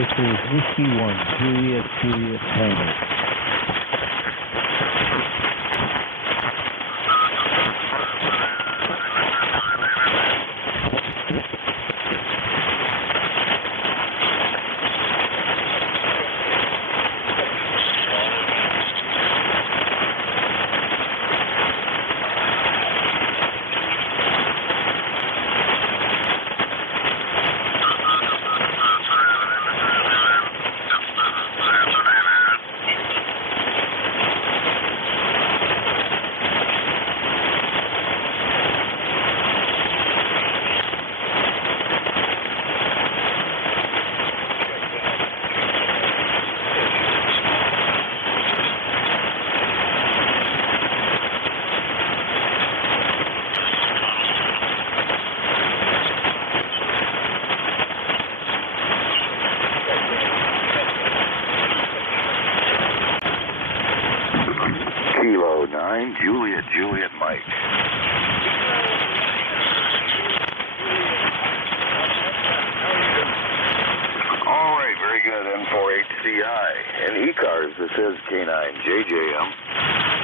This is Whiskey 1, Juliet, Tango. Kilo 9, Juliet, Mike. All right, very good. N4HCI and ECARS. This is K9JJM.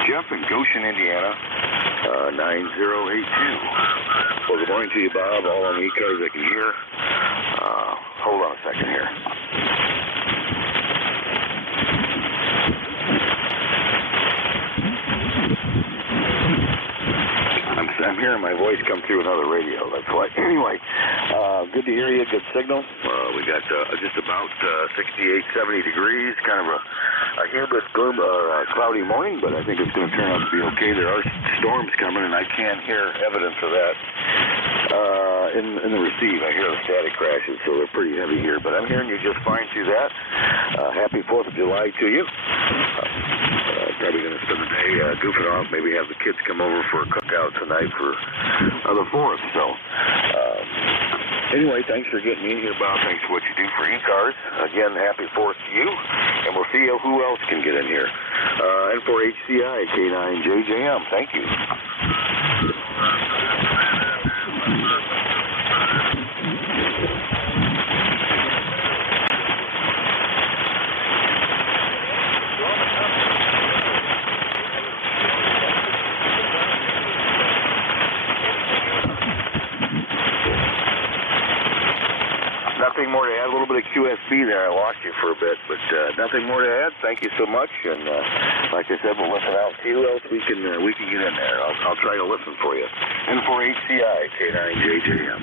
Jeff in Goshen, Indiana, 9082. Well, good morning to you, Bob. All on ECARS I can hear. Hold on a second here. I'm hearing my voice come through another radio. That's why. Anyway, good to hear you. Good signal. We got just about 68, 70 degrees. Kind of a humid, cloudy morning, but I think it's going to turn out to be okay. There are storms coming, and I can hear evidence of that in the receive. I hear the static crashes, so they're pretty heavy here. But I'm hearing you just fine through that. Happy 4th of July to you. Probably going to spend the day goofing off, maybe have the kids come over for a cookout tonight for the 4th. So, anyway, thanks for getting me in here, Bob. Thanks for what you do for ECARS. Again, happy 4th to you, and we'll see who else can get in here. N4HCI, K9JJM, thank you. Nothing more to add. A little bit of QSB there. I lost you for a bit, but nothing more to add. Thank you so much. And like I said, we'll listen out. See who else we can get in there. I'll try to listen for you. N4HCI, K9JJM.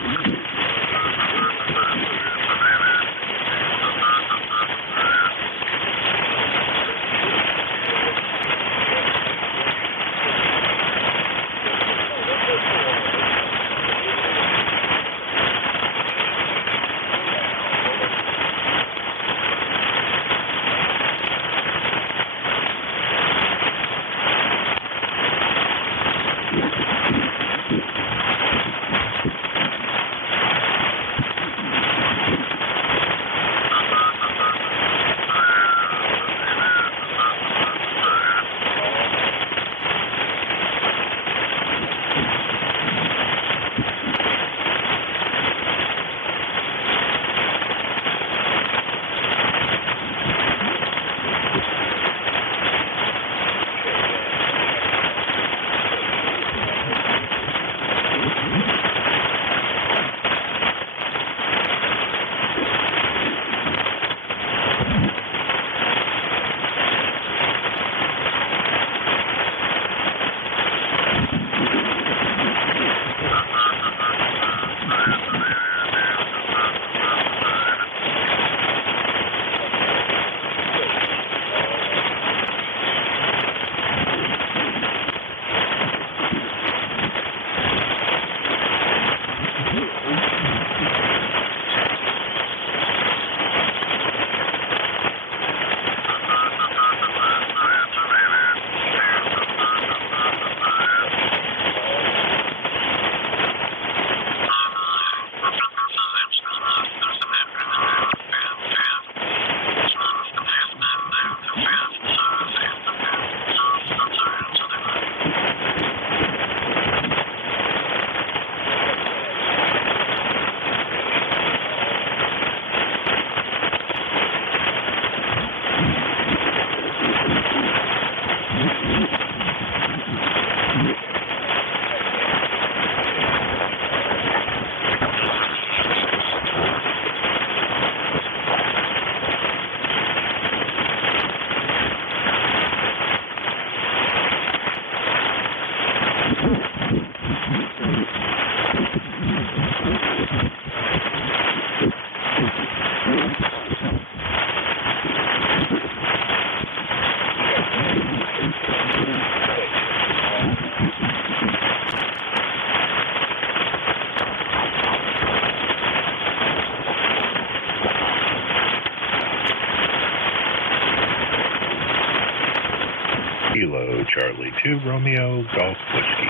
Charlie 2 Romeo Golf Whiskey.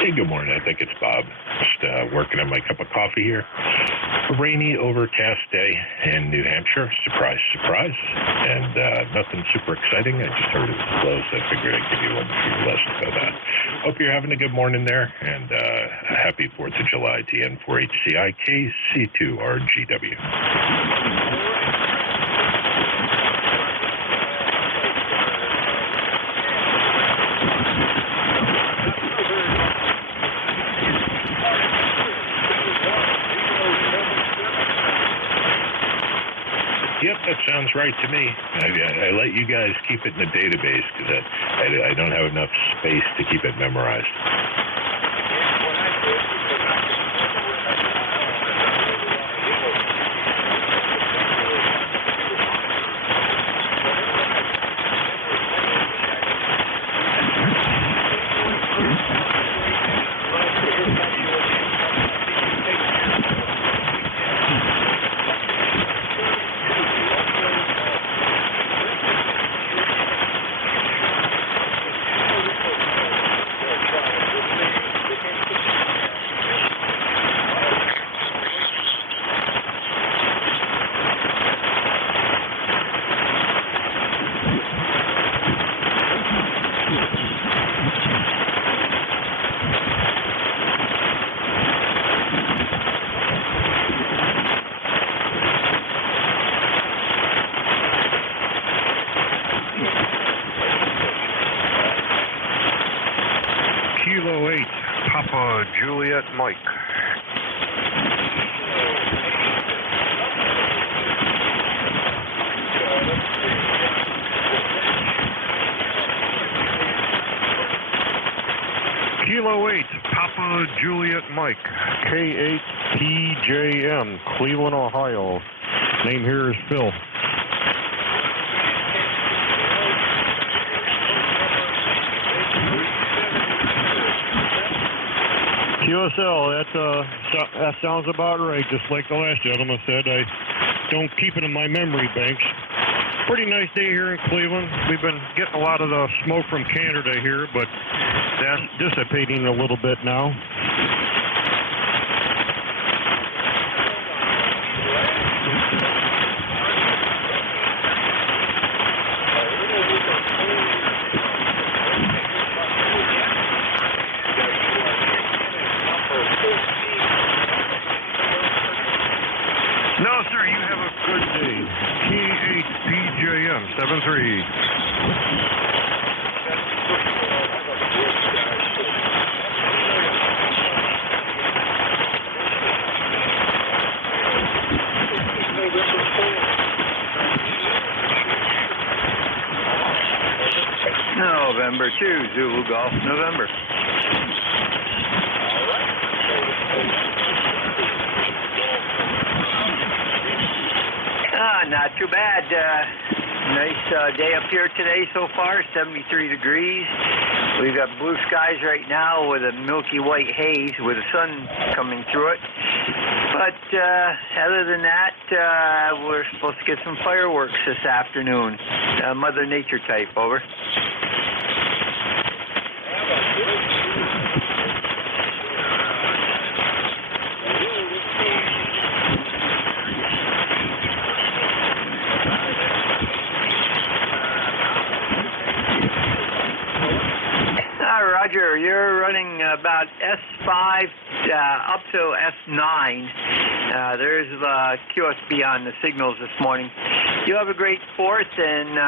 Hey, good morning. I think it's Bob. Just working on my cup of coffee here. A rainy, overcast day in New Hampshire. Surprise, surprise. And nothing super exciting. I just heard it was close. I figured I'd give you one for your list. But hope you're having a good morning there. And happy 4th of July to N4HCI KC2RGW. Yep, that sounds right to me. I let you guys keep it in the database because I don't have enough space to keep it memorized. Kilo 8, Papa Juliet Mike. Kilo 8, Papa Juliet Mike, K8PJM, Cleveland, Ohio. Name here is Phil. QSL, that sounds about right. Just like the last gentleman said, I don't keep it in my memory banks. Pretty nice day here in Cleveland. We've been getting a lot of the smoke from Canada here, but that's dissipating a little bit now. No, sir, you have a good day. K8PJM 73. November 2, Zulu Golf, November. Not too bad. Nice day up here today so far, 73 degrees. We've got blue skies right now with a milky white haze with the sun coming through it. But other than that, we're supposed to get some fireworks this afternoon. Mother Nature type, over. Roger, you're running about S5 up to S9. There's QSB on the signals this morning. You have a great 4th and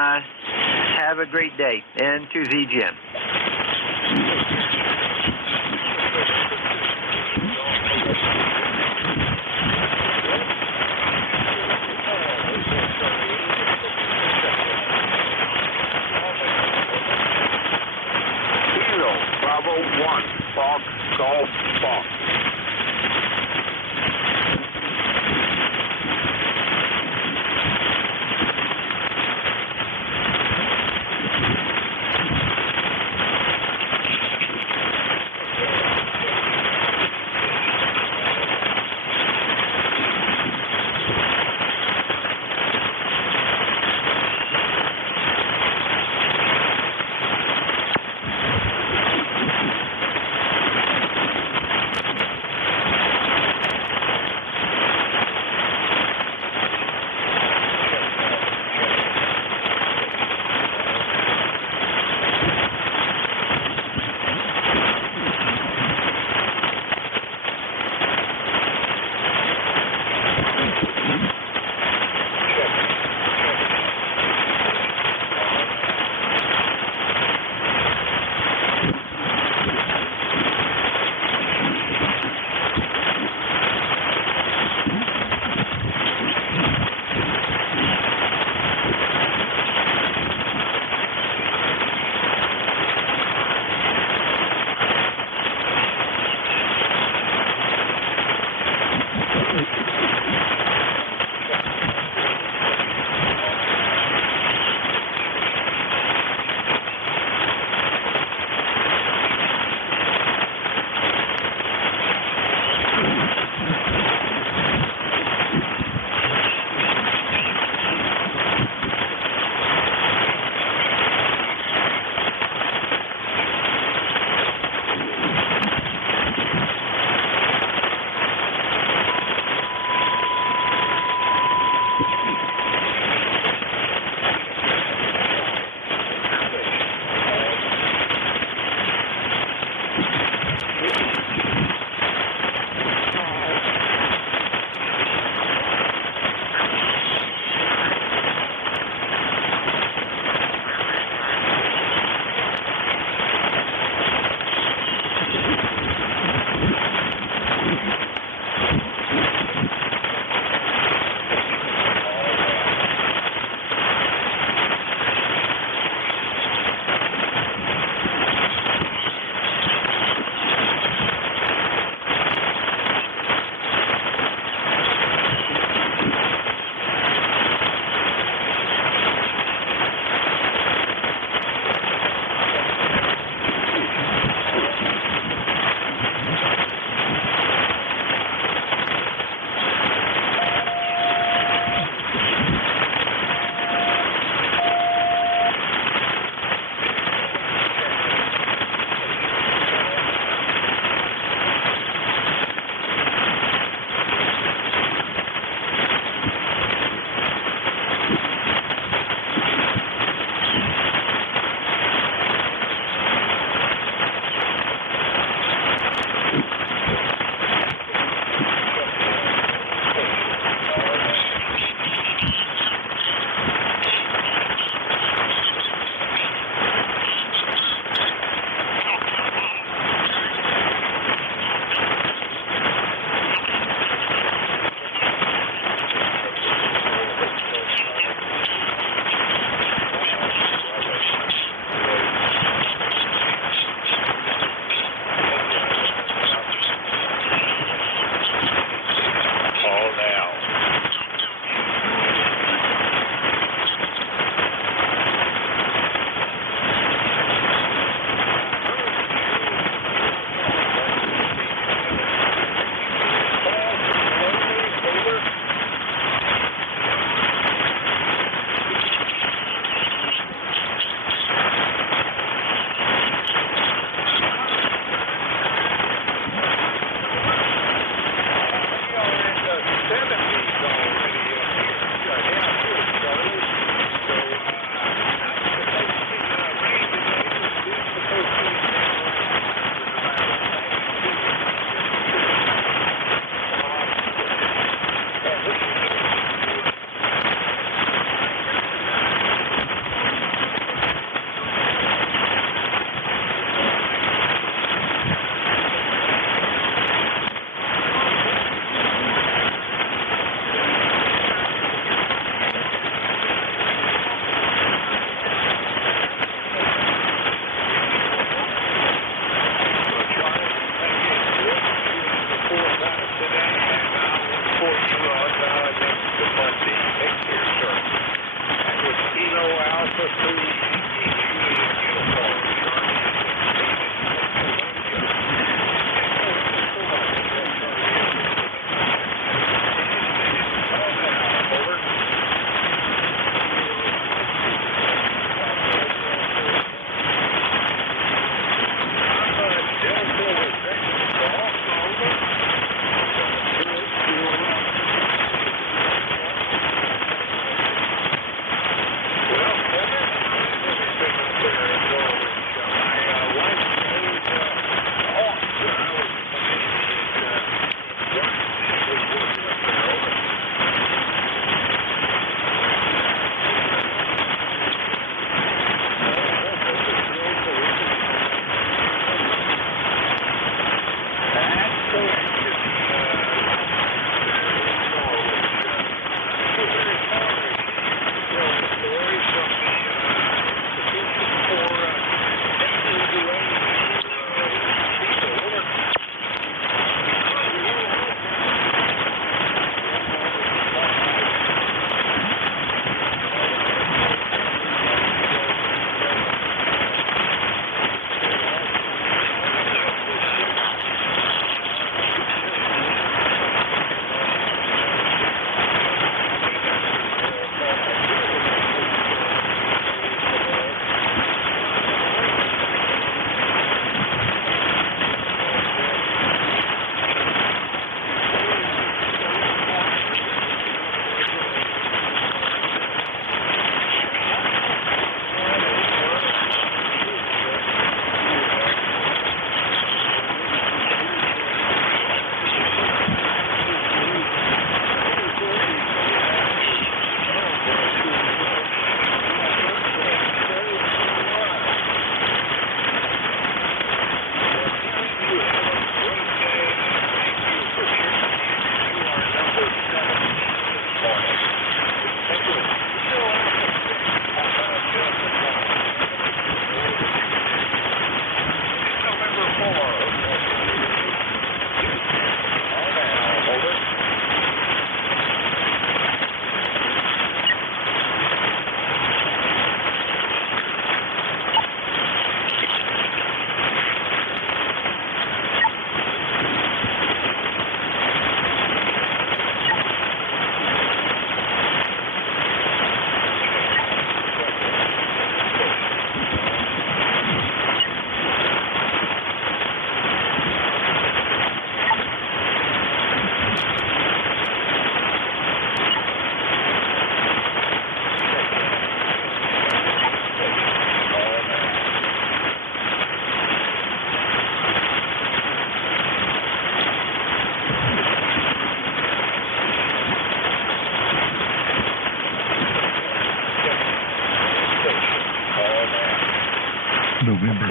have a great day. And to ZGM. Bravo 1, Fox, Golf, Fox.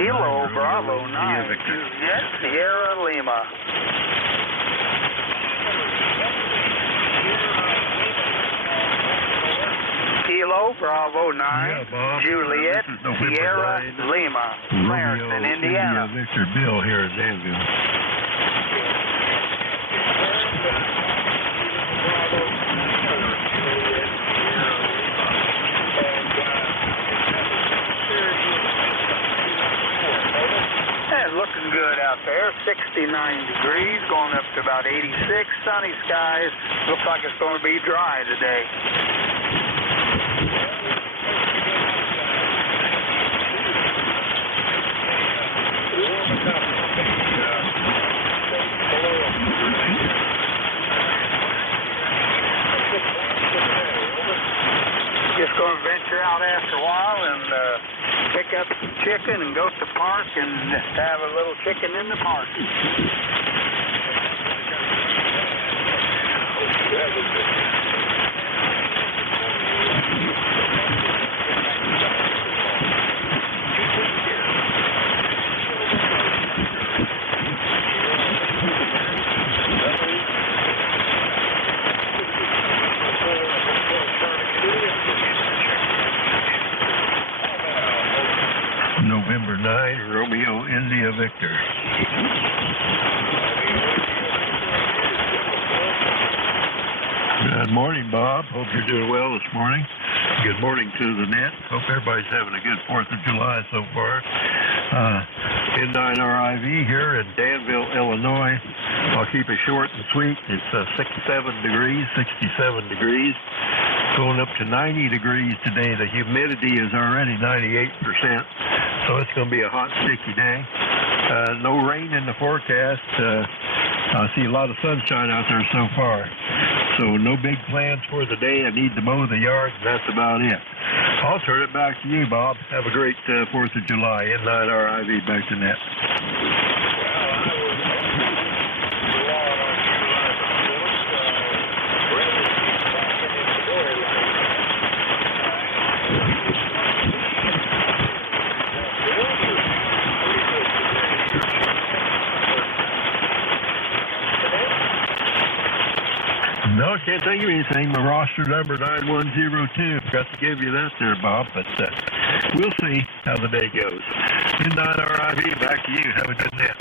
Kilo Bravo 9 Juliet Sierra Lima. Kilo Bravo 9 Juliet Sierra Lima, Clarendon, Indiana. Victor Bill here in Danville. Looking good out there, 69 degrees, going up to about 86, sunny skies. Looks like it's going to be dry today. Just going to venture out after a while and pick up some chicken and go to the park and have a little chicken in the park. November 9, Romeo India Victor. Good morning, Bob. Hope you're doing well this morning. Good morning to the net. Hope everybody's having a good 4th of July so far. N9RIV here in Danville, Illinois. I'll keep it short and sweet. It's 67 degrees. Going up to 90 degrees today. The humidity is already 98%. So it's going to be a hot, sticky day. No rain in the forecast. I see a lot of sunshine out there so far. So no big plans for the day. I need to mow the yard, and that's about it. I'll turn it back to you, Bob. Have a great 4th of July. N9RIV back to net. No, can't think of anything. My roster number 9102. Forgot to give you that there, Bob, but we'll see how the day goes. N9RIV, back to you. Have a good net.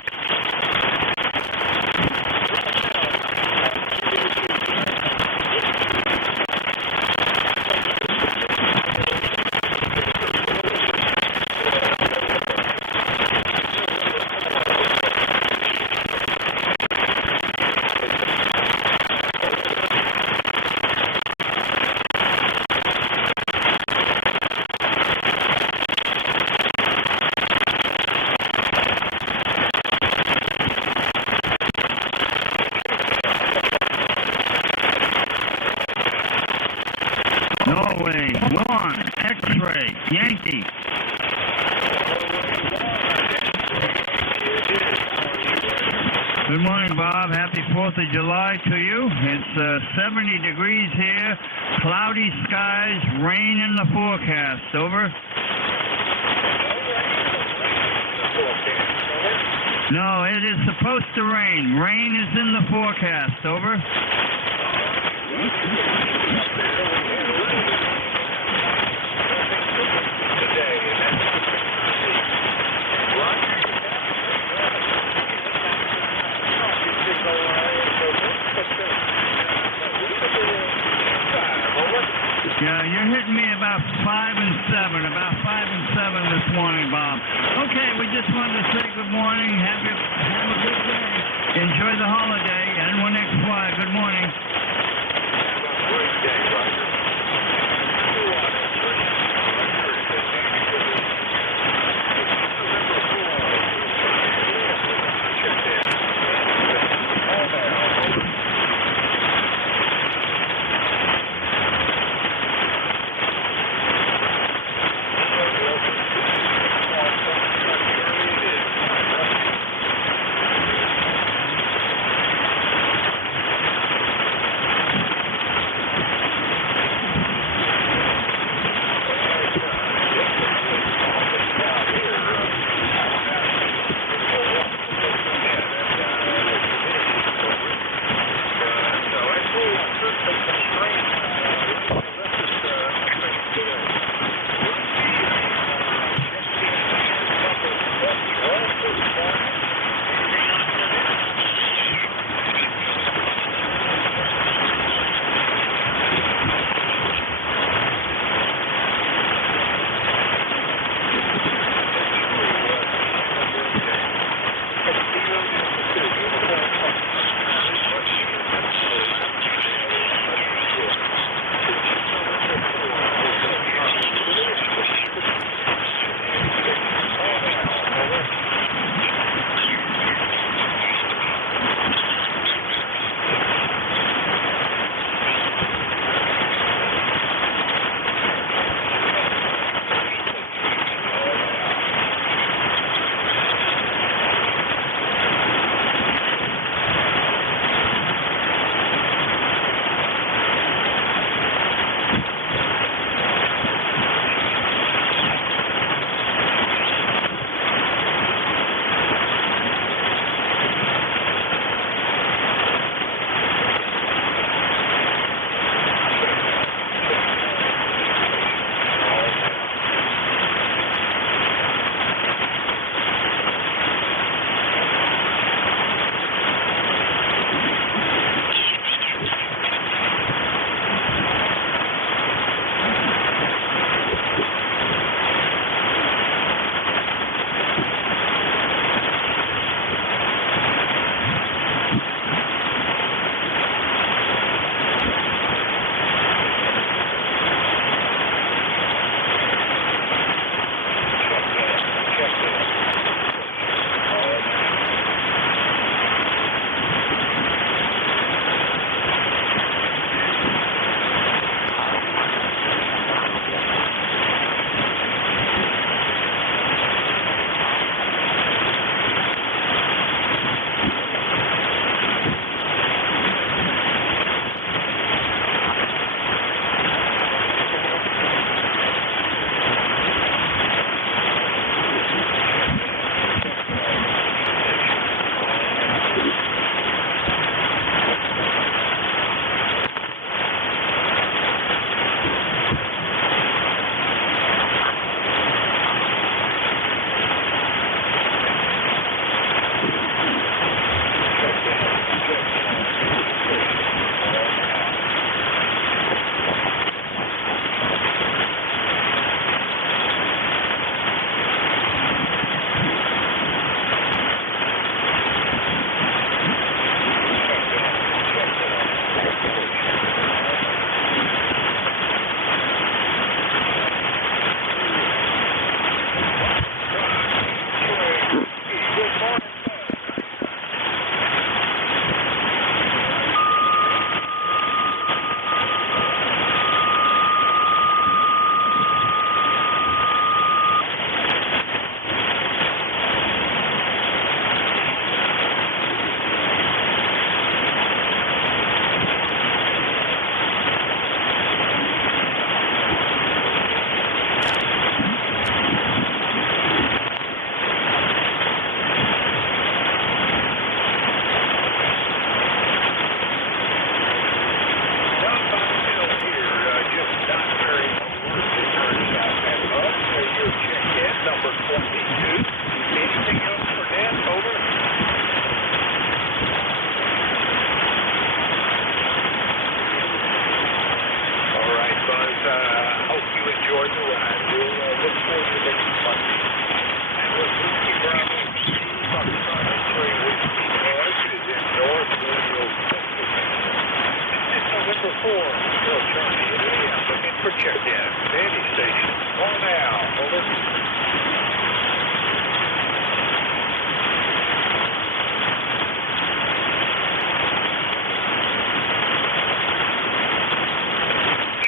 Norway, 1, X-ray, Yankee. Good morning, Bob. Happy 4th of July to you. It's 70 degrees here, cloudy skies, rain in the forecast. Over. No, it is supposed to rain. Rain is in the forecast. Over. Yeah, you're hitting me about 5 and 7 this morning, Bob. Okay, we just wanted to say good morning. Have a good day. Enjoy the holiday. N1XY, good morning. Have a great day, Roger.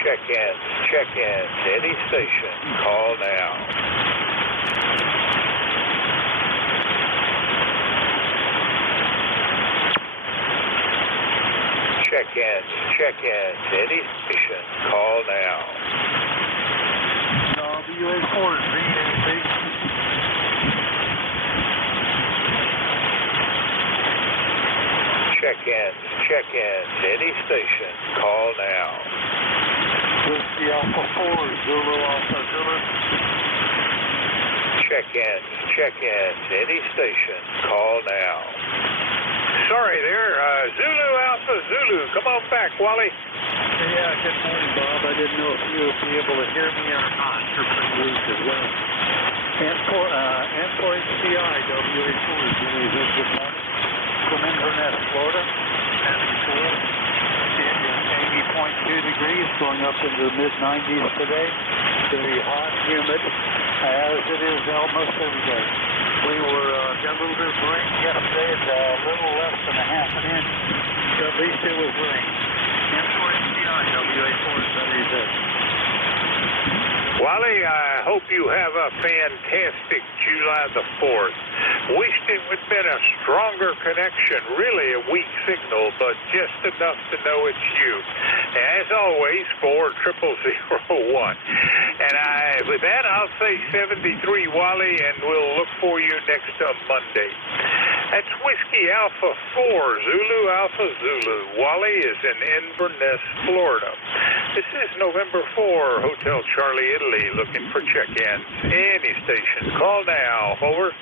Check-in to any station. Call now. Check-in to any station. Call now. WA4 is VAC. Check-in to any station. Call now. Whiskey Alpha 4, Zulu Alpha Zulu. Check-in to any station. Call now. Sorry there, Zulu Alpha Zulu. Come on back, Wally. Yeah, good morning, Bob. I didn't know if you would be able to hear me or not. You're pretty loose as well. And for HCI, WA4 is really good morning. From Inverness, Florida, 80.2 degrees, going up into the mid-90s today. Very hot, humid, as it is almost every day. We got a little bit of rain yesterday. It's a little less than a half an inch. So at least it was rain. And for HCI, WA4 is very good. Wally, I hope you have a fantastic July the 4th. Wished it would have been a stronger connection, really a weak signal, but just enough to know it's you. As always, 40001. And with that, I'll say 73, Wally, and we'll look for you next Monday. That's Whiskey Alpha 4, Zulu Alpha Zulu. Wally is in Inverness, Florida. This is November 4, Hotel Charlie, Italy, looking for check-in. Any station. Call now. Over.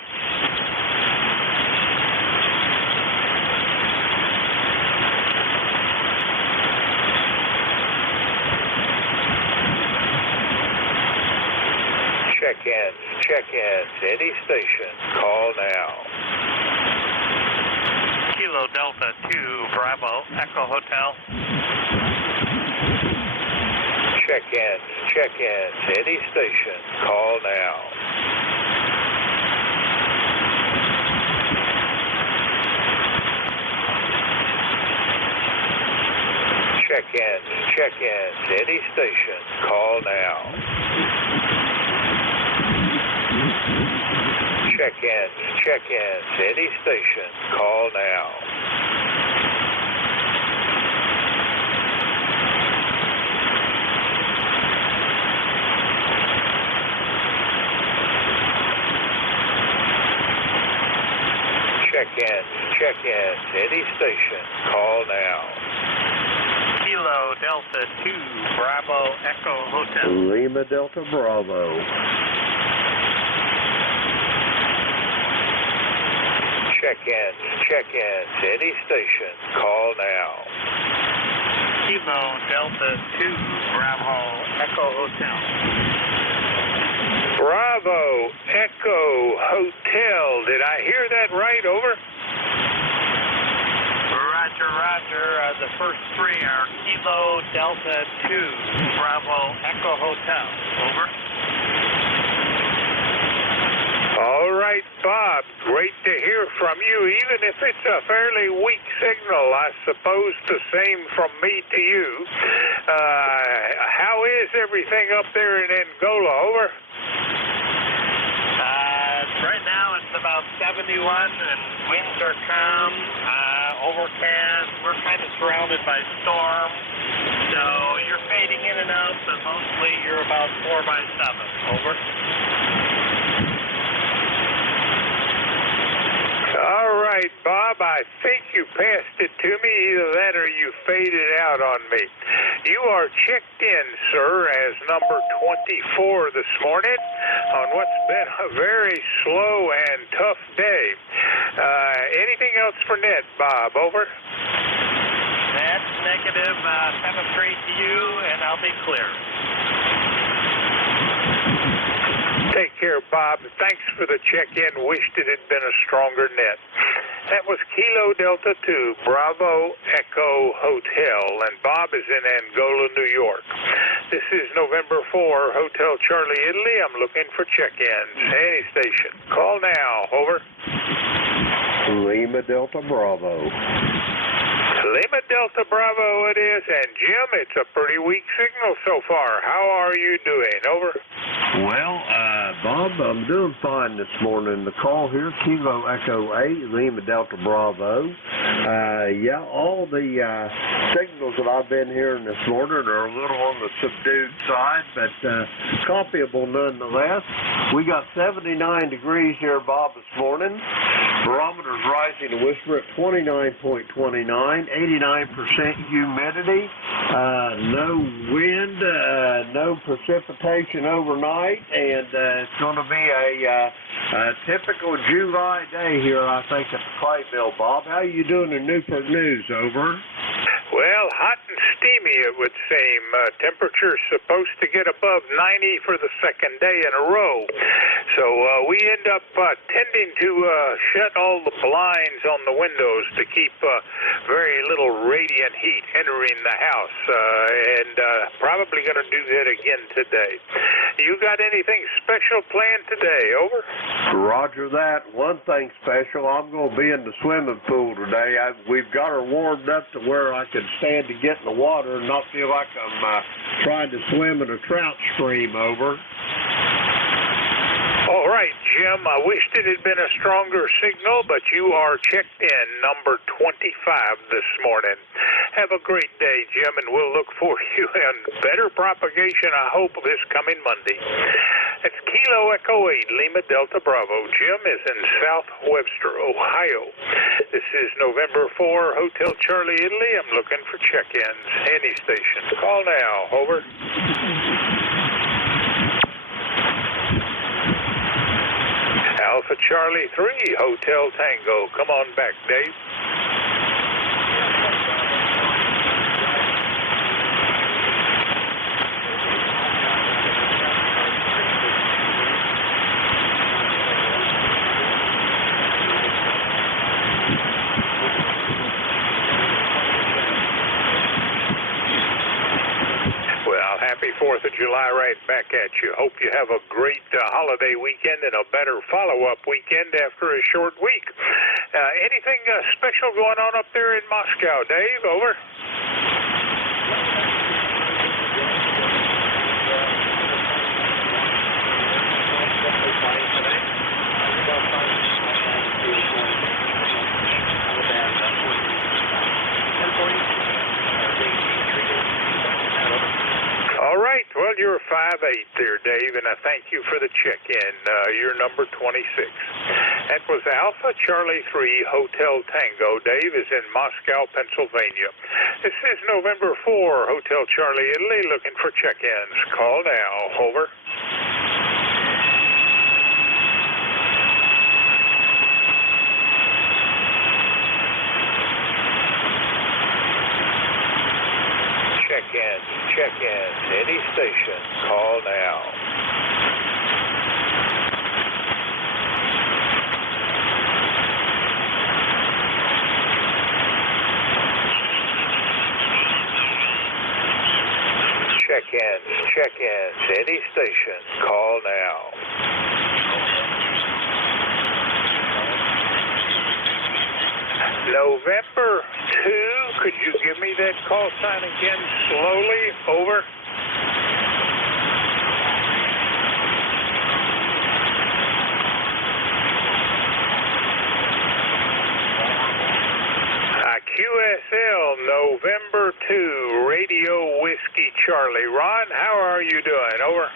Check-in to any station. Call now. Kilo Delta 2, Bravo, Echo Hotel. Check-in to any station. Call now. Check-in to any station. Call now. Check-in to any station. Call now. Check-in to any station. Call now. Kilo Delta 2, Bravo, Echo Hotel. Lima Delta Bravo. Check-in to any station. Call now. Kilo Delta 2, Bravo, Echo Hotel. Bravo, Echo Hotel. Did I hear that right? Over. Roger. The first three are Kilo Delta 2, Bravo, Echo Hotel. Over. All right, Bob. Great to hear from you, even if it's a fairly weak signal. I suppose the same from me to you. How is everything up there in Angola? Over. Right now it's about 71 and winds are calm, overcast. We're kind of surrounded by storm. So you're fading in and out, but mostly you're about 4 by 7. Over. All right, Bob, I think you passed it to me. Either that or you faded out on me. You are checked in, sir, as number 24 this morning on what's been a very slow and tough day. Anything else for Ned, Bob? Over. That's negative. 7-3 to you, and I'll be clear. Take care, Bob. Thanks for the check-in. Wished it had been a stronger net. That was Kilo Delta 2, Bravo Echo Hotel, and Bob is in Angola, New York. This is November 4, Hotel Charlie, Italy. I'm looking for check-ins. Any station. Call now. Over. Lima Delta Bravo. Lima Delta Bravo it is, and Jim, it's a pretty weak signal so far. How are you doing? Over. Well, Bob, I'm doing fine this morning. The call here, Kilo Echo 8, Lima Delta Bravo. Yeah, all the signals that I've been hearing this morning are a little on the subdued side, but copyable nonetheless. We got 79 degrees here, Bob, this morning. Barometer's rising to whisper at 29.29, 89% humidity, no wind, no precipitation overnight, and it's going to be a typical July day here, I think, at the clay mill. Bob, how are you doing in Newport News? Over. Well, hot and steamy, it would seem. Temperature's supposed to get above 90 for the second day in a row. So we end up tending to shut all the blinds on the windows to keep very little radiant heat entering the house, and probably going to do that again today. You got anything special planned today? Over. Roger that. One thing special, I'm going to be in the swimming pool today. We've got her warmed up to where I can stand to get in the water and not feel like I'm trying to swim in a trout stream. Over. All right, Jim, I wished it had been a stronger signal, but you are checked in, number 25 this morning. Have a great day, Jim, and we'll look for you in better propagation, I hope, this coming Monday. It's Kilo Echo 8, Lima Delta Bravo. Jim is in South Webster, Ohio. This is November 4, Hotel Charlie, Italy. I'm looking for check-ins. Any station. Call now. Over. Alpha Charlie 3, Hotel Tango. Come on back, Dave. Happy 4th of July right back at you. Hope you have a great holiday weekend and a better follow-up weekend after a short week. Anything special going on up there in Moscow, Dave? Over. All right, well, you're 5'8" there, Dave, and I thank you for the check-in. You're number 26. That was Alpha Charlie 3 Hotel Tango. Dave is in Moscow, Pennsylvania. This is November 4, Hotel Charlie, Italy, looking for check-ins. Call now. Over. Check-ins, any station, call now. Check-ins, any station, call now. November 2, could you give me that call sign again slowly? Over. QSL November 2, Radio Whiskey Charlie. Ron, how are you doing? Over.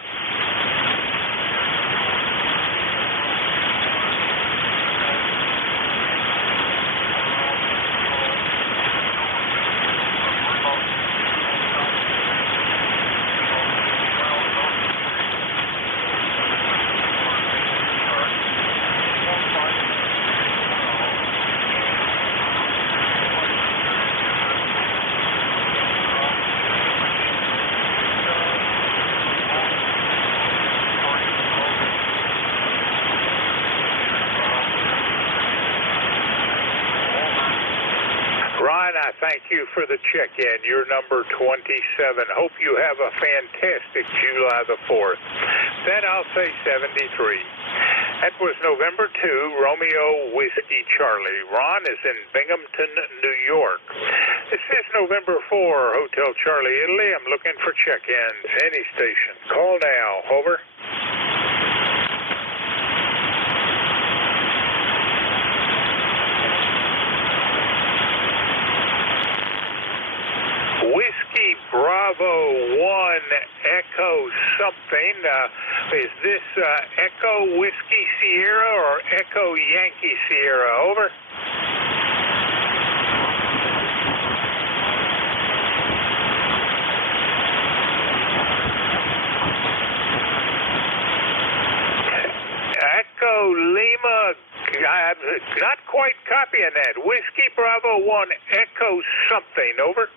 I thank you for the check-in. You're number 27. Hope you have a fantastic July the 4th. Then I'll say 73. That was November 2, Romeo Whiskey Charlie. Ron is in Binghamton, New York. This is November 4, Hotel Charlie, Italy. I'm looking for check-ins. Any station. Call now. Over. Whiskey Bravo 1 Echo something. Is this Echo Whiskey Sierra or Echo Yankee Sierra? Over. Echo Lima. I'm not quite copying that. Whiskey Bravo 1 Echo something. Over.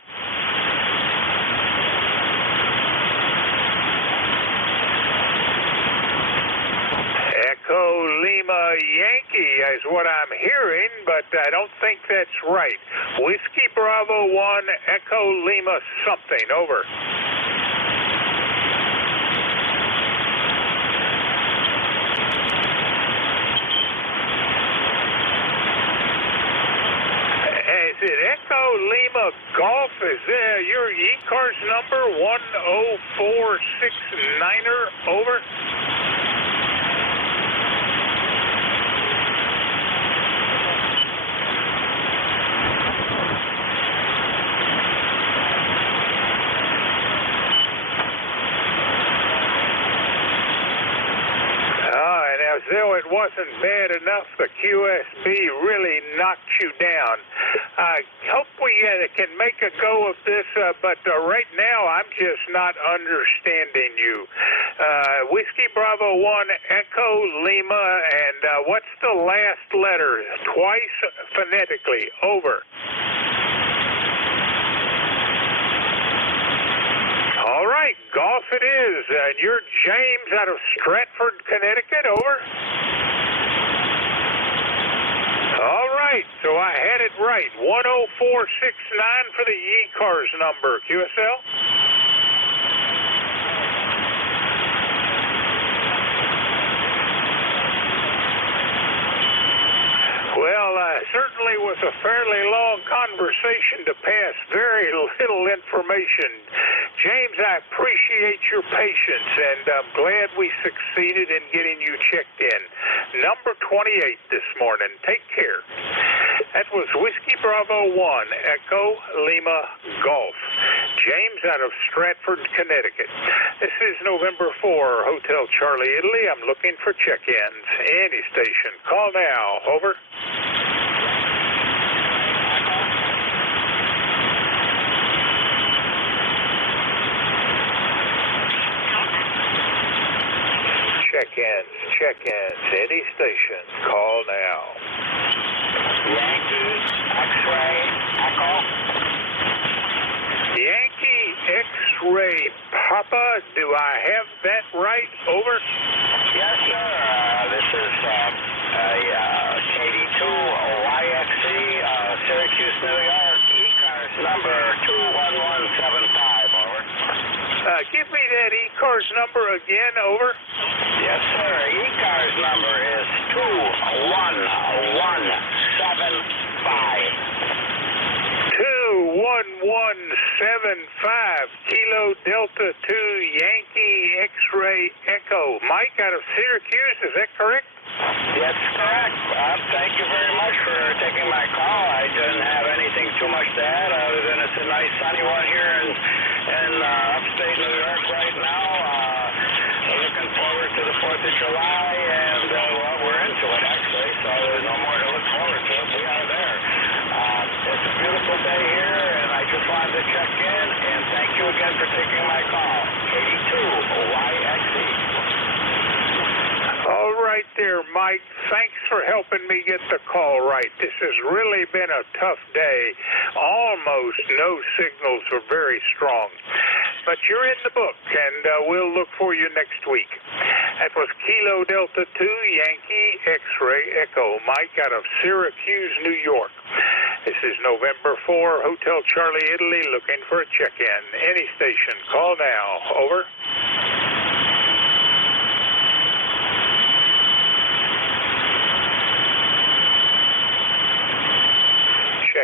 Echo Lima Yankee is what I'm hearing, but I don't think that's right. Whiskey Bravo 1 Echo Lima something. Over. Is it Echo Lima Golf? Is there your ECARS number 10469er? Over. As though it wasn't bad enough, the QSB really knocked you down. I hope we can make a go of this, but right now I'm just not understanding you. Whiskey Bravo 1 Echo Lima, and what's the last letter? Twice phonetically. Over. All right, golf it is. And you're James out of Stratford, Connecticut. Over. All right, so I had it right. 10469 for the ECARS number. QSL? Well, certainly was a fairly long conversation to pass very little information. James, I appreciate your patience, and I'm glad we succeeded in getting you checked in. Number 28 this morning. Take care. That was Whiskey Bravo 1 Echo Lima Golf. James out of Stratford, Connecticut. This is November 4, Hotel Charlie, Italy. I'm looking for check-ins. Any station. Call now. Over. Check-ins, any station. Call now. Yankee X-ray Echo. Yankee X-ray Papa, do I have that right? Over. Yes, sir. This is KD2YXC, Syracuse, New York. ECARS number 21175. Over. Give me that ECARS number again. Over. Yes, sir. ECARS number is 21175. 21175, Kilo Delta 2 Yankee X-ray Echo. Mike out of Syracuse, is that correct? That's correct. Thank you very much for taking my call. I didn't have anything too much to add other than it's a nice sunny one here in upstate New York right now. Looking forward to the 4th of July, and well, we're into it actually, so there's no more to look forward to. We are there. It's a beautiful day here, and I just wanted to check in, and thank you again for taking my call. 82YXE. All right there, Mike. Thanks for helping me get the call right. This has really been a tough day. Almost no signals are very strong. But you're in the book, and we'll look for you next week. That was Kilo Delta 2 Yankee X-ray Echo. Mike out of Syracuse, New York. This is November 4, Hotel Charlie, Italy, looking for a check-in. Any station. Call now. Over.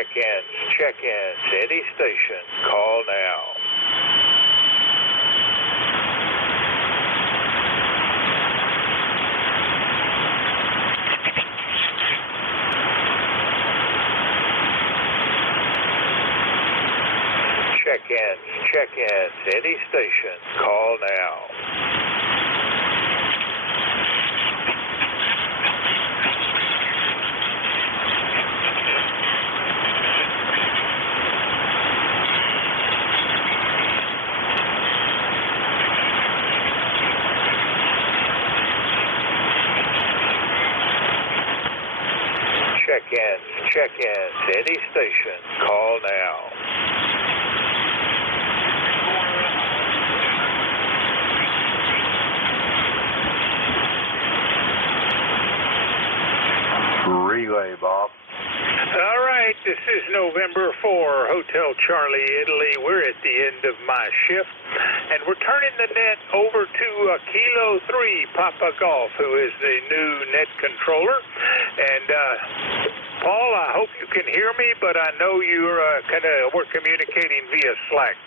check-ins, any station, call now. Check-ins, any station, call now. Check-ins, any station, call now. Relay, Bob. All right, this is November 4, Hotel Charlie, Italy. We're at the end of my shift, and we're turning the net over to Kilo 3, Papa Golf, who is the new net controller. And, Paul, I hope you can hear me, but I know we're communicating via Slack.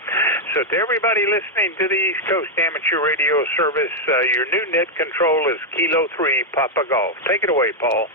So to everybody listening to the East Coast Amateur Radio Service, your new net control is Kilo 3, Papa Golf. Take it away, Paul.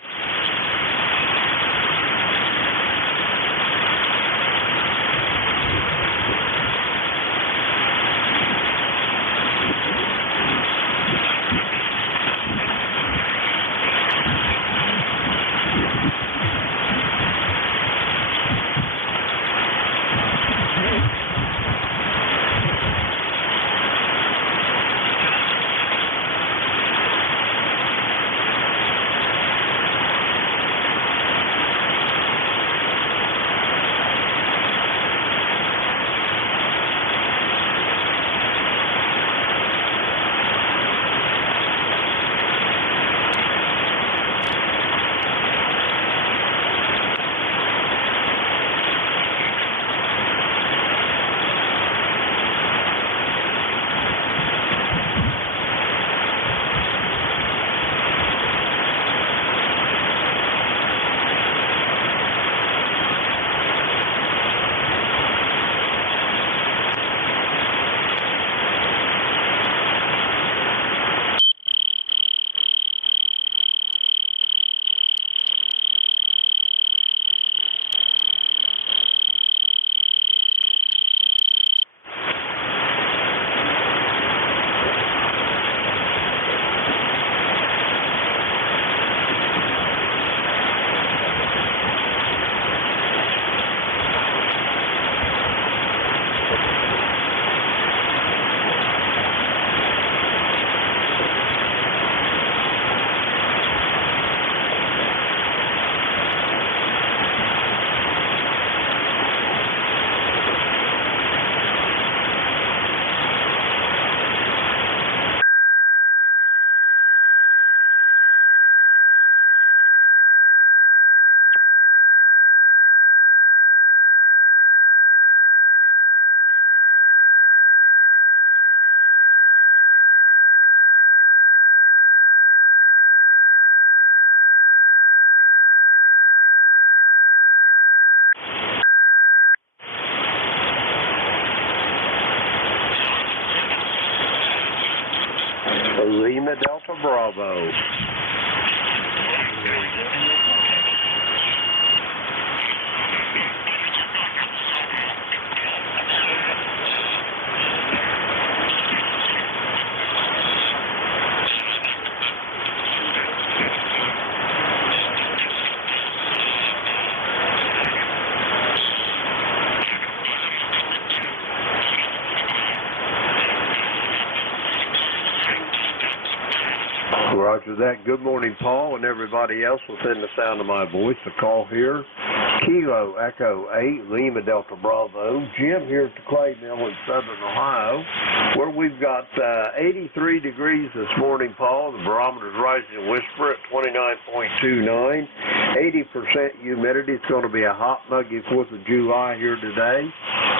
Lima Delta Bravo. Roger that. Good morning, Paul, and everybody else within the sound of my voice. A call here. Kilo Echo 8, Lima Delta Bravo. Jim here at the Clay Mill in Southern Ohio, where we've got 83 degrees this morning, Paul. The barometer's rising in Whisper at 29.29. 80% humidity. It's going to be a hot, muggy 4th of July here today,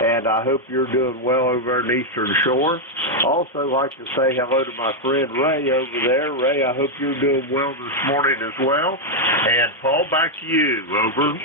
and I hope you're doing well over on the Eastern Shore. Also like to say hello to my friend Ray over there. Ray, I hope you're doing well this morning as well. And Paul, back to you. Over.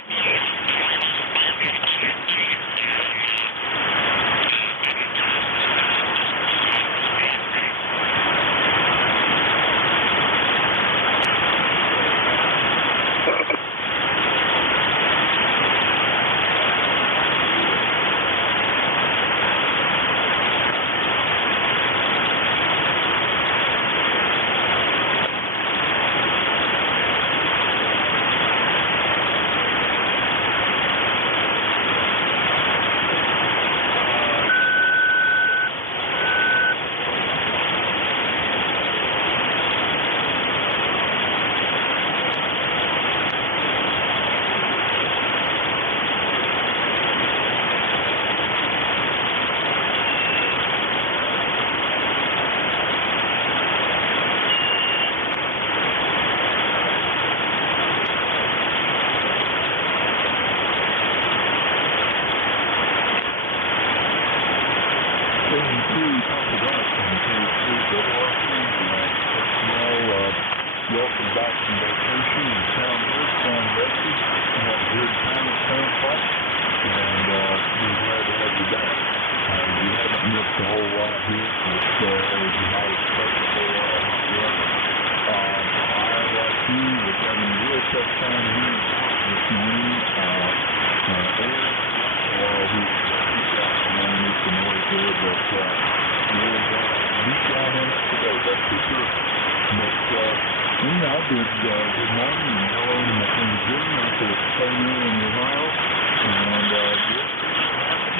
good morning and hello to my friend Jim out there at Claymore in Ohio. And yes,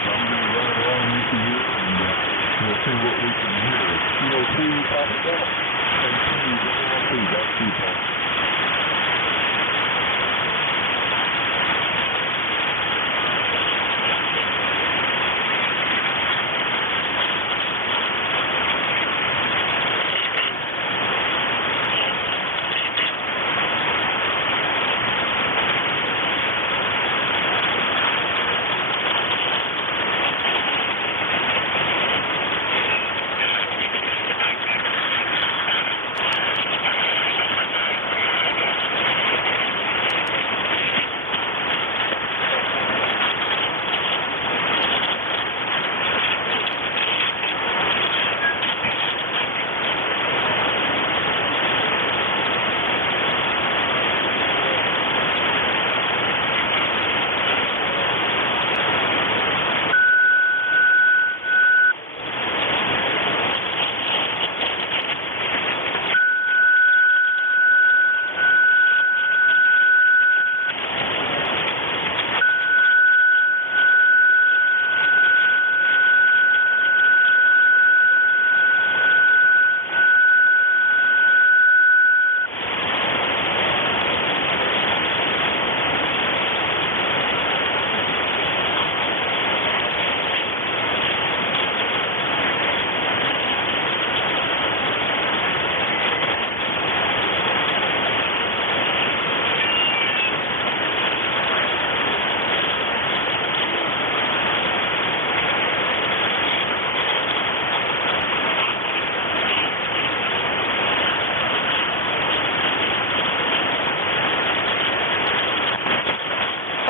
I'm going to ride along with you here and we'll see what we can hear. COC Papa Golf. Back to you, Paul.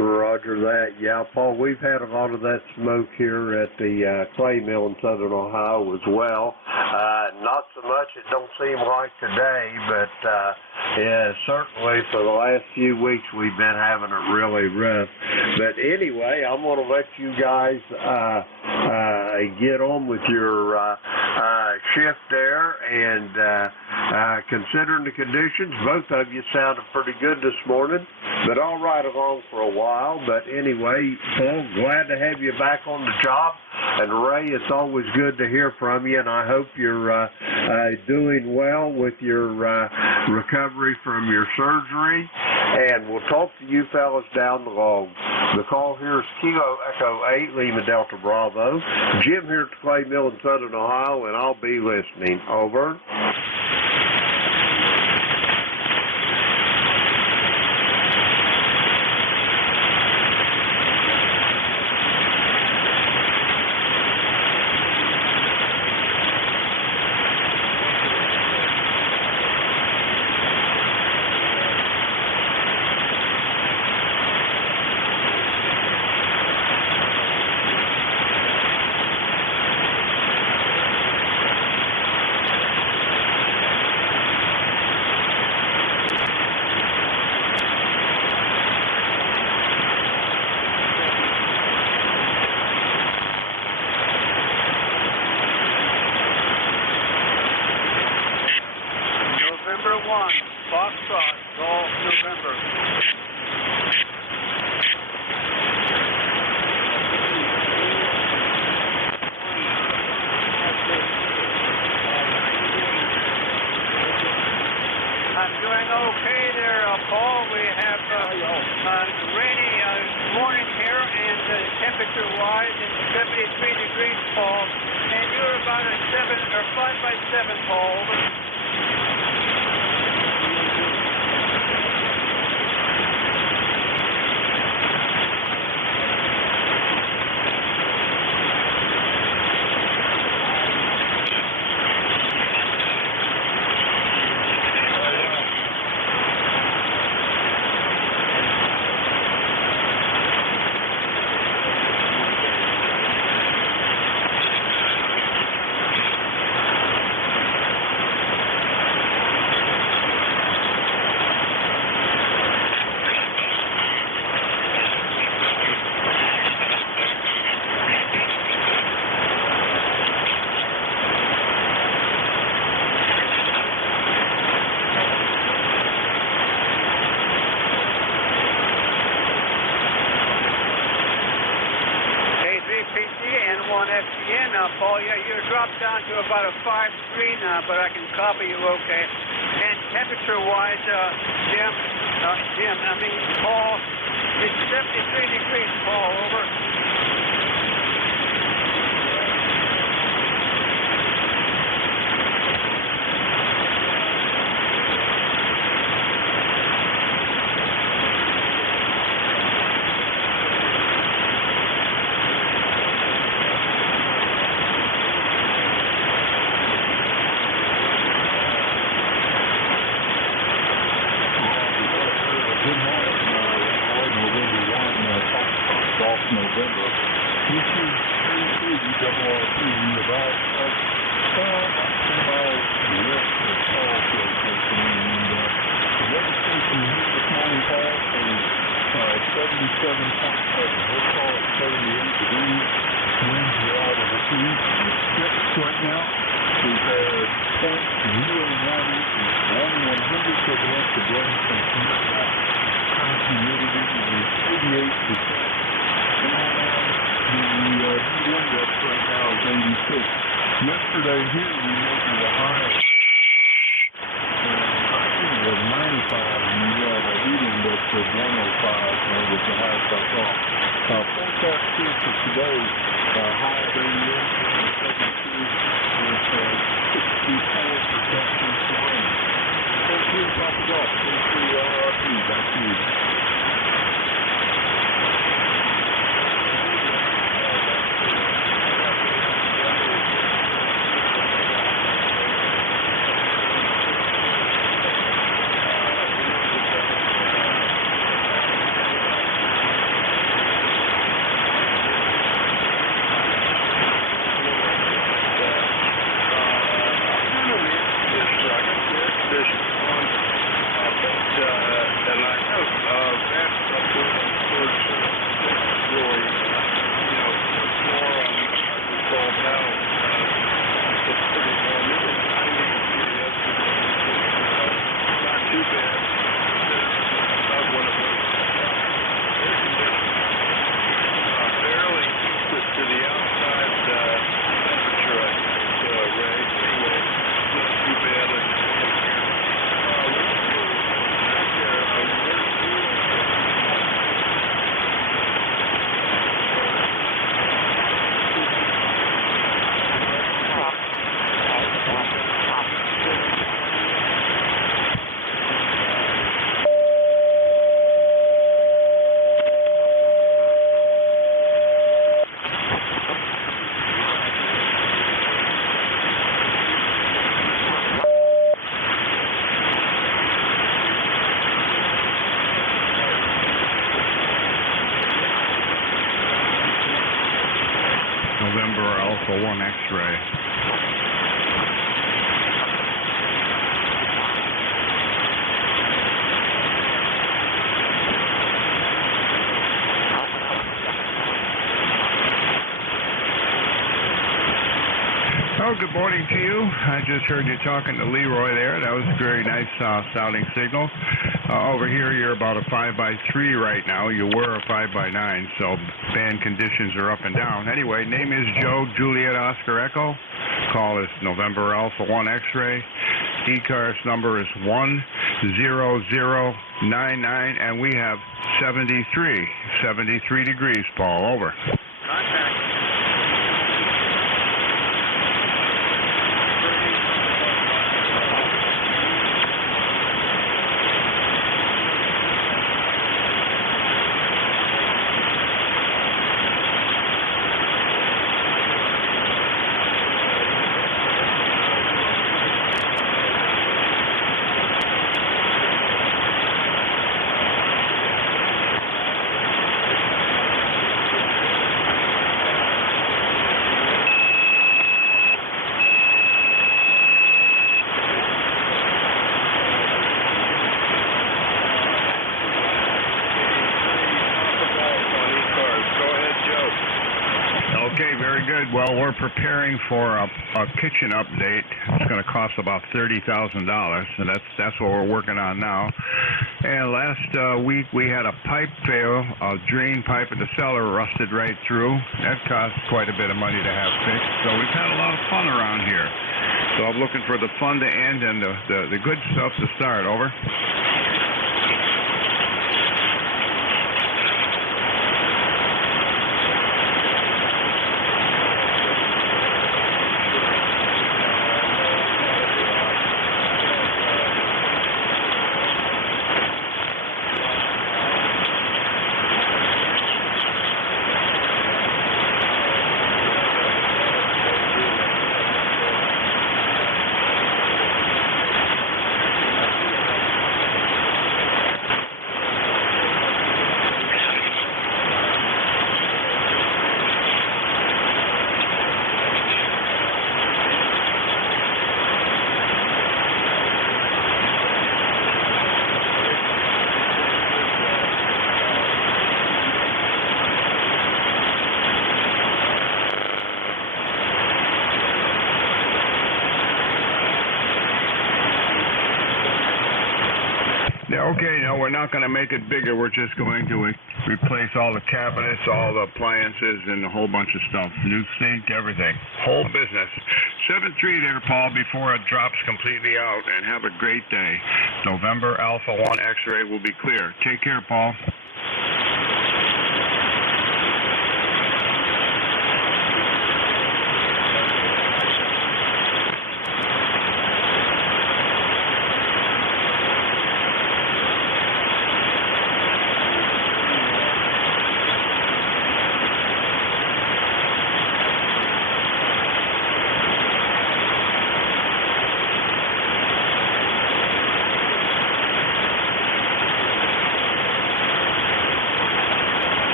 Roger that. Yeah, Paul, we've had a lot of that smoke here at the clay mill in southern Ohio as well. Not so much, it don't seem like today, but yeah, certainly for the last few weeks we've been having it really rough. But anyway, I'm going to let you guys get on with your shift there, and considering the conditions, both of you sounded pretty good this morning, but I'll ride along for a while. But anyway, Paul, glad to have you back on the job. And Ray, it's always good to hear from you, and I hope you're doing well with your recovery from your surgery. And we'll talk to you fellas down the road. The call here is Kilo Echo 8, Lima Delta Bravo. Jim here at the Clay Mill in southern Ohio, and I'll be listening. Over. now, Paul. Yeah, you're dropped down to about a 5.3 now, but I can copy you okay. And temperature-wise, Paul, it's 73 degrees, Paul, over. November. This is ECARS about 10 miles west of Falls location. And the weather station here this morning, Paul, is 77.7. We'll call it 78 degrees. Winds are out of the east. It's fixed right now. We've had 0.01 inches, 1/100th of an inch of rain from here. Current humidity is 88%. The index right now is 86. Yesterday here we measured a high of 95, and we had a heat index of 105, and it was the highest I saw. Forecast here for today, high of 88, and 72 with 64% chance of rain. Stay tuned, Papa Golf. Stay tuned, LRP. Back to you. November Alpha 1 X-ray. Oh, good morning to you. I just heard you talking to Leroy there. That was a very nice sounding signal. Over here, you're about a 5x3 right now. You were a 5x9, so band conditions are up and down. Anyway, name is Joe, Juliet Oscar Echo. Call is November Alpha 1 X-ray. ECARS number is 10099, and we have 73 degrees, Paul. Over. Okay, very good. Well, we're preparing for a kitchen update. It's going to cost about $30,000, and that's what we're working on now. And last week we had a pipe fail. A drain pipe in the cellar rusted right through. That cost quite a bit of money to have fixed. So we've had a lot of fun around here. So I'm looking for the fun to end and the good stuff to start. Over. Okay, no, we're not going to make it bigger. We're just going to replace all the cabinets, all the appliances, and a whole bunch of stuff. New sink, everything. Whole business. 7-3 there, Paul, before it drops completely out. And have a great day. November Alpha 1 X-ray will be clear. Take care, Paul.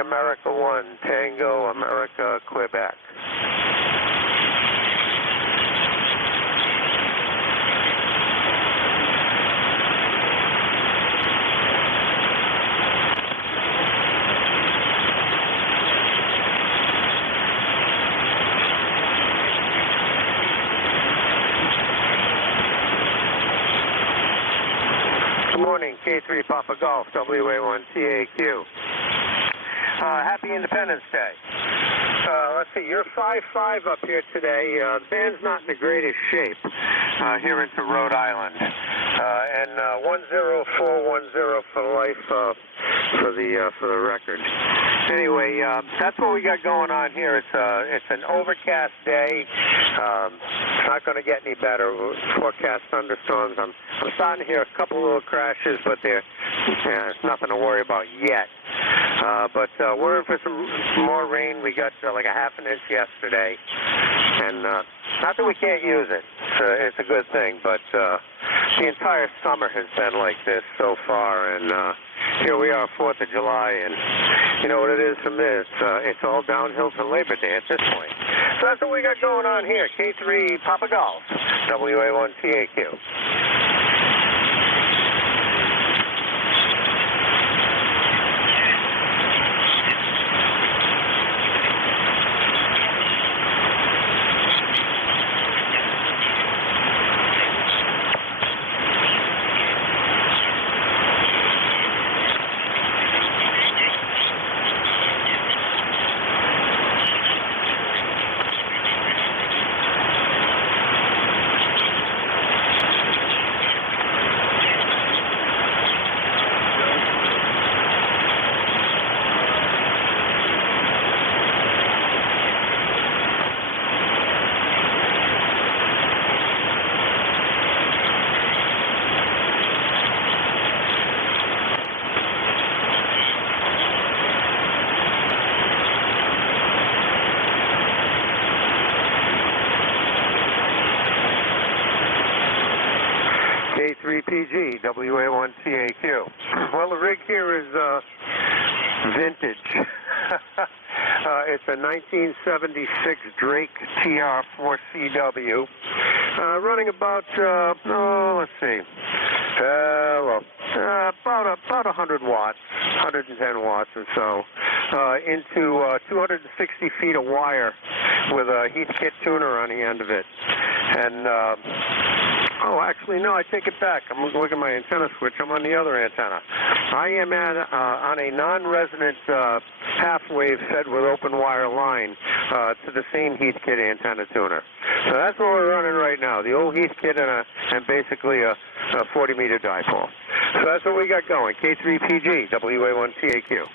America 1, Tango, America, Quebec. Good morning, K3 Papa Golf, WA1 TAQ. Happy Independence Day. Let's see, you're 5-5 up here today. The band's not in the greatest shape here into Rhode Island. And 10410 for life for the record. Anyway, that's what we got going on here. It's an overcast day. It's not going to get any better. Forecast thunderstorms. I'm starting to hear a couple little crashes, but there's nothing to worry about yet. But we're in for some more rain. We got like a half an inch yesterday, and not that we can't use it. It's a good thing, but the entire summer has been like this so far, and here we are, 4th of July, and you know what it is from this. It's all downhill to Labor Day at this point. So that's what we got going on here. K3 Papa Golf, WA1 TAQ. K3PG, WA1TAQ. Well, the rig here is vintage. It's a 1976 Drake TR4CW, running about, let's see, about 100 watts, 110 watts or so, into 260 feet of wire with a Heathkit tuner on the end of it. And, actually, no, I take it back. I'm looking at my antenna switch. I'm on the other antenna. I am on a non-resonant half-wave fed with open wire line to the same Heathkit antenna tuner. So that's what we're running right now, the old Heathkit and basically a 40-meter dipole. So that's what we got going, K3PG, WA1TAQ.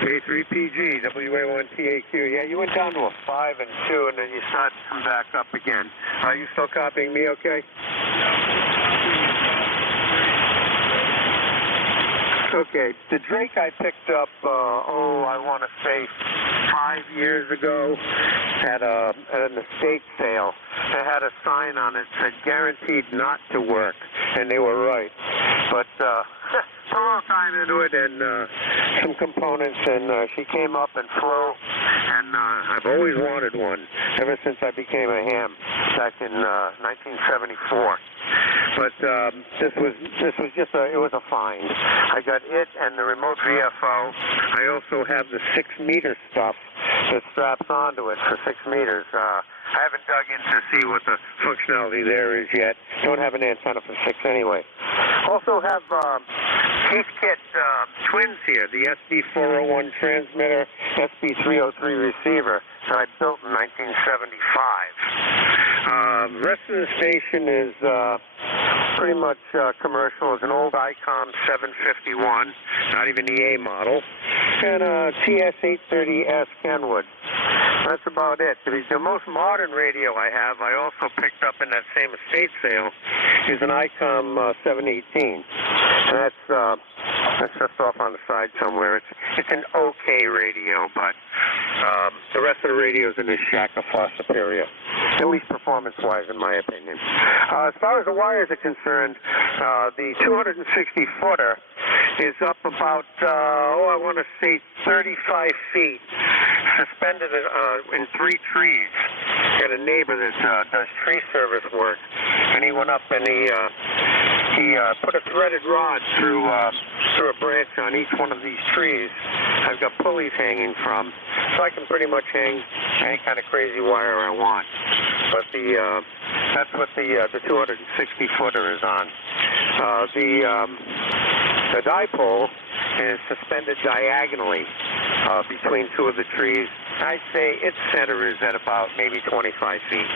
K3PG, WA1TAQ. Yeah, you went down to a 5 and 2, and then you started to come back up again. Are you still copying me okay? Okay, the Drake I picked up, I want to say 5 years ago at an estate sale. It had a sign on it that said guaranteed not to work, and they were right. But a little time into it and some components, and she came up and flew, and I've always wanted one ever since I became a ham back in 1974. But this was just it was a find. I got it and the remote VFO. I also have the 6-meter stuff that straps onto it for 6 meters. I haven't dug in to see what the functionality there is yet. Don't have an antenna for 6 anyway. Also have Heathkit twins here, the SB401 transmitter, SB303 receiver that I built in 1975. The rest of the station is pretty much commercial. It's an old ICOM 751, not even the A model, and a TS830S Kenwood. That's about it. The most modern radio I have, I also picked up in that same estate sale, is an ICOM 718. And that's just off on the side somewhere. It's an okay radio, but the rest of the radios in this shack are far superior, at least performance-wise, in my opinion. As far as the wires are concerned, the 260-footer is up about, I want to say 35 feet. suspended in 3 trees. Got a neighbor that does tree service work, and he went up and he put a threaded rod through a branch on each one of these trees. I've got pulleys hanging from, so I can pretty much hang any kind of crazy wire I want. But that's what the 260 footer is on. The dipole is suspended diagonally between 2 of the trees. I'd say its center is at about maybe 25 feet,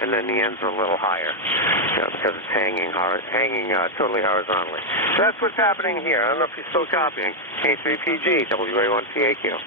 and then the ends are a little higher, because it's hanging totally horizontally. So that's what's happening here. I don't know if you're still copying. K3PG, WA1TAQ.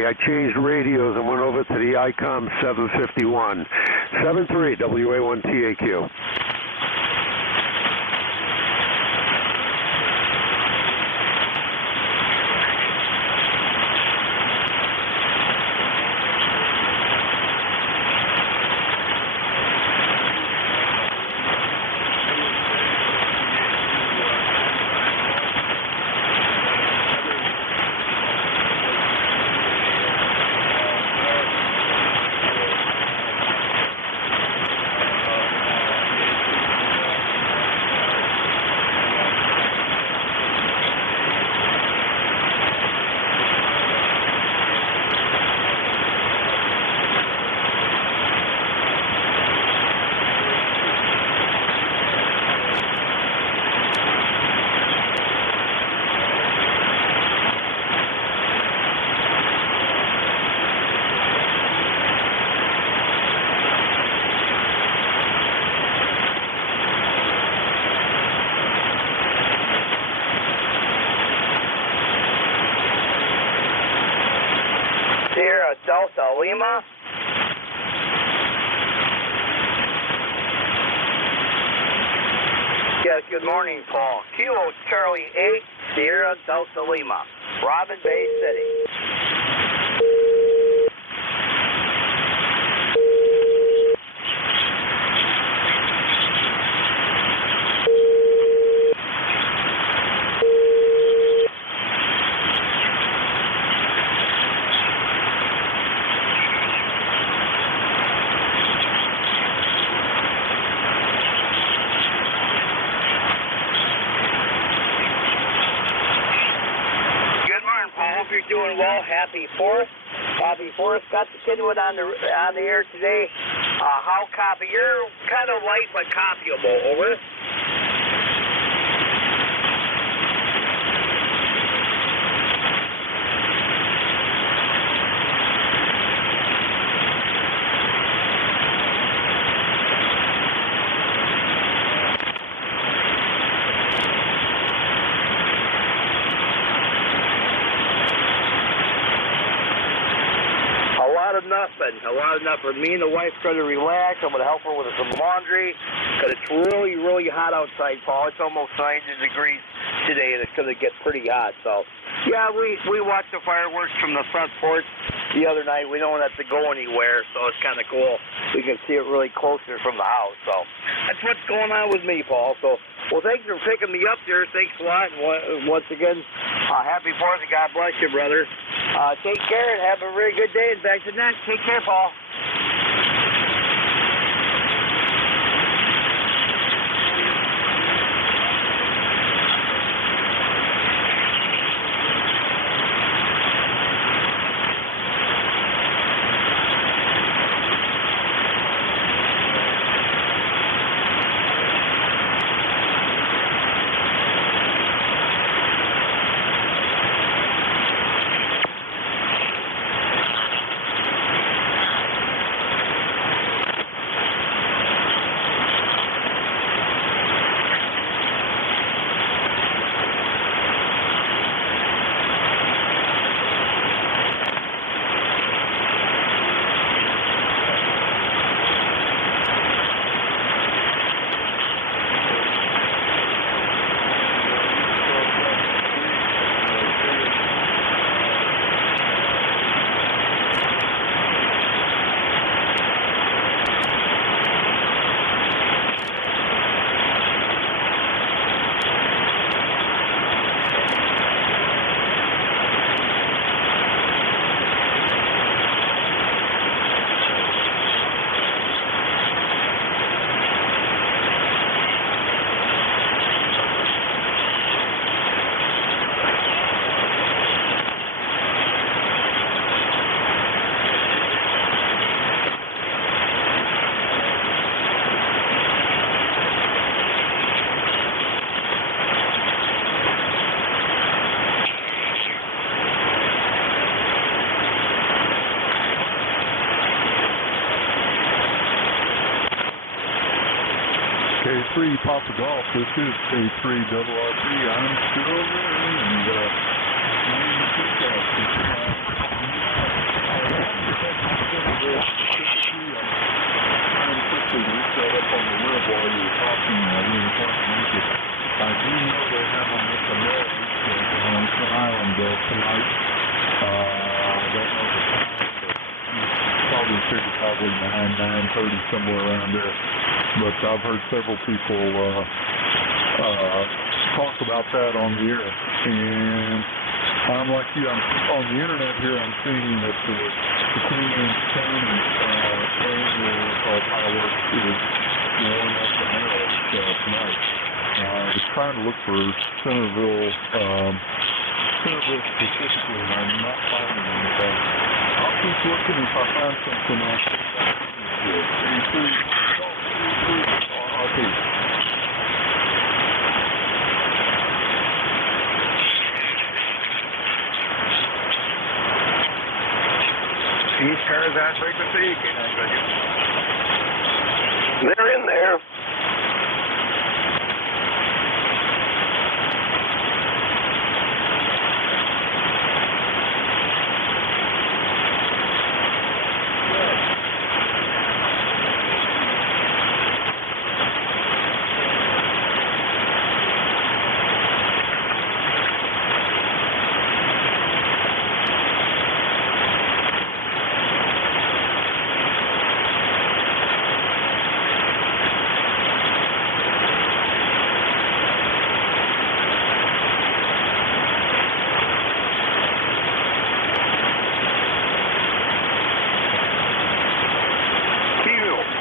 I changed radios and went over to the ICOM 751. 73 WA1TAQ. Sierra Delta Lima. Yes, good morning, Paul. Kilo Charlie 8, Sierra Delta Lima, Robin Bay City. You're doing well. Happy 4th. Happy 4th. Got the Kidwood on the air today. How copy? You're kind of light but copyable. Over. good. A lot enough for me and the wife going to relax. I'm going to help her with some laundry because it's really, really hot outside, Paul. It's almost 90 degrees today, and it's going to get pretty hot. So, yeah, we watched the fireworks from the front porch the other night. We don't have to go anywhere, so it's kind of cool. We can see it really closer from the house. So that's what's going on with me, Paul. So, well, thanks for picking me up there. Thanks a lot. And once again, happy 4th, and God bless you, brother. Take care and have a very good day. And back to next. Take care, Paul. K3 Papa Golf, this is K3 RRP. I'm still there, and quickly look that up on the web while you were talking. I didn't quite make it. I do know they have them at the Marriott on Sun Island tonight. I don't know the time, but probably figure probably 9:30, somewhere around there. But I've heard several people talk about that on the air. And I'm like you, I'm on the internet here, I'm seeing that the Queen Anne's County fireworks is blowing up the Marriott tonight. I was trying to look for Centerville specifically, and I'm not finding anything. I'll keep looking. If I find something, I'll see if ECARS on frequency. They're in there.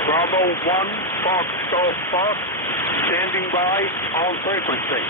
Bravo 1, Fox Golf Fox, standing by on frequency.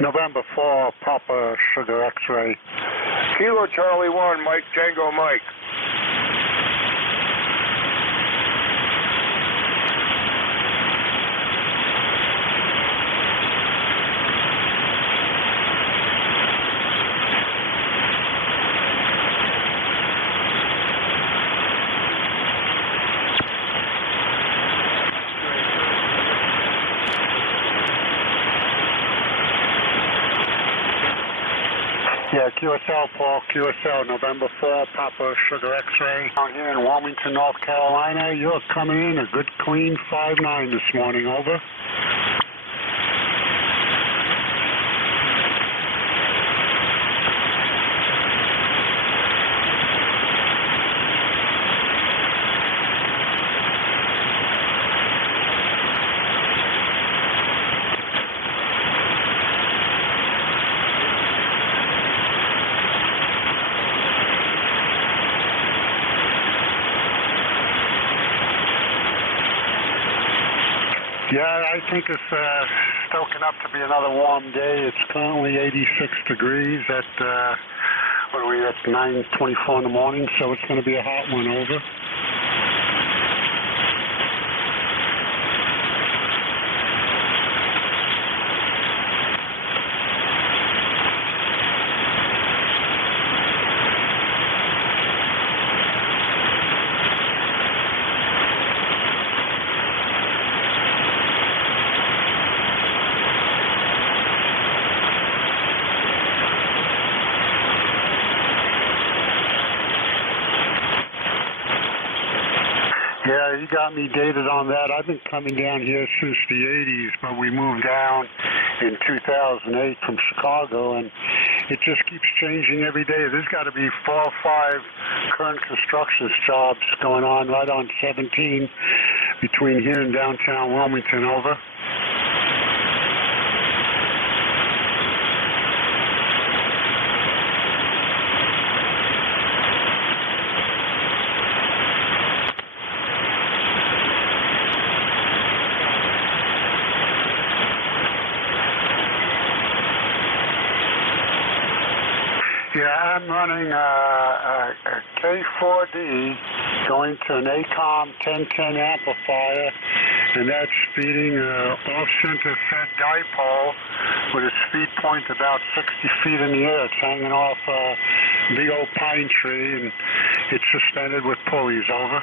November 4, Papa Sugar X-Ray. Kilo Charlie 1, Mike Tango Mike. Yeah, QSL, Paul, QSL, November 4, Papa Sugar X-Ray. Down here in Wilmington, North Carolina, you're coming in a good clean 5.9 this morning, over. Yeah, I think it's stoking up to be another warm day. It's currently 86 degrees at, what are we at, 9:24 in the morning, so it's going to be a hot one, over. Yeah, you got me dated on that. I've been coming down here since the 80s, but we moved down in 2008 from Chicago, and it just keeps changing every day. There's got to be 4 or 5 current construction jobs going on right on 17 between here and downtown Wilmington, over. Yeah, I'm running a K4D going to an ACOM 1010 amplifier, and that's feeding an off-center fed dipole with a speed point about 60 feet in the air. It's hanging off a big old pine tree, and it's suspended with pulleys, over.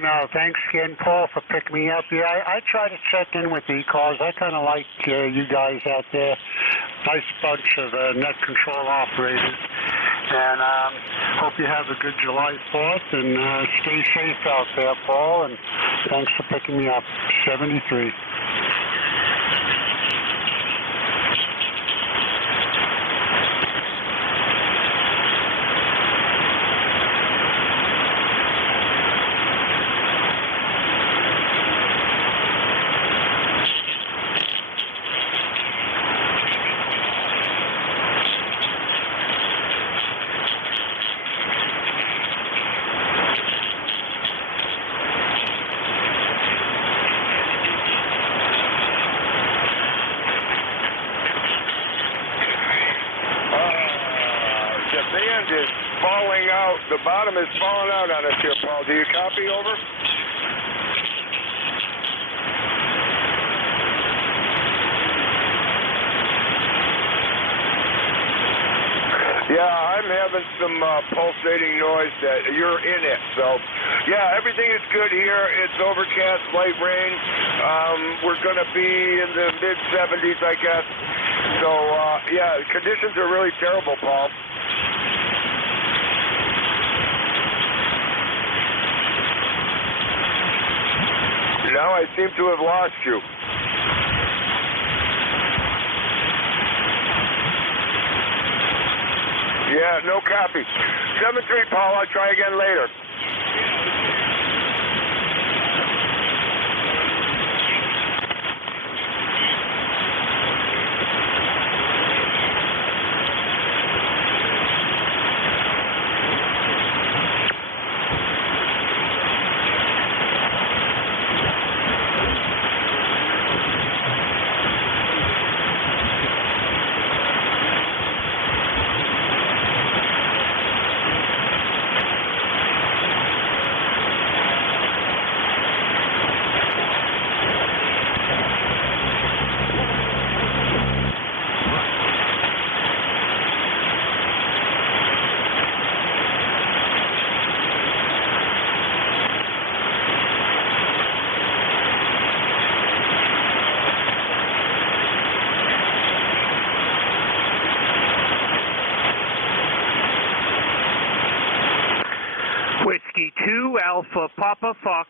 No, thanks again, Paul, for picking me up. Yeah, I try to check in with ECARS. I kind of like you guys out there. Nice bunch of net control operators. And hope you have a good July 4th, and stay safe out there, Paul, and thanks for picking me up. 73. sand is falling out. The bottom is falling out on us here, Paul. Do you copy? Over. Yeah, I'm having some pulsating noise that you're in it. So, yeah, everything is good here. It's overcast, light rain. We're going to be in the mid-70s, I guess. So, yeah, conditions are really terrible, Paul. Now I seem to have lost you. Yeah, no copy. 7-3, Paul. I'll try again later. Whiskey 2, Alpha Papa Fox.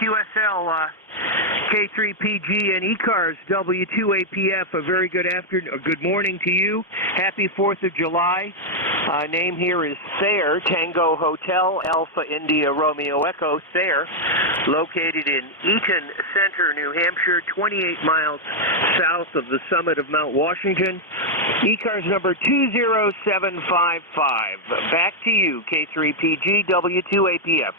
QSL, K3PG and ECARS, W2APF, a very good afternoon, good morning to you. Happy 4th of July. Name here is Sayre, Tango Hotel, Alpha India Romeo Echo, Sayre, located in Eaton Center, New Hampshire, 28 miles south of the summit of Mount Washington. ECARS number 20755. Back to you, K3PG, W2APF.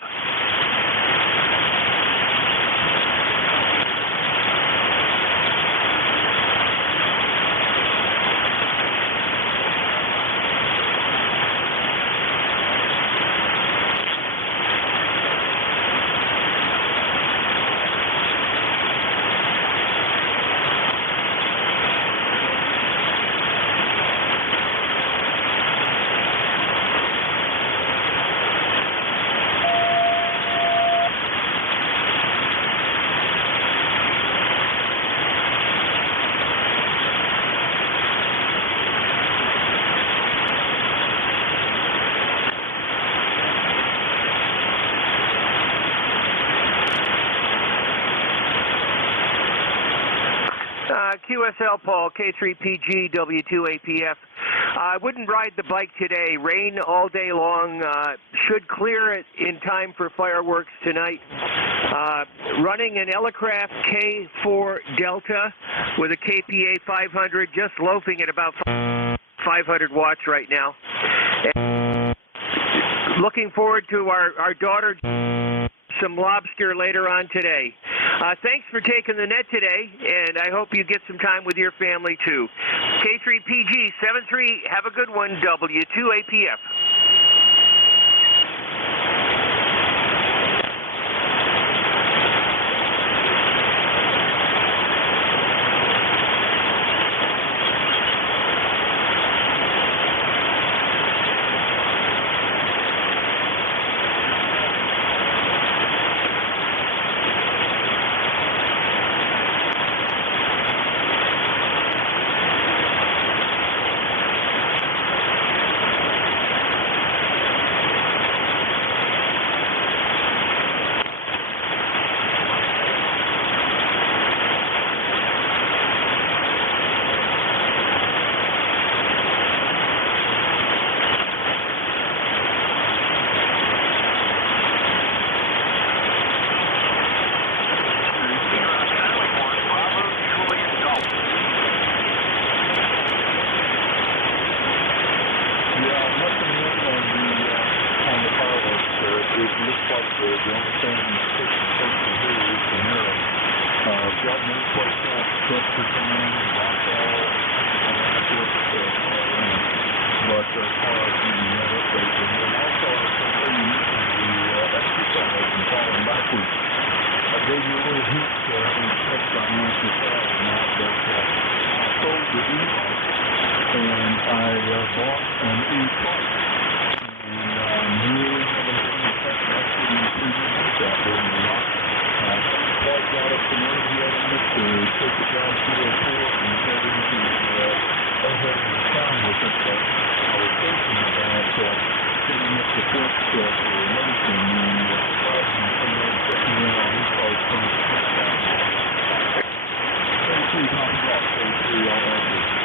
QSL Paul, K3PG, W2APF. I wouldn't ride the bike today. Rain all day long. Should clear it in time for fireworks tonight. Running an Elecraft K4 Delta with a KPA 500, just loafing at about 500 watts right now. And looking forward to our daughter some lobster later on today. Thanks for taking the net today, and I hope you get some time with your family too. K3PG 73, have a good one, W2APF. Chester Command, Rockall, all that good stuff all in. But as far as giving that update, and then also I was going to tell you the exercise and falling backwards. I gave you a little hint in text, I don't know if you saw it or not, but I sold the e-bike and I bought an e-bike. And I'm really having a fun fact I couldn't even make that very lot. Quite got up the nerve yet on it to take it down to the airport and head into town with it, but I was thinking about setting up the first for racing and riding some of the e-bike from the K3 comes off K3 all over.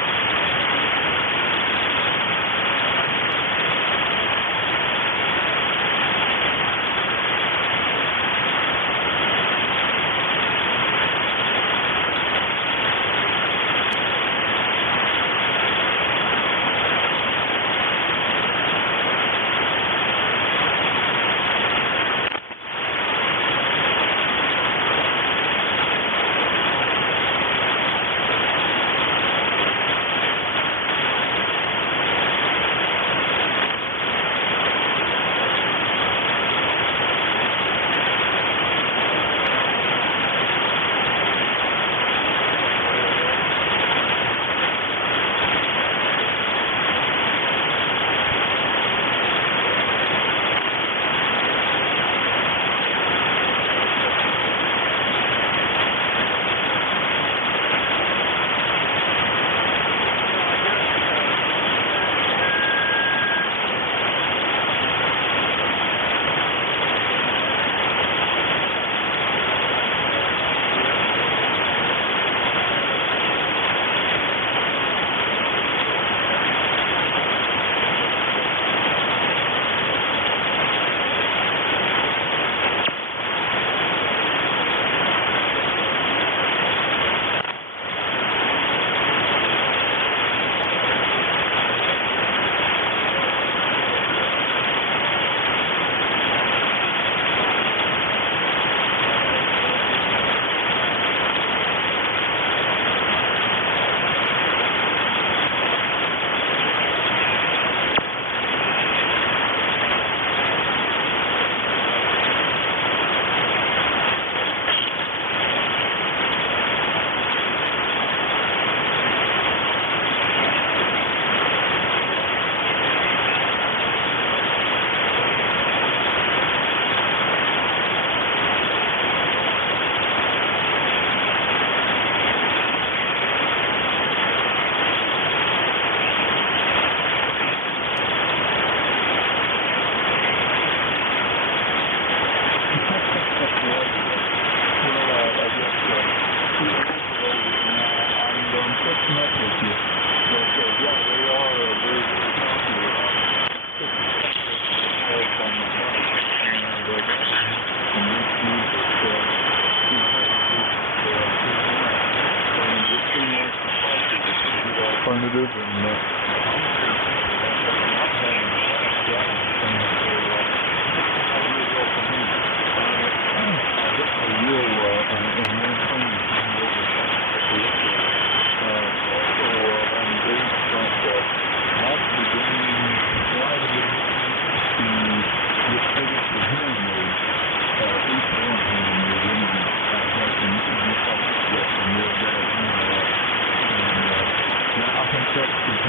alternative, and I think that's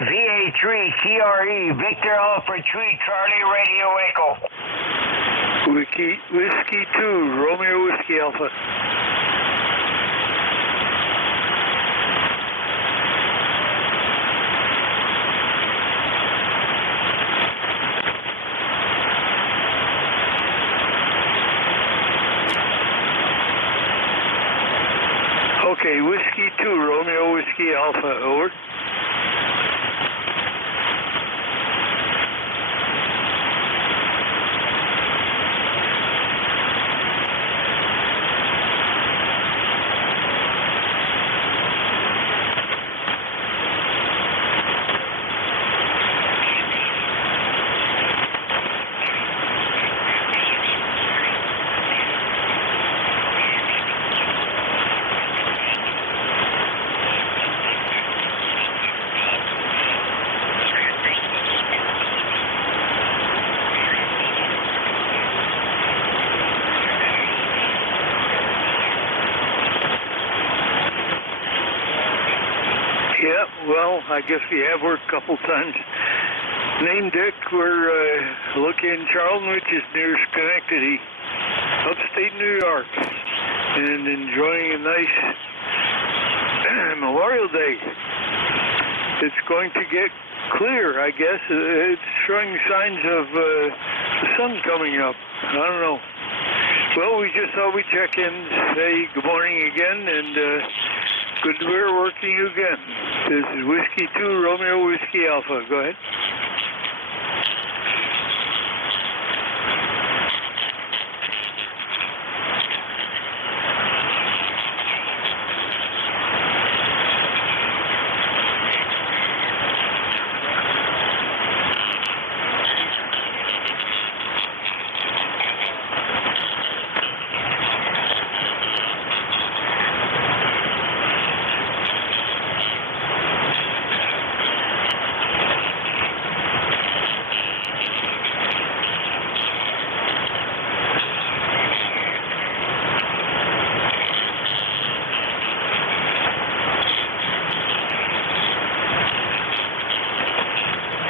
VA3 CRE, Victor Alpha Tree, Charlie Radio Echo. Whiskey 2, Romeo Whiskey Alpha. Okay, Whiskey 2, Romeo Whiskey Alpha, over. Yeah, well, I guess we have worked a couple times. Name Dick, we're looking Charlton, which is near Schenectady, upstate New York, and enjoying a nice Memorial Day. It's going to get clear, I guess. It's showing signs of the sun coming up. I don't know. Well, we just thought we'd check in, say good morning again, and good to be working again. This is Whiskey 2, Romeo Whiskey Alpha. Go ahead.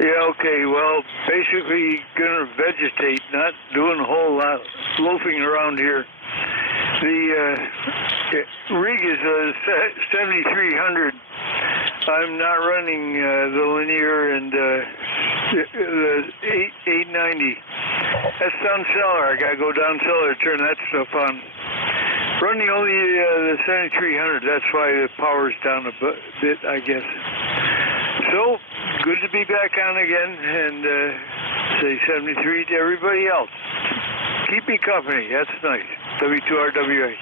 Yeah, okay, well, basically gonna vegetate, not doing a whole lot, loafing around here. The rig is a 7300. I'm not running the linear and the 890. That's down cellar. I gotta go down cellar to turn that stuff on. Running only the 7300. That's why the power's down a bit, I guess. So, good to be back on again, and say 73 to everybody else. Keep me company, that's nice. W2RWA.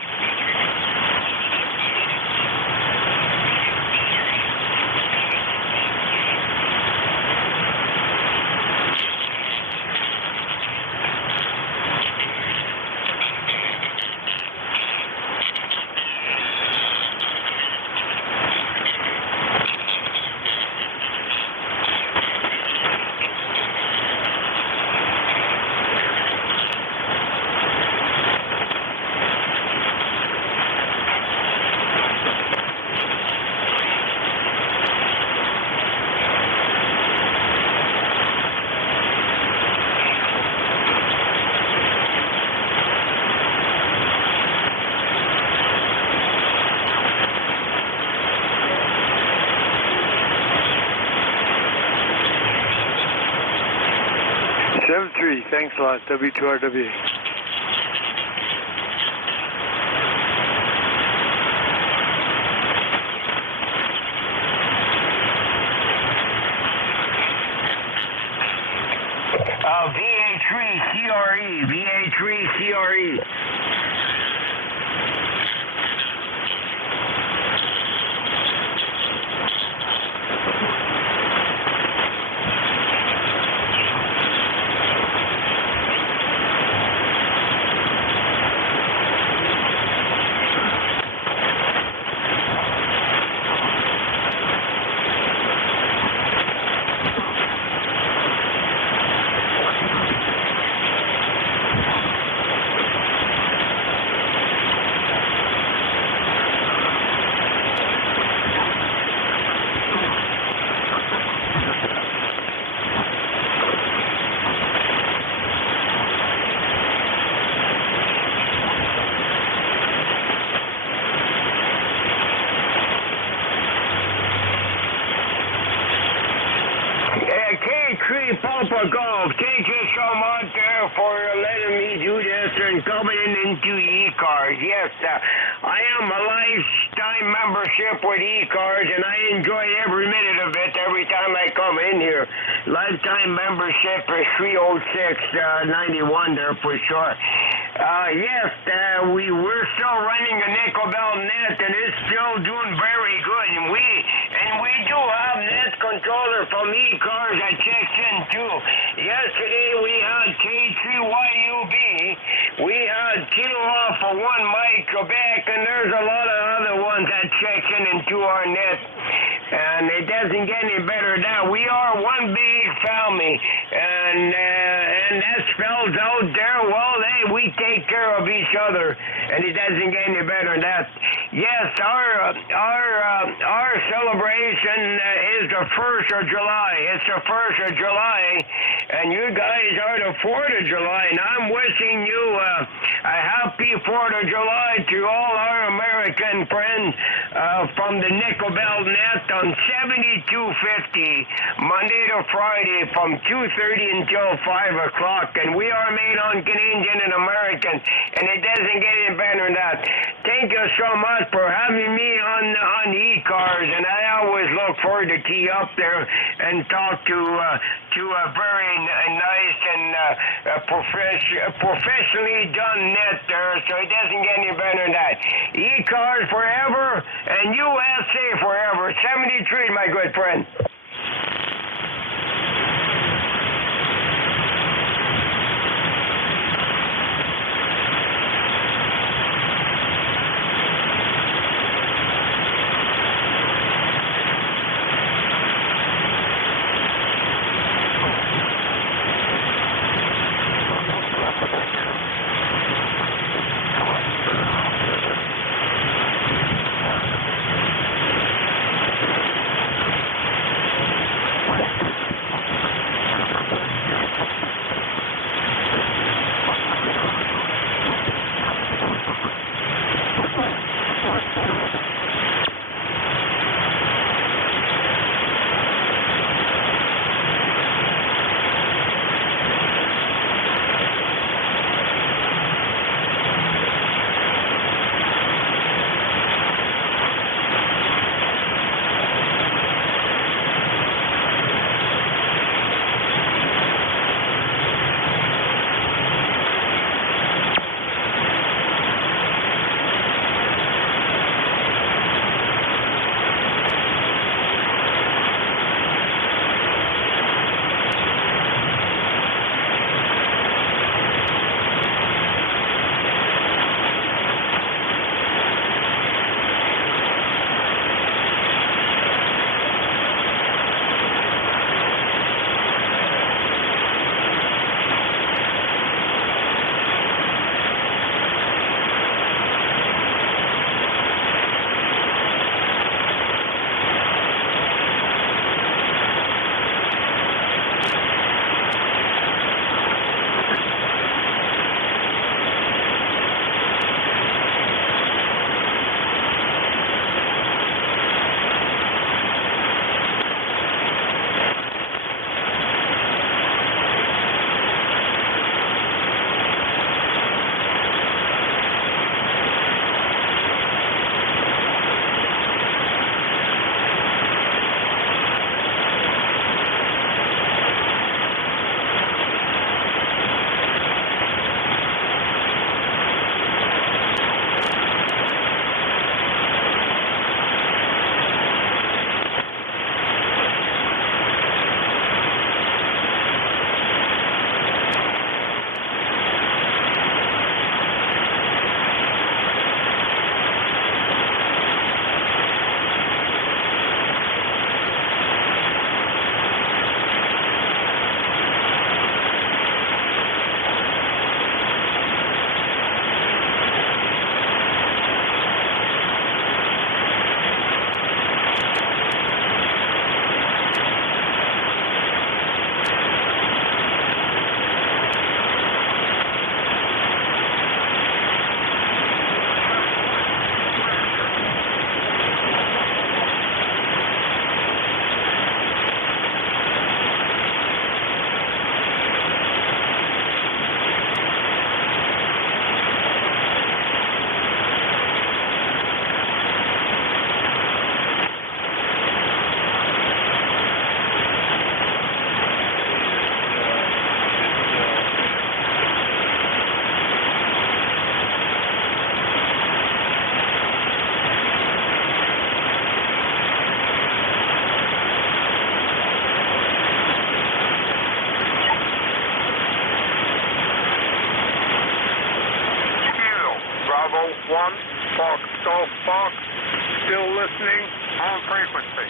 Thanks a lot, W2RW. VA3 CRE, VA3 CRE. into ECARS. Yes, I am a lifetime membership with ECARS, and I enjoy every minute of it every time I come in here. Lifetime membership is 306.91 there for sure. Yes, we're still running a nickel belt net, and it's still doing very good. And we do have net controller from ECARS that checks in too. Yesterday we had K3YUB, we had Kilo Alpha 1 Mike Quebec, and there's a lot of other ones that check in into our net. And it doesn't get any better than that. We are one big family, and that spells out there, well, hey, we take care of each other, and it doesn't get any better than that. Yes, our celebration is the 1st of July. It's the 1st of July, and you guys are the 4th of July, and I'm wishing you a happy 4th of July to all our American friends from the Nickel Belt Net on 7250, Monday to Friday from 2:30 until 5 o'clock, and we are made on Canadian and American, and it doesn't get any better than that. Thank you so much for having me on ECARS, and I always look forward to key up there and talk to a very nice and professionally done net there, so it doesn't get any better than that. ECARS forever and USA forever. 73, my good friend. Fox Golf Fox. Still listening on frequency.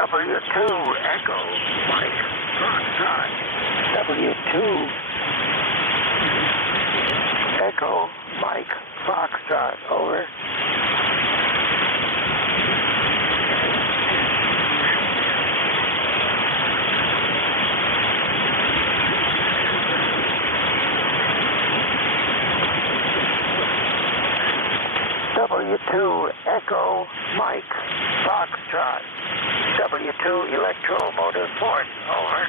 W2 Echo Mike Foxtrot. W2 Echo Mike Foxtrot. Over. W2 Echo Mike Foxtrot. W2 Electromotive Force, over.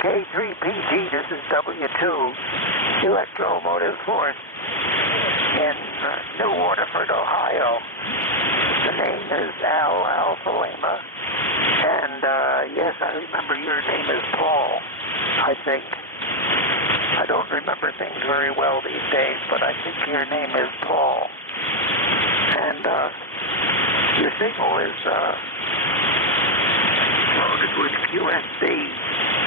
K3PG, this is W2 Electromotive Force in New Waterford, Ohio. The name is Al Alpha Lima, and yes, I remember your name is Paul, I think. I don't remember things very well these days, but I think your name is Paul. And your signal is loaded with QSC.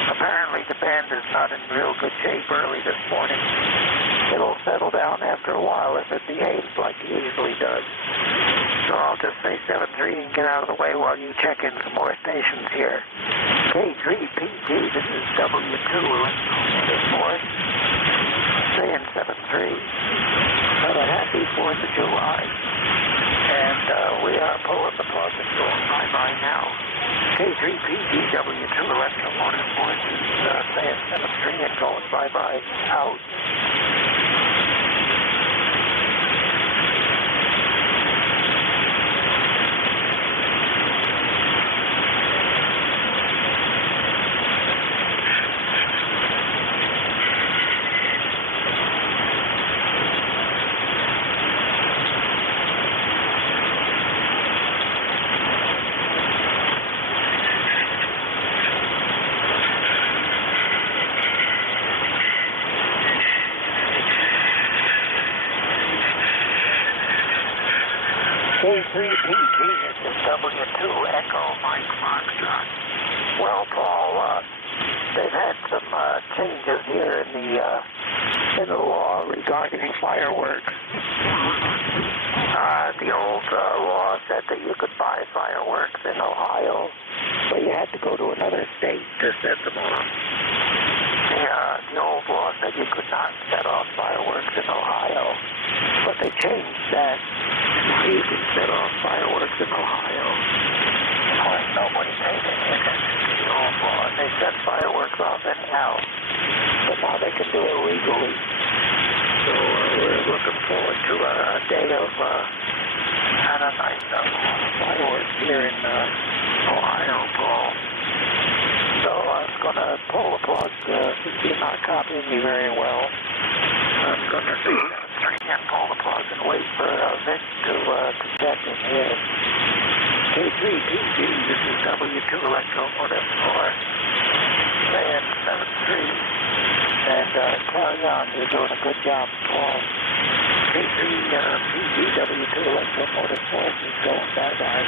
Apparently the band is not in real good shape early this morning. It'll settle down after a while if it behaves like it usually does. So I'll just say 7-3 and get out of the way while you check in some more stations here. K3PG, this is W2 Electromotive Force. Saying 7-3. Have a happy 4th of July. And we are pulling the plug and going bye-bye now. K3PG W2 Electromotive Force is saying 7-3 and going bye-bye out. NJ2US Echo Mike Foxtrot. Well, Paul, they've had some changes here in the law regarding fireworks. The old law said that you could buy fireworks in Ohio, but you had to go to another state to set them off. The old law said you could not set off fireworks in Ohio, but they changed that. Now you can set off fireworks in Ohio. Of course, nobody paid any attention to the old law. They set fireworks off anyhow, but now they can do it legally. So we're looking forward to a day of kind of nice fireworks here in Ohio, Paul. So I was going to pull the plug since you're not copying me very well. I'm going to do that. Pull the plug and wait for Vic to check in here. K3PG, this is W2 Electromotive for Band 73. And carry on, you're doing a good job, Paul. K3PG, W2 Electromotive Force is going bye-bye.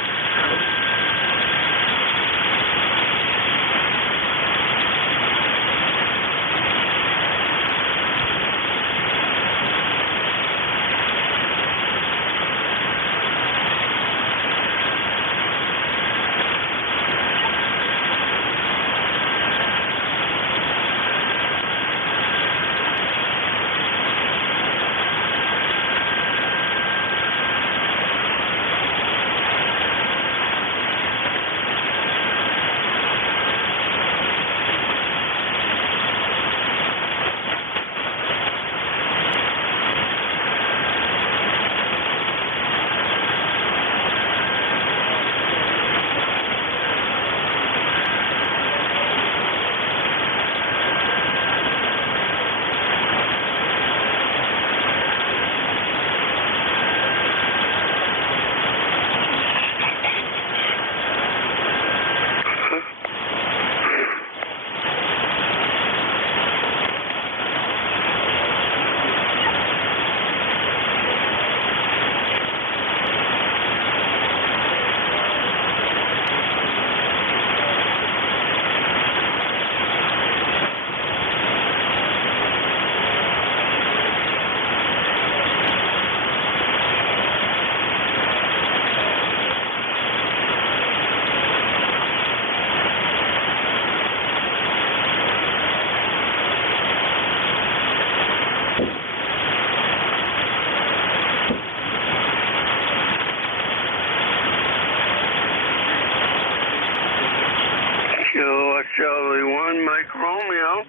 Charlie 1, Mike Romeo.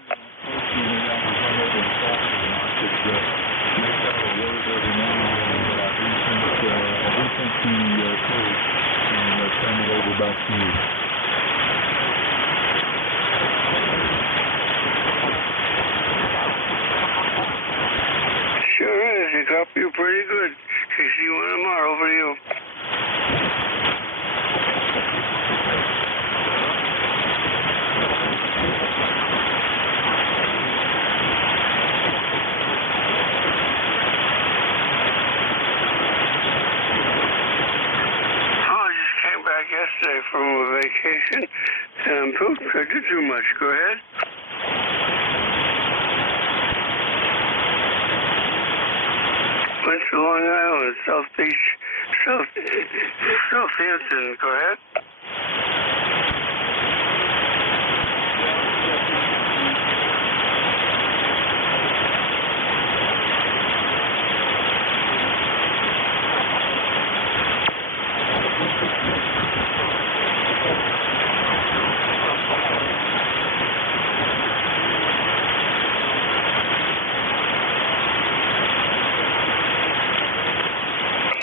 Sure is. You copy you pretty good. KC1MR, over to you. Yesterday from a vacation, and poop could do too much. Go ahead. Went to Long Island, South Beach, Southampton. Go ahead.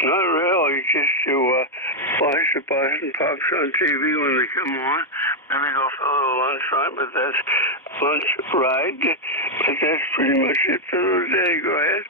Not really, just to watch the Boston Pops on TV when they come on. Maybe go for a little lunch ride, but that's lunch ride. But that's pretty much it for the day. Go ahead.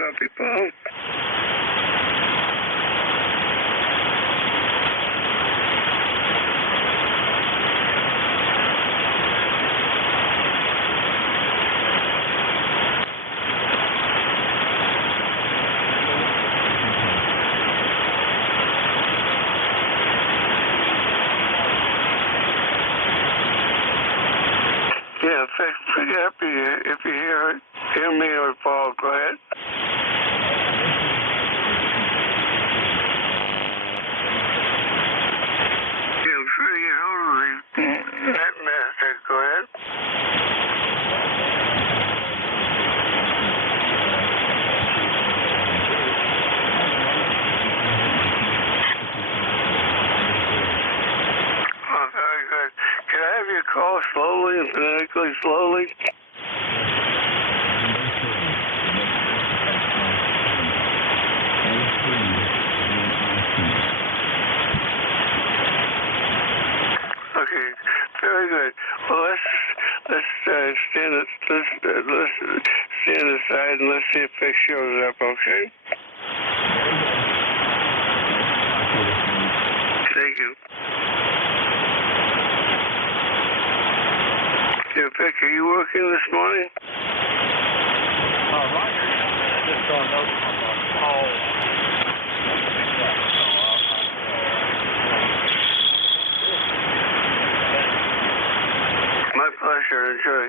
Copy, Paul. Yeah, pick up if you hear it. Hear me or Paul, go ahead. Yeah, I'm trying to get hold of that message. Go ahead. Oh, very good. Can I have you call slowly and phonetically slowly? Okay, very good. Well, let's stand aside and let's see if Vic shows up. Okay. Thank you. Yeah, Vic, are you working this morning? Roger. Just saw a note from Paul. My pleasure. Enjoy.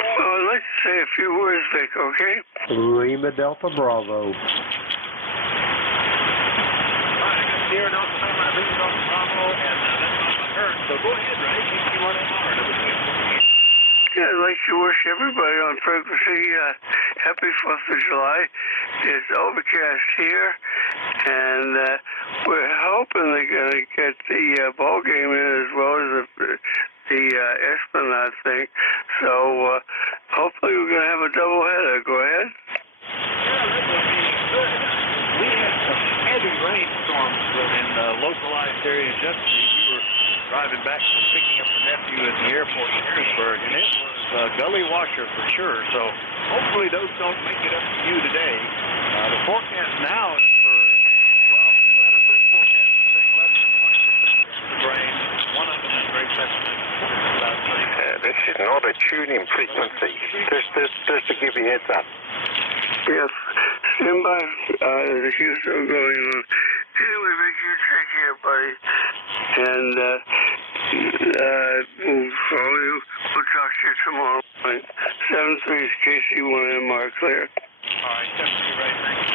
I'd like to say a few words, Vic, okay? Lima Delta Bravo. All right, I got Sierra Delta November, Lima Delta Bravo, and that's all I heard. So go ahead, Ray. KC1MR, number 2. Yeah, I'd like to wish everybody on frequency happy 4th of July. It's overcast here, and we're hoping they're going to get the ball game in as well as the Esplanade thing. So hopefully we're going to have a doubleheader. Go ahead. We had some heavy rainstorms in localized areas yesterday. We were driving back from picking up the nephew at the airport in Harrisburg, and it was a gully washer for sure. So hopefully those don't make it up to you today. The forecast now is for, well, 2 out of 3 forecasts are saying less than 20% of rain. One of them is very pessimistic. This is not a tuning frequency. Just to give you a heads up. Yes. Stand by. The queue's still going on. Anyway, Vic, you take care, buddy. And we'll talk to you tomorrow morning. 7-3 is KC1MR clear. All right, 7-3, right. Thank you.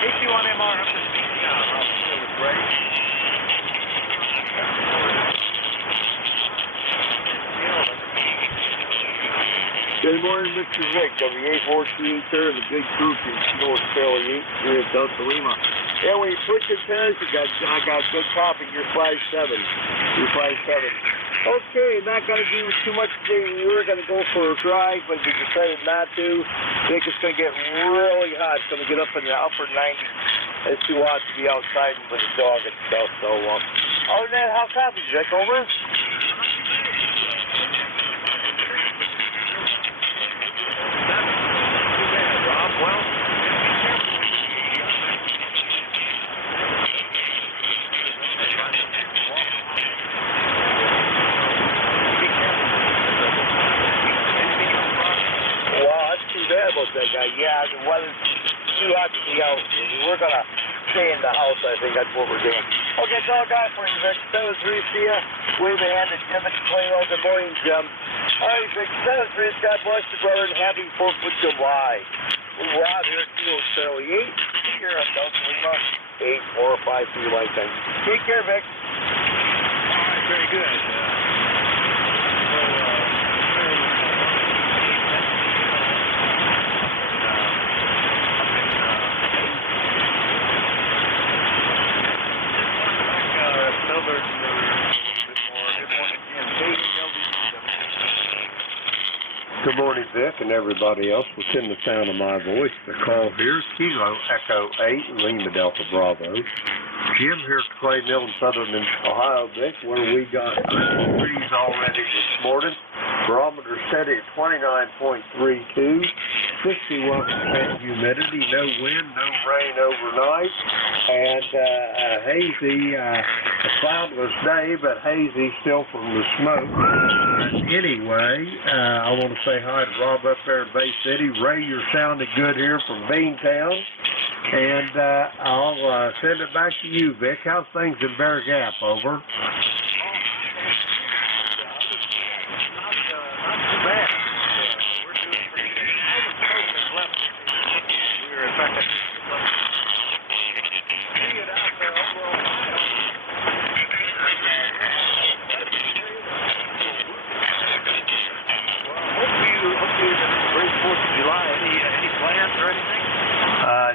KC1MR up to speed now. I'll still with Ray. Good morning, Mr. Vic. W842, sir, the big group in North Philly, here at Delta Lima. Yeah, when you switch antennas, I got good copy. You're flash 7. You're flash 7. Okay, not going to do too much today. We were going to go for a drive, but we decided not to. I think it's going to get really hot. It's going to get up in the upper 90s. It's too hot to be outside with the dog and stuff. So, other than that, how copy, Vic? Over? Yeah, the weather's too hot to be out. We're going to stay in the house, I think that's what we're doing. Okay, that's all I got for you, Vic. 7-3, see ya. Wave a hand at Jim at the plane. Good morning, Jim. All right, Vic, 7-3, God bless you, brother, and happy 4th of July. We're out here at 208 here on Delta Lima, 8453 lifetime. Take care, Vic. All right, very good. Good morning, Vic, and everybody else within the sound of my voice. The call here is Kilo Echo 8, Lima Delta Bravo. Jim here at Clay Mill in Southern Ohio, Vic, where we got 90 degrees already this morning. Barometer steady at 29.32, 61% humidity, no wind, no rain overnight, and a hazy, a cloudless day, but hazy still from the smoke. Anyway, I want to say hi to Rob up there in Bay City. Ray, you're sounding good here from Beantown. And I'll send it back to you, Vic. How's things in Bear Gap? Over.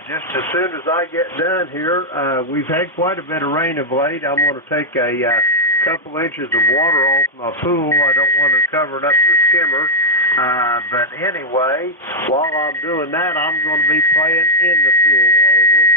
Just as soon as I get done here, we've had quite a bit of rain of late. I'm going to take a couple inches of water off my pool. I don't want it covering up the skimmer. But anyway, while I'm doing that, I'm going to be playing in the pool. Over.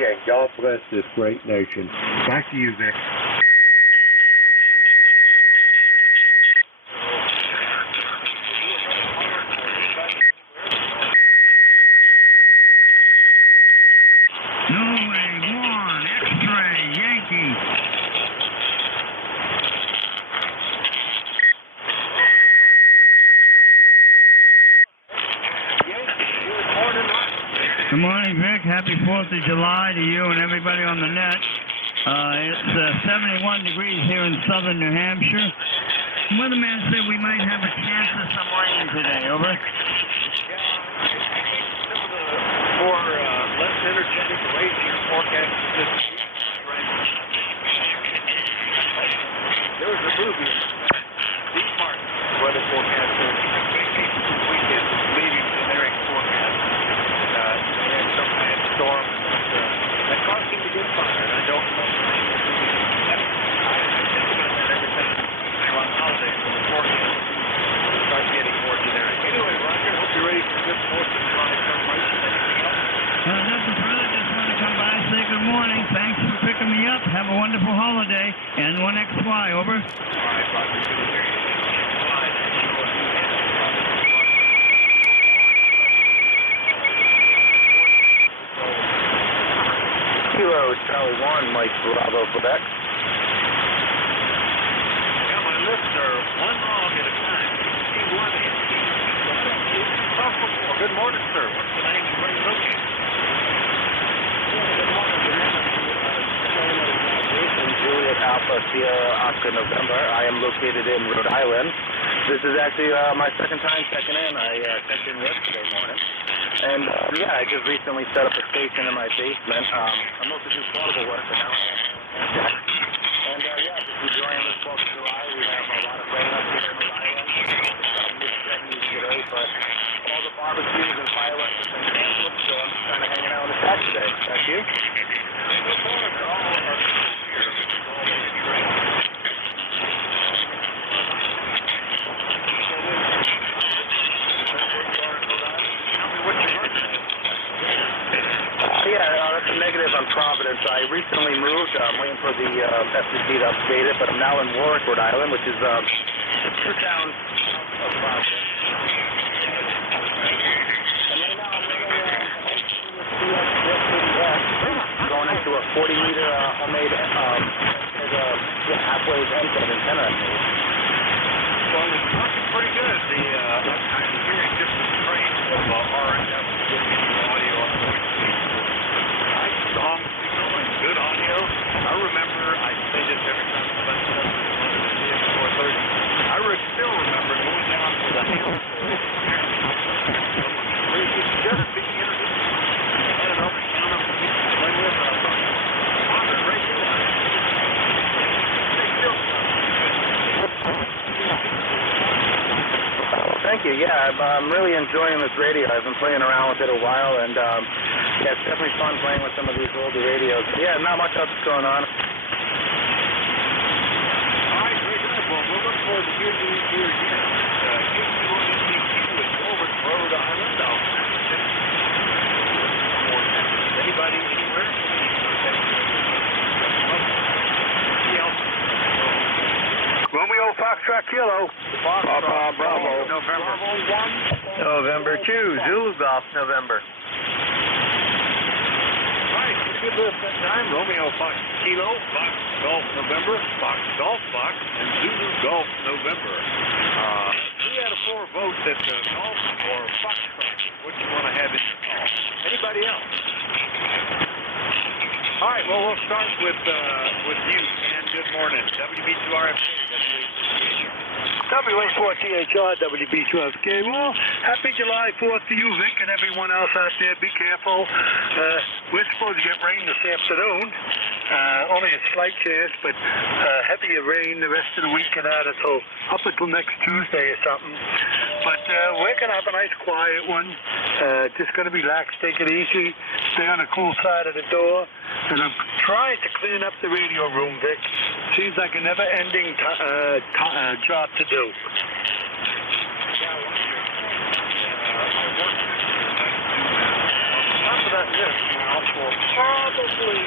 And God bless this great nation. Back to you, Vic. Good morning, Vic. Happy 4th of July to you and everybody on the net. It's 71 degrees here in southern New Hampshire. The weatherman said we might have a chance of some rain today. Over. More less energetic, lazier forecast this right. There was a movie, Steve Martin, weather forecaster, vacation this weekend, leaving generic forecast. They had some kind of storm that caused him to get fired. I don't know. I think about that every time they're on holiday for the forecast. Start getting more generic. Anyway, Roger, hope you're ready for a good 4th of July celebration. Anything else? Nothing further. Just want to come by and say good morning. Thanks for picking me up. Have a wonderful holiday. N1XY, over. All right, Roger. Good to hear you. Kilo Charlie 1, Mike Bravo, Quebec. Yeah, my lists are one log at a time. T1 and T2. Good morning, sir. What's the name and where you located? Good morning, Juliet Alpha Sierra Oscar November. I am located in Rhode Island. This is actually my second time checking in. I checked in yesterday morning. And yeah, I just recently set up a station in my basement. I mostly do portable work, but now I am and yeah, just enjoying this 4th of July. We have a lot of rain up here in Rhode Island. Mid-70s today, but all the barbecues and fireworks have been canceled, so I'm just kind of hanging out on the side today. Thank you. Good morning to all of us here. All those trains. Yeah, that's a negative on Providence. I recently moved. I'm waiting for the FCC to update it, but I'm now in Warwick, Rhode Island, which is 2 towns south of Providence. And right now I'm going into a 40-meter homemade halfway antenna I made. Well, it's working pretty good. I'm hearing different strains of RF audio on the nice strong signal and good audio. I remember I say this every time somebody says at 4:30. I still remember going down to the house where you could just be introduced. I had an over counter for people to play with, and I thought, on the radio, they still Thank you. Yeah, I'm really enjoying this radio. I've been playing around with it a while, and yeah, it's definitely fun playing with some of these older radios. Yeah, not much else going on. All right, very good. Well, we'll look forward to hearing you here again. KC1ECQ in Warwick, Rhode Island. Anybody, anywhere? Romeo Foxtrot Kilo. Papa Bravo. November 1. November 2. Zulu Golf, November. Right, good list that time. Romeo Fox Kilo, Fox Golf November, Fox Golf Fox, and Zulu Golf November. 3 out of 4 votes at golf or Foxtrot. What you want to have in your call? Anybody else? All right, well, we'll start with you, and good morning. WB2RFK, WA4THR, WB2FK. Well, happy July 4th to you, Vic, and everyone else out there. Be careful. We're supposed to get rain this afternoon. Only a slight chance, but heavier rain the rest of the week and that until up until next Tuesday or something. But we're going to have a nice quiet one. Just going to relax, take it easy, stay on the cool side of the door. And I'm trying to clean up the radio room, Vic. Seems like a never-ending job to do. Top of that list now for probably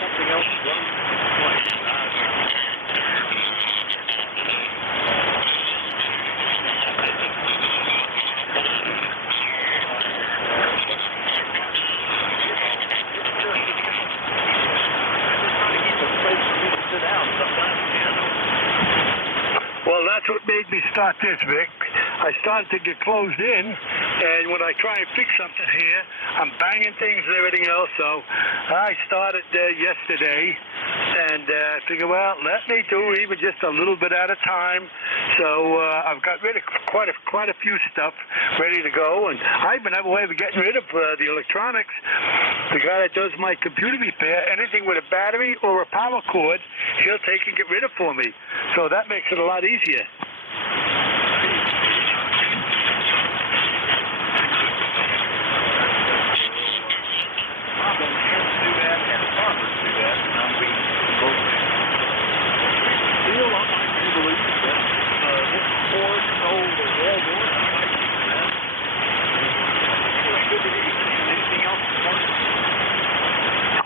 something else runs twice. Well, that's what made me start this, Vic. I started to get closed in, and when I try and fix something here, I'm banging things and everything else. So I started yesterday, and figured, well, let me do even just a little bit at a time. So I've got rid of quite a few stuff ready to go, and I've been having a way of getting rid of the electronics. The guy that does my computer repair, anything with a battery or a power cord, he'll take and get rid of for me. So that makes it a lot easier.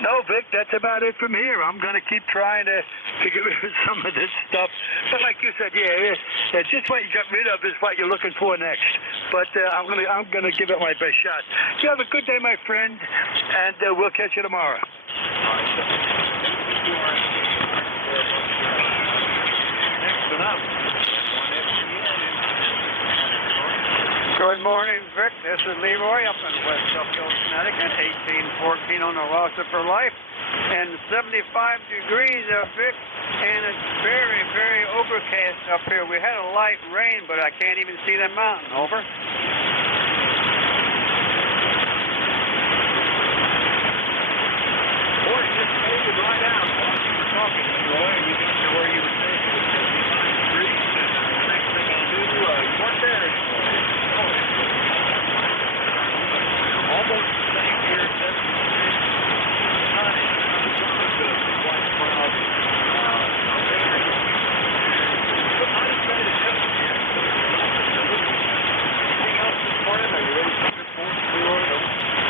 No, Vic, that's about it from here. I'm going to keep trying to get rid of some of this stuff. But like you said, just what you got rid of is what you're looking for next. But I'm gonna give it my best shot. You have a good day, my friend, and we'll catch you tomorrow. Good morning, Vic. This is Leroy up in West Suffield, Connecticut, 1814 on the roster for life, and 75 degrees, Vic, and it's very, very overcast up here. We had a light rain, but I can't even see the mountain. Over. Boy, just made it right out while you were talking, Leroy, and you got to where you were saying it was 75 degrees, and the next thing I knew, you weren't there anymore. Almost the same here, 70 degrees. Not even quite proud. But not as bad as yesterday. Anything else this morning? Are you ready for this morning?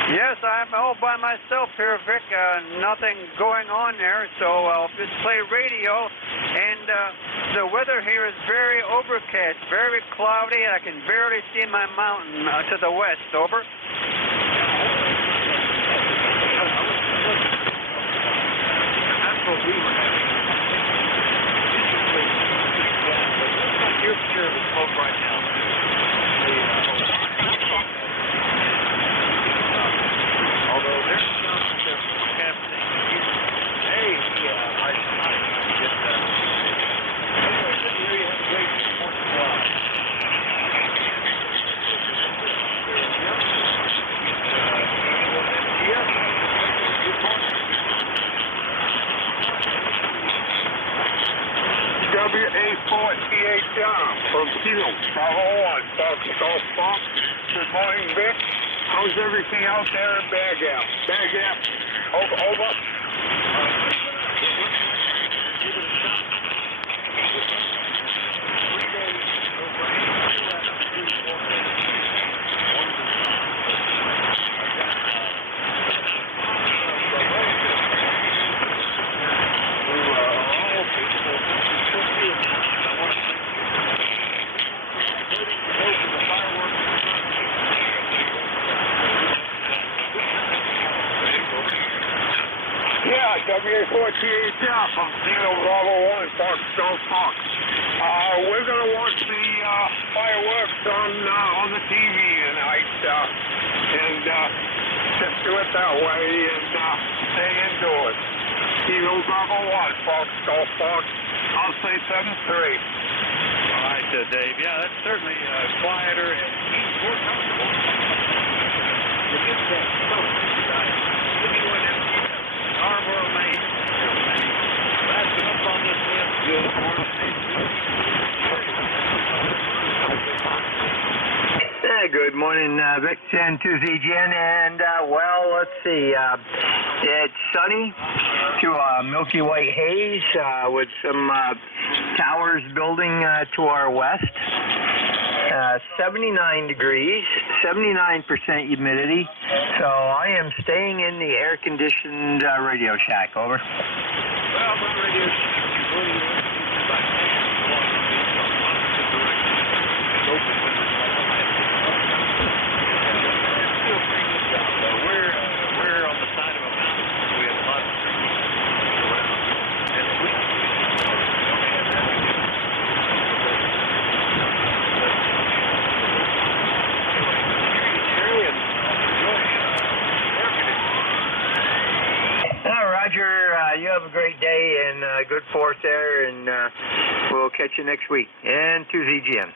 Yes, I'm all by myself here, Vic. Nothing going on there, so I'll just play radio. And the weather here is very overcast, very cloudy, and I can barely see my mountain to the west. Over. That's what we were having. You're clear of the smoke right now. Although there's some happening. Hey, I get that. Anyway, good to hear you have a great morning drive. WA4TH from Kilo, Bravo 1, Golf Fox. Good morning, Vic. How's everything out there in Bag Gap? Bag Gap, over. WA4TH from Kilo, Bravo 1, Golf Fox. We're going to watch the fireworks on the TV tonight, and just do it that way and stay indoors. Kilo, Bravo 1, Golf Fox. I'll say 7-3. All right, Dave. Yeah, that's certainly quieter and more comfortable. Look at that. Give me one empty. Scarborough, Maine. Last up on this list. Good morning. Good morning, Vic and Tuesday, Jen, and well, let's see. It's sunny to milky white haze with some towers building to our west. 79 degrees, 79% humidity. So I am staying in the air-conditioned Radio Shack. Over. Well, my Radio Shack is running we're on the side of a mountain. We have a lot of trees around, and we don't have that. have a great day and good force there, and we'll catch you next week. And to ZGM.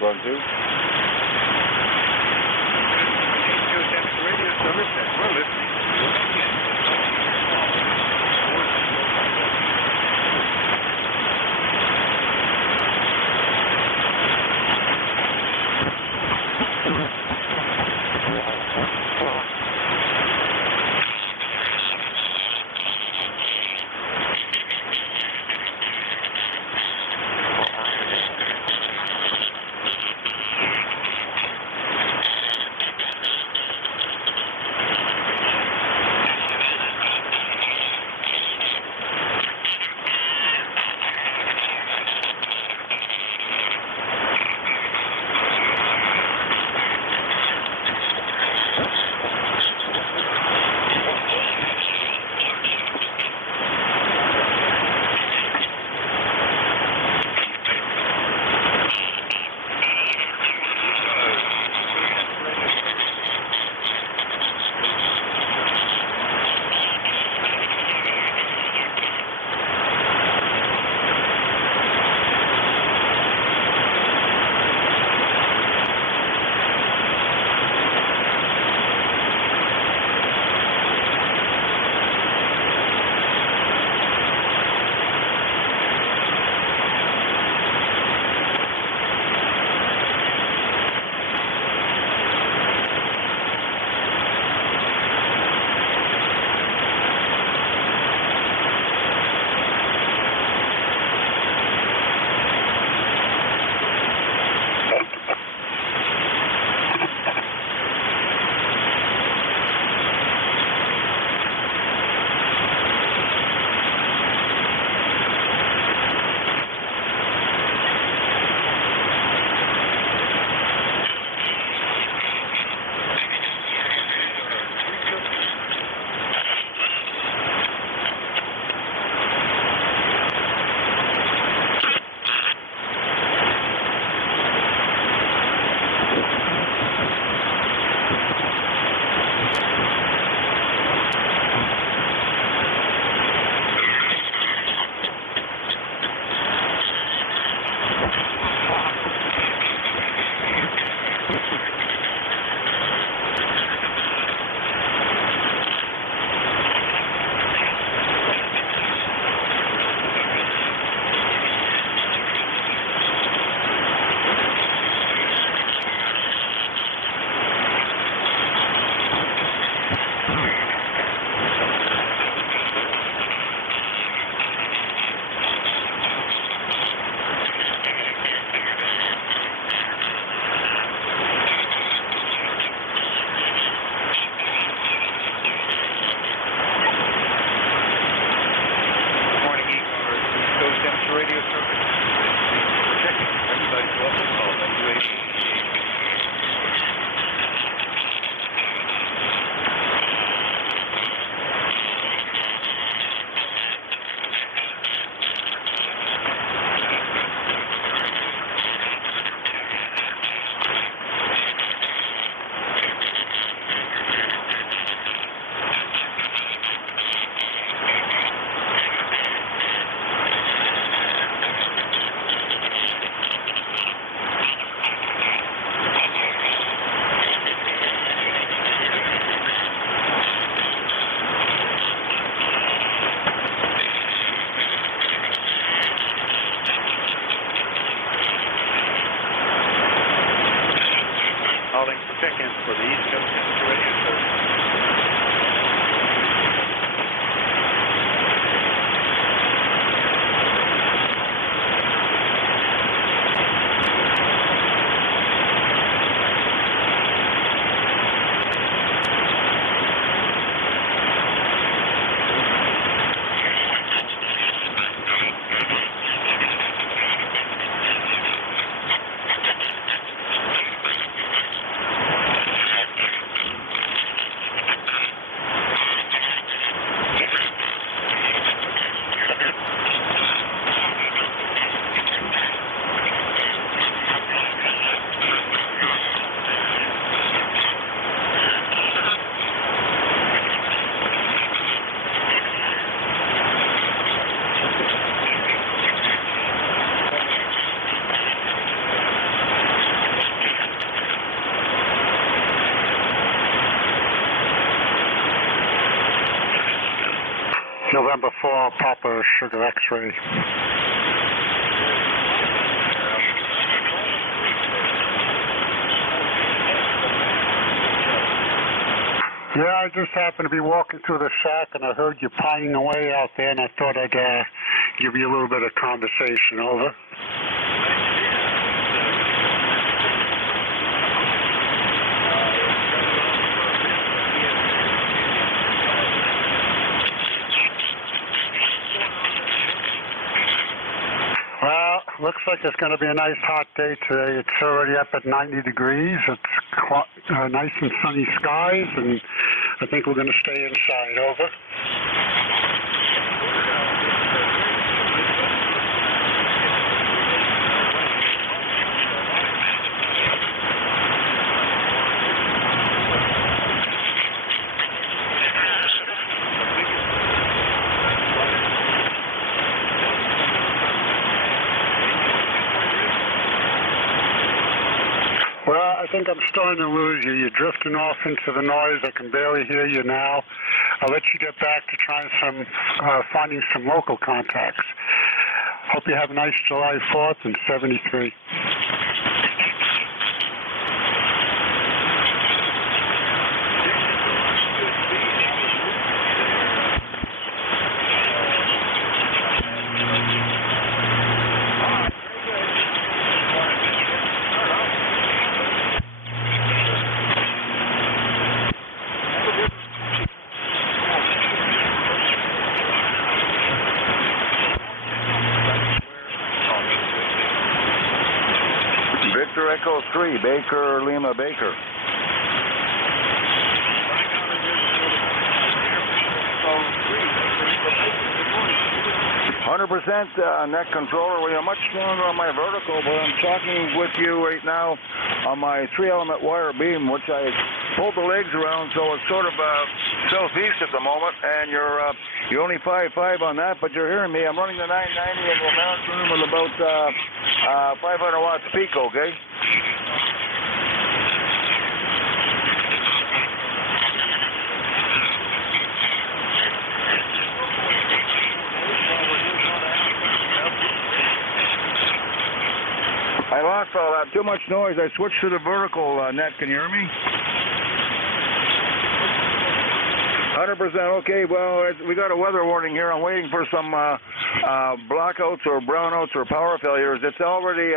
One, two. coming in through radio service. November 4, Papa Sugar X-ray. Yeah, I just happened to be walking through the shack and I heard you pining away out there, and I thought I'd give you a little bit of conversation. Over. Well, looks like it's going to be a nice hot day today. It's already up at 90 degrees. It's nice and sunny skies, and I think we're going to stay inside. Over. Well, I think I'm starting to lose you. You're drifting off into the noise. I can barely hear you now. I'll let you get back to trying finding some local contacts. Hope you have a nice July 4th and 73. Victor Echo 3, Baker, Lima, Baker. 100% neck controller. We are much stronger on my vertical, but I'm talking with you right now on my 3-element wire beam, which I pulled the legs around, so it's sort of southeast at the moment, and you're only 5.5 on that, but you're hearing me. I'm running the 990 in the mount room with about 500 watts peak, okay? I lost all that. Too much noise. I switched to the vertical net. Can you hear me? 100%. Okay, well, we got a weather warning here. I'm waiting for some blackouts or brownouts or power failures. It's already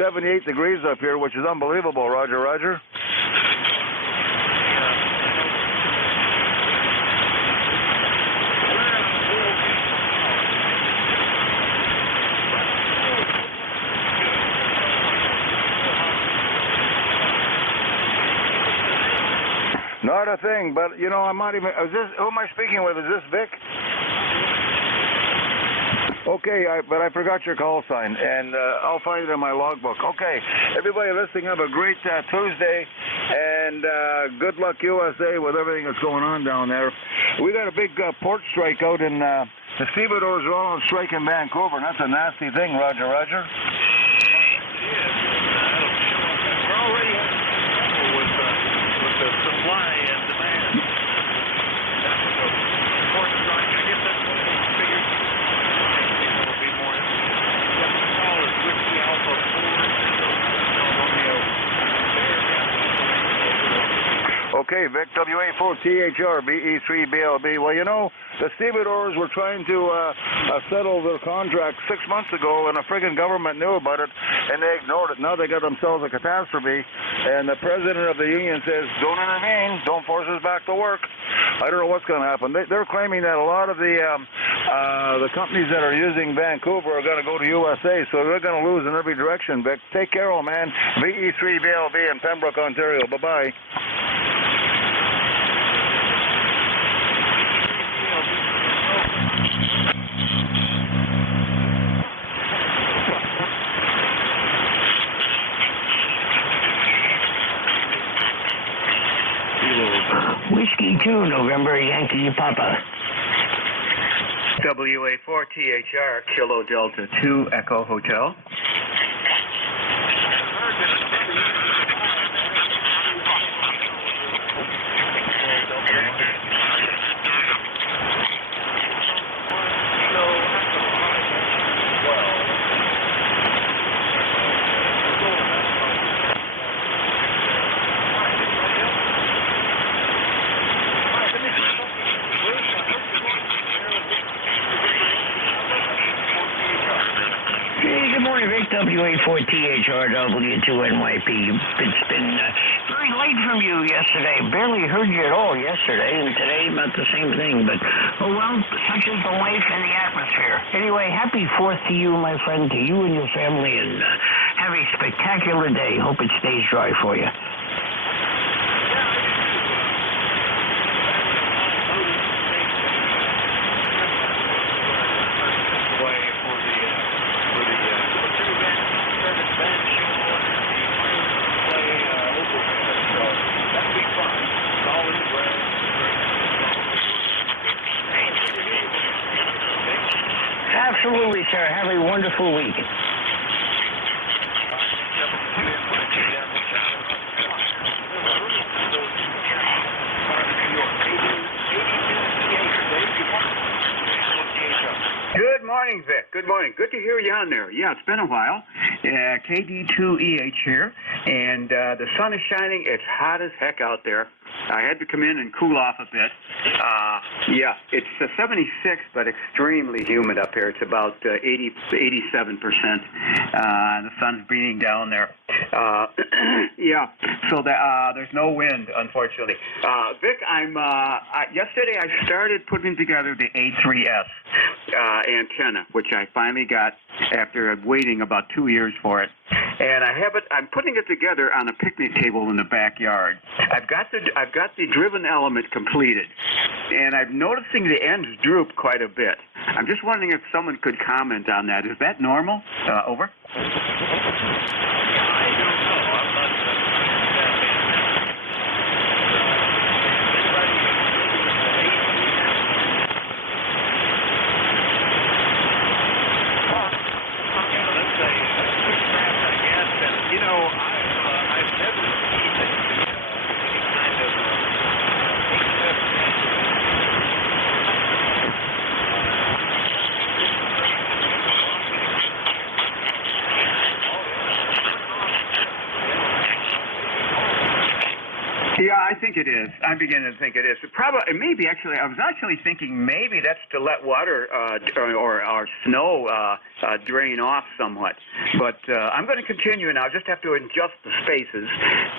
78 degrees up here, which is unbelievable. Roger, roger. Not a thing, but, you know, I'm not even... who am I speaking with? Is this Vic? Okay, but I forgot your call sign, and I'll find it in my logbook. Okay, everybody listening, have a great Tuesday, and good luck, USA, with everything that's going on down there. We got a big port strike out in... the stevedores are all on strike in Vancouver, and that's a nasty thing, Roger, roger. We're already with the supply and demand. That's the port strike. I guess that's what they figured. There will be more. Callers, Whiskey Alpha 4, Romeo. Okay, Vic, WA4THR, BE3BLB. Well, you know, the stevedores were trying to settle their contract 6 months ago, and the friggin' government knew about it, and they ignored it. Now they got themselves a catastrophe, and the president of the union says, don't intervene, don't force us back to work. I don't know what's going to happen. They're claiming that a lot of the companies that are using Vancouver are going to go to USA, so they're going to lose in every direction, Vic. Take care, old man. VE3BLB in Pembroke, Ontario. Bye-bye. Whiskey 2, November, Yankee Papa. WA4THR, Kilo Delta 2, Echo Hotel. WA4THR W2NYP. It's been very late from you yesterday. Barely heard you at all yesterday, and today about the same thing. But, oh well, such is the life and the atmosphere. Anyway, happy 4th to you, my friend, to you and your family, and have a spectacular day. Hope it stays dry for you. Absolutely, sir. Have a wonderful week. Good morning, Vic. Good morning. Good to hear you on there. Yeah, it's been a while. KD2EH here, and the sun is shining. It's hot as heck out there. I had to come in and cool off a bit. Yeah, it's 76, but extremely humid up here. It's about 87%. The sun's beating down there. Yeah, so there's no wind, unfortunately. Vic, yesterday I started putting together the A3S antenna, which I finally got after waiting about 2 years for it. And I'm putting it together on a picnic table in the backyard. I've got the driven element completed, and I'm noticing the ends droop quite a bit. I'm just wondering if someone could comment on that. Is that normal? Over. Yeah, I think it is. I'm beginning to think it is. Maybe actually, I was actually thinking maybe that's to let water or snow drain off somewhat. But I'm going to continue now. Just have to adjust the spaces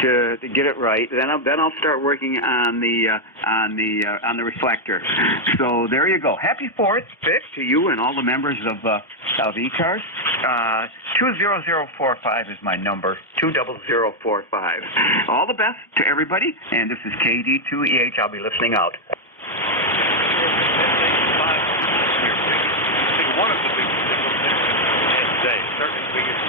to get it right. Then I'll start working on the reflector. So there you go. Happy 4th, Vic, to you and all the members of ECARS. 20045 is my number. 20045. All the best to everybody. And this is KD2EH. I'll be listening out. One of the big today, certainly the biggest.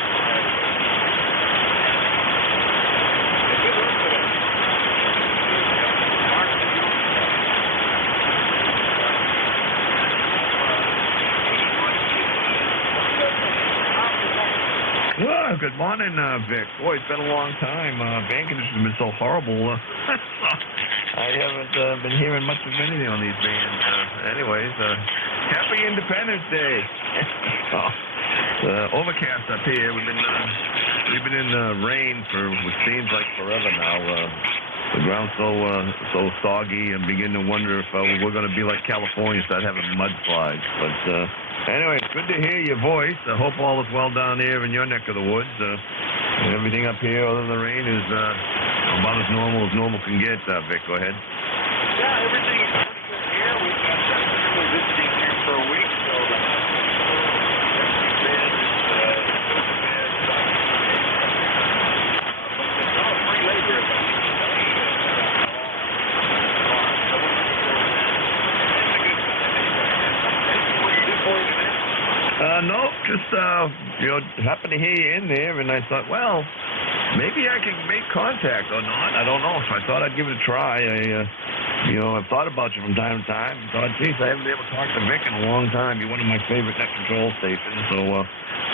Well, good morning, Vic. Boy, it's been a long time. Band conditions have been so horrible. I haven't been hearing much of anything on these bands. Anyways, happy Independence Day. Overcast up here. We've been in rain for what seems like forever now. the ground's so soggy, and begin to wonder if we're going to be like California, start having mudslides. But anyway, it's good to hear your voice. I hope all is well down there in your neck of the woods. And everything up here, other than the rain, is about as normal can get. Vic, go ahead. Yeah, everything is pretty good here. We've got family visiting here for a week, so the bed is good to bed. But it's all free labor. No, just, happened to hear you in there, and I thought, well, maybe I can make contact or not. I don't know. So I thought I'd give it a try. I've thought about you from time to time. I thought, geez, I haven't been able to talk to Vic in a long time. You're one of my favorite net control stations, so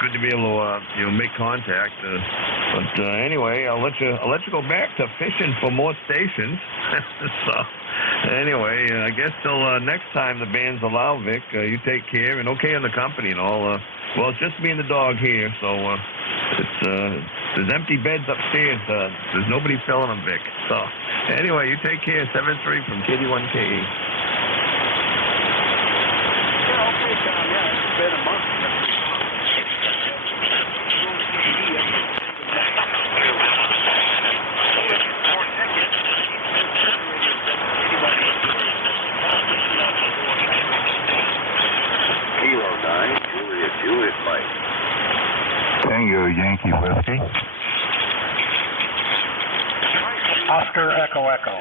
good to be able to, make contact. But anyway, I'll let you go back to fishing for more stations. So anyway, I guess till next time the bands allow, Vic, you take care, and okay on the company and all. Well, it's just me and the dog here, so there's empty beds upstairs. There's nobody filling them, Vic. So anyway, you take care. 7-3 from KD1KE. Yeah, okay, Tom. Yeah, it's been a month. Kilo 9, Juliet Mike. Tango Yankee Whiskey. Oscar Echo Echo.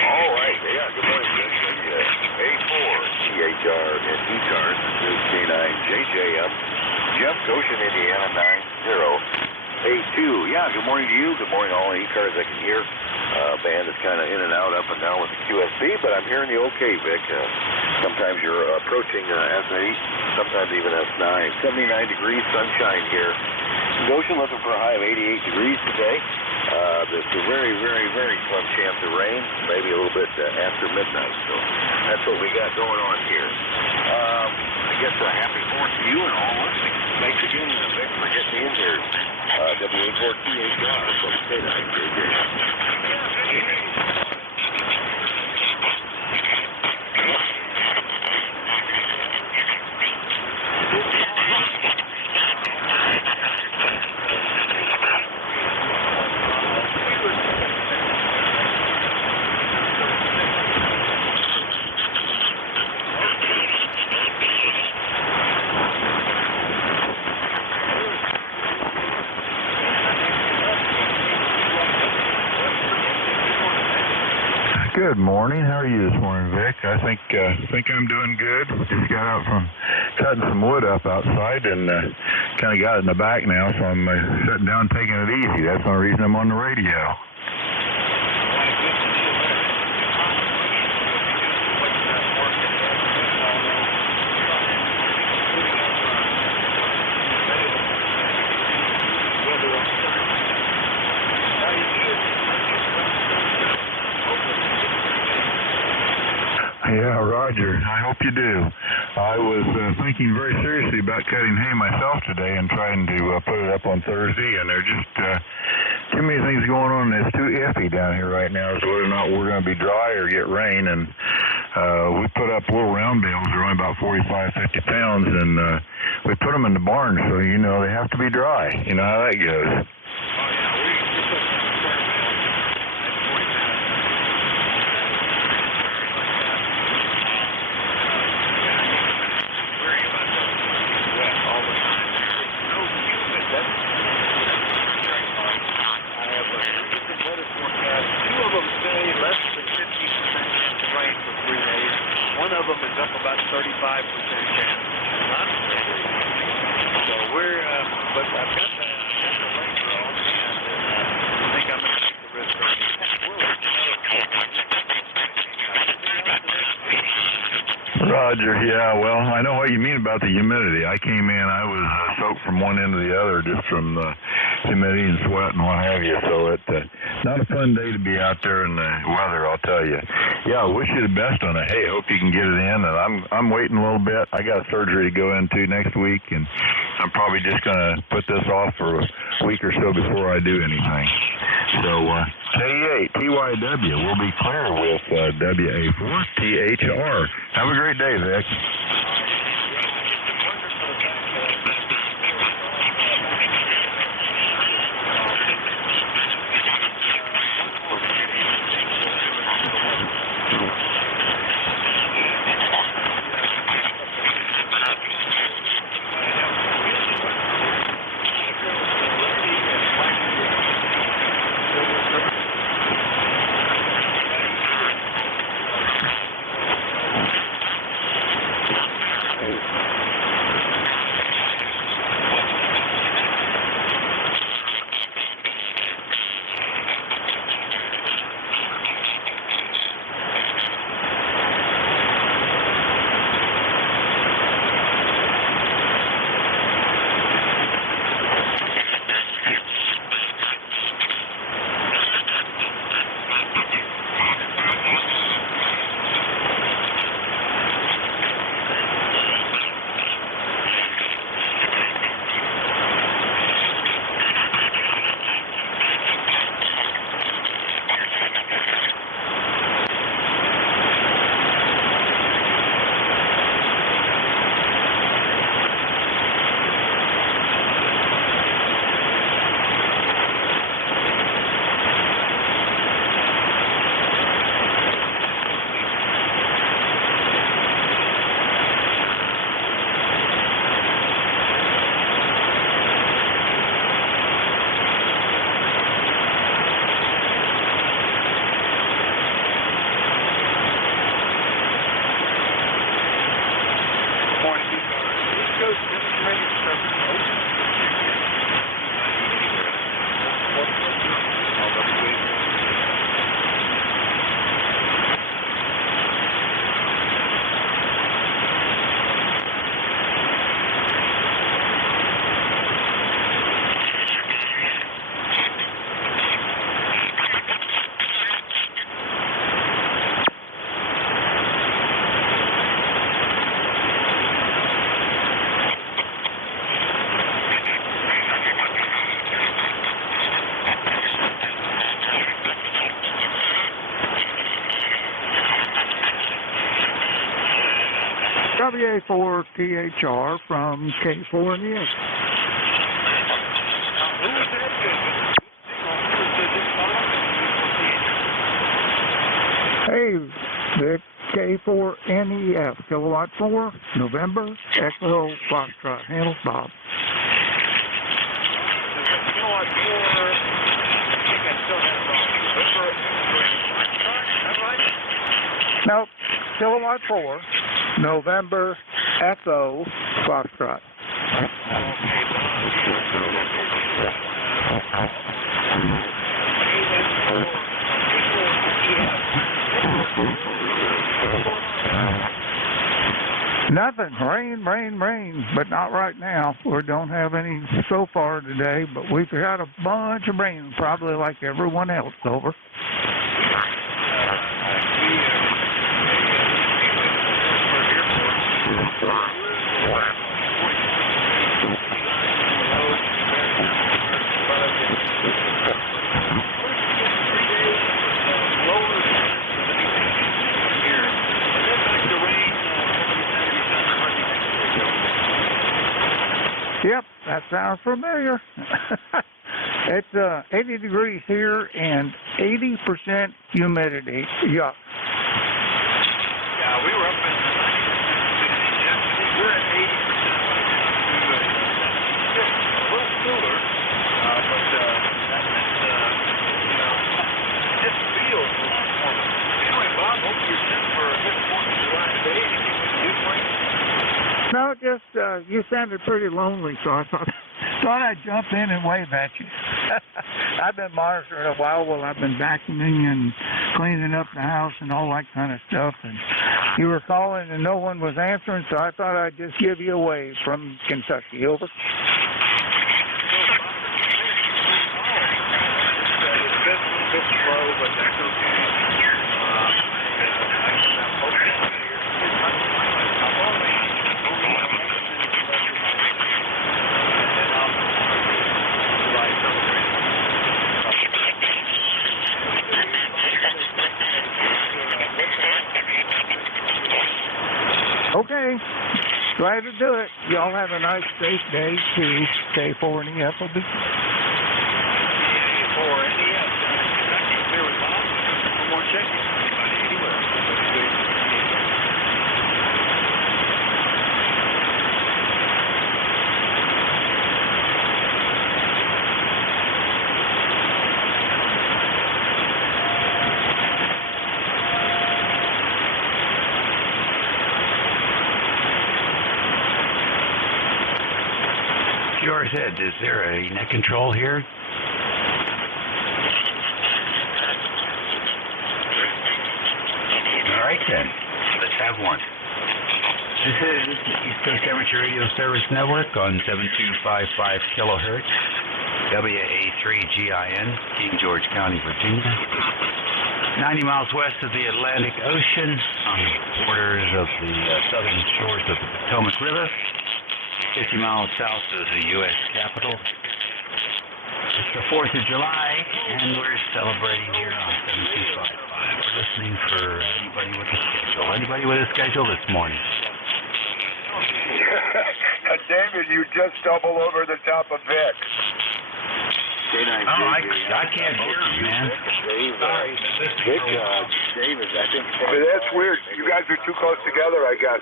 All right, yeah, good morning, A4, CHR, and ECARS, this is K9JJM, Jeff Goshen, Indiana, 9082. Yeah, good morning to you. Good morning, all the ECARS I can hear. Band is kind of in and out, up and down with the QSB, but I'm hearing you okay, Vic. Sometimes you're approaching S8, sometimes even S9. 79 degrees, sunshine here. Goshen looking for a high of 88 degrees today. There's a very, very, very slim chance of rain, maybe a little bit after midnight. So that's what we got going on here. I guess a happy 4th to you and all listening. Thanks again, Vic, for getting me in here. WA4THR from K9JJ. Good morning. How are you this morning, Vic? I think I'm doing good. Just got out from cutting some wood up outside and kind of got it in the back now, so I'm sitting down taking it easy. That's the only reason I'm on the radio. Yeah, Roger. I hope you do. I was thinking very seriously about cutting hay myself today and trying to put it up on Thursday, and there are just too many things going on. It's too iffy down here right now as to whether or not we're going to be dry or get rain. And we put up little round bales. They're only about 45, 50 pounds, and we put them in the barn, so, they have to be dry. You know how that goes. One of them is up about 35% chance. So we're, but I've got the labor on, and I think I'm going to take the risk of it. Roger, yeah, well, I know what you mean about the humidity. I came in, I was soaked from one end to the other just from humidity and sweat and what have you. So it's not a fun day to be out there in the weather, I'll tell you. Yeah, I wish you the best on it. Hey, hope you can get it in. And I'm waiting a little bit. I got surgery to go into next week, and I'm probably just going to put this off for a week or so before I do anything. So K8 TYW will be clear with WA4 THR. Have a great day, Vic. WA4 THR from K4 and ES. Hey, Vic, K4 NEF, Kilowatt 4, November, Echo, Foxtrot, handles Bob. Kilowatt 4, I think I still have November, is that right? Nope, Kilowatt 4, November, Echo, Foxtrot. Nothing. Rain, but not right now. We don't have any so far today, but we've got a bunch of rain, probably like everyone else over. Yep, that sounds familiar. It's 80 degrees here and 80% humidity. Yuck. Yeah, we were up in the 90%. Yesterday, we're at 80%. A little cooler, but it feels a lot warmer. Anyway, Bob, hope you're set for a good 4th of July today. Anything we can do for you? No, just you sounded pretty lonely, so I thought I'd jump in and wave at you. I've been monitoring a while I've been vacuuming and cleaning up the house and all that kind of stuff, and you were calling and no one was answering, so I thought I'd just give you a wave from Kentucky. Over. Okay. Glad to do it. Y'all have a nice, safe day to K4 and the FOB. QRZ, is there a net control here? All right then, let's have one. This is East Coast Amateur Radio Service Network on 7255 kilohertz, WA3GIN, King George County, Virginia. 90 miles west of the Atlantic Ocean, on the borders of the southern shores of the Potomac River. 50 miles south of the U.S. Capitol. It's the 4th of July, and we're celebrating here on 7255. We're listening for anybody with a schedule. Anybody with a schedule this morning? David, you just stumbled over the top of Vic. I can't hear him, man. Sorry. Vic, David, I think. That's weird. You guys are too close together, I guess.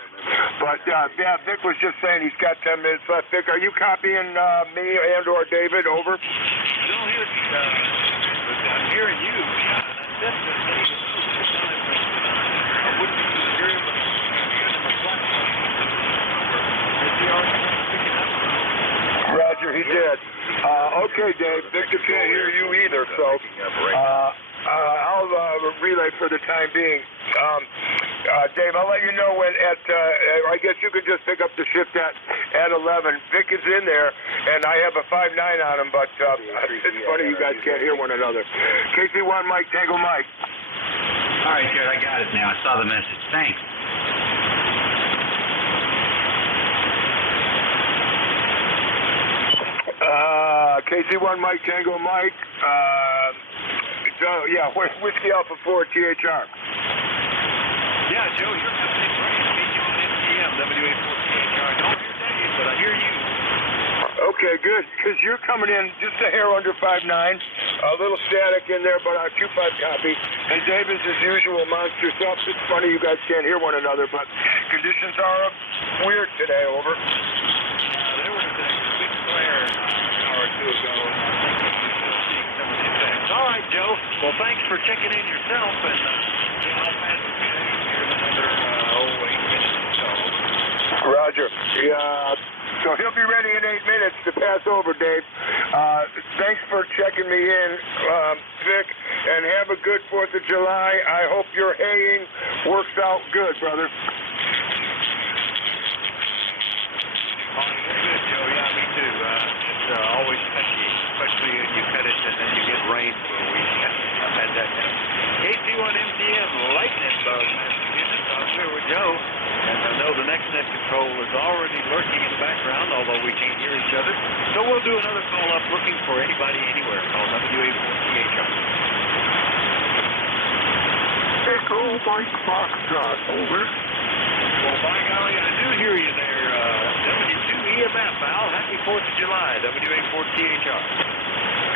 But, yeah, Vic was just saying he's got 10 minutes left. Vic, are you copying me and or David? Over? I'm hearing you. I wouldn't hear him, but Roger, he did. Okay, Dave. Victor can't hear you either, so I'll relay for the time being. Dave, I'll let you know when I guess you could just pick up the shift at 11. Vic is in there, and I have a 5-9 on him, but it's funny you guys can't hear one another. KC1 Mike, Tango Mike. All right, Jared, I got it now. I saw the message. Thanks. KC1 Mike, Tango Mike. Yeah, Whiskey Alpha 4 THR. Yeah, Joe, you're coming in great. I mean, you're on MCM, WA4THR. I don't hear Dave, but I hear you. Okay, good, because you're coming in just a hair under 5'9", a little static in there, but on Q5 copy. And Dave is his usual monster stuff. It's funny you guys can't hear one another, but conditions are weird today, over. There was a big flare an hour or two ago, and I think we're still seeing some of the effects. All right, Joe. Well, thanks for checking in yourself, and I'll pass it here in another 8 minutes or so. Roger. Yeah. So he'll be ready in 8 minutes to pass over, Dave. Thanks for checking me in, Vic, and have a good 4th of July. I hope your haying works out good, brother. Good, Joe. Yeah, me too. It's always touchy, especially when you cut it and then you get rain for a week. I've had that now. KC1 MCM, lightning bug, Massachusetts. I'm here with Joe. And I know the next net control is already lurking in the background, although we can't hear each other. So we'll do another call up looking for anybody anywhere. Call WA4THR. Echo Mike Foxtrot, over. Well, by golly, I do hear you there. W2EMF, Al. Happy 4th of July, WA4THR.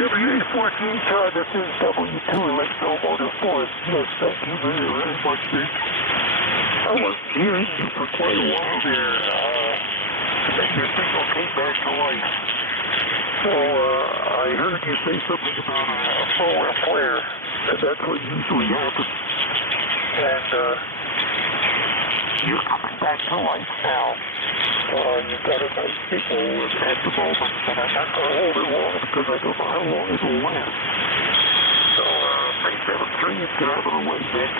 WA4THR, this is W2 Electro Motorsports. Yes, thank you very much, Vic. I was hearing you for quite a while there. Then your signal came back to life. So I heard you say something about a forward flare, and that's what usually happens. And you're coming back to life now. You've got a nice signal at the moment, and I'm not going to hold it long because I don't know how long it will last. So, 373 is get out of the way, Vic.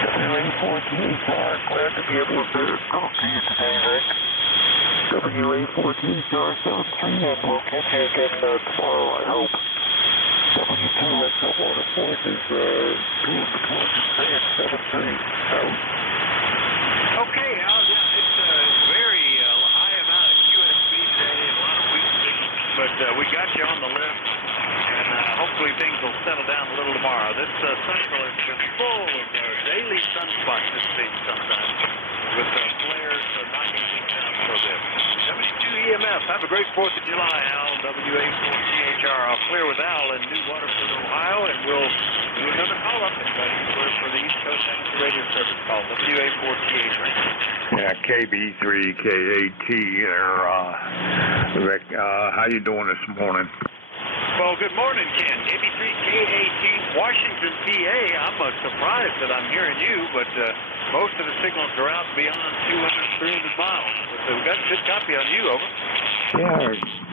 WA4THR, glad to be able to talk to you today, Vic. WA4THR, 73, and we'll get you again tomorrow, I hope. W2 Electro Motorsports is doing the talk and saying 73. Out. Okay, Al, yeah, it's a very high amount of QSB today and a lot of weak signals, but we got you on the list, and hopefully things will settle down a little tomorrow. This cycle has been full of daily sunspots this week sometimes, with flare F. Have a great 4th of July, Al. WA4THR. I'll clear with Al in New Waterford, Ohio, and we'll do another call-up, anybody, for the East Coast Amateur Radio Service call, WA4THR. Yeah, KB3KAT there, Rick. How you doing this morning? Well, good morning, Ken. KB3KAT, Washington, PA. I'm surprised that I'm hearing you, but most of the signals are out beyond 200, 300 miles. But we've got a good copy on you, over. Yeah,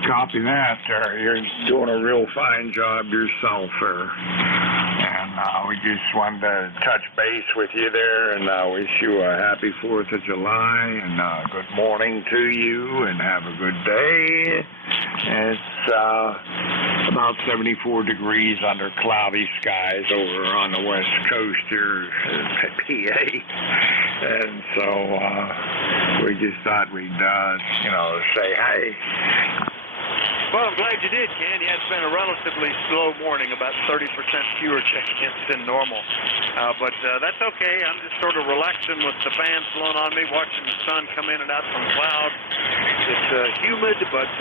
copy that. You're doing a real fine job yourself, sir. And we just wanted to touch base with you there and wish you a happy 4th of July and good morning to you and have a good day. It's about 74 degrees under cloudy skies over on the west coast here at PA. And so we just thought we'd, say hey. Well, I'm glad you did, Ken. Yeah, it's been a relatively slow morning, about 30% fewer check-ins than normal. But that's okay. I'm just sort of relaxing with the fans blowing on me, watching the sun come in and out from clouds. It's humid, but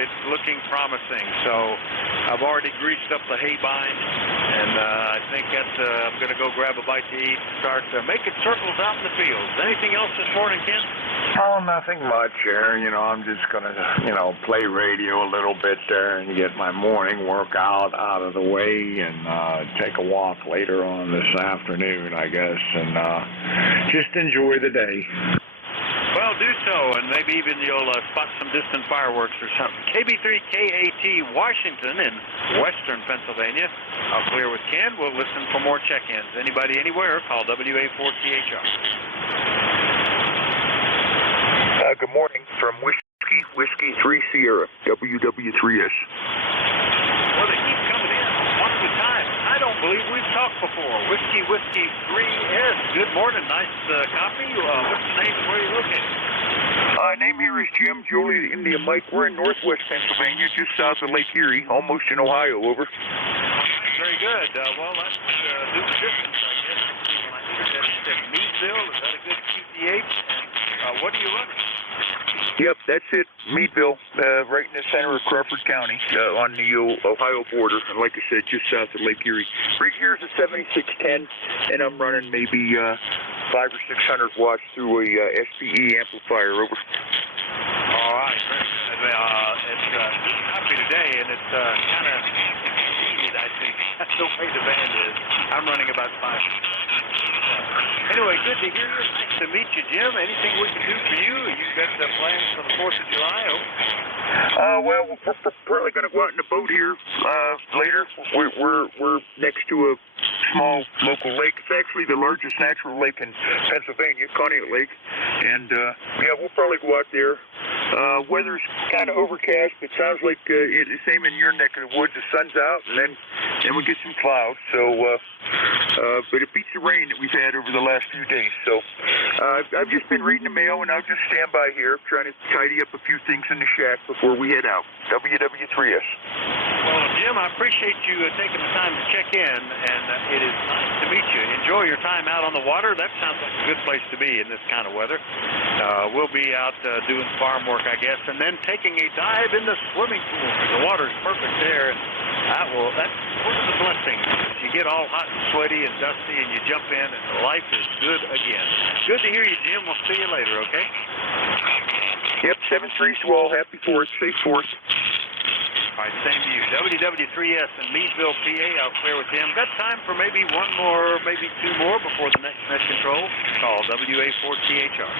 it's looking promising. So I've already greased up the hay bind, and I think that's I'm going to go grab a bite to eat and start making circles out in the fields. Anything else this morning, Ken? Oh, nothing much here. I'm just going to, play radio a little bit there and get my morning workout out of the way and take a walk later on this afternoon, I guess, and just enjoy the day. Well, do so, and maybe even you'll spot some distant fireworks or something. KB3KAT, Washington in western Pennsylvania. I'll clear with Ken. We'll listen for more check-ins. Anybody anywhere, call WA4THR. Good morning from Whiskey 3 Sierra, WW3S. Well, they keep coming in one at a time. I don't believe we've talked before. Whiskey 3S. Good morning. Nice copy. What's the name and where are you located? Name here is Jim, Julie, India Mike. We're in northwest Pennsylvania, just south of Lake Erie, almost in Ohio, over. Very good. Well, that's new distance, I guess. When I hear that it said Meadville, is that a good QTH? And what are you running? Yep, that's it. Meadville, right in the center of Crawford County, on the Ohio border. And like I said, just south of Lake Erie. Right here is a 7610, and I'm running maybe 500 or 600 watts through a SPE amplifier, over. All right. It's good copy today, and it's kind of heated, I think. That's the way the band is. I'm running about 5. Anyway, good to hear you. Nice to meet you, Jim. Anything we can do for you? You got plans for the 4th of July? Well, we're probably going to go out in a boat here later. We're next to a small local lake. It's actually the largest natural lake in Pennsylvania, Conneaut Lake. And, we'll probably go out there. Weather's kind of overcast. It sounds like it's the same in your neck of the woods. The sun's out, and then we get some clouds. So, but it beats the rain that we've had over the last few days. So, I've just been reading the mail, and I'll just stand by here trying to tidy up a few things in the shack before we head out. WW3S. Well, Jim, I appreciate you taking the time to check in, and it is nice to meet you. Enjoy your time out on the water. That sounds like a good place to be in this kind of weather. We'll be out doing farm work, I guess, and then taking a dive in the swimming pool. The water's perfect there, and that's one of the blessings. You get all hot and sweaty and dusty, and you jump in, and life is good again. Good to hear you, Jim. We'll see you later, okay? Yep, 7-3 to all. Happy 4th. Safe 4th. All right, same to you. WW3S in Meadville, PA. I'll clear with him. Got time for maybe one more, maybe two more before the next net control. Call WA4THR.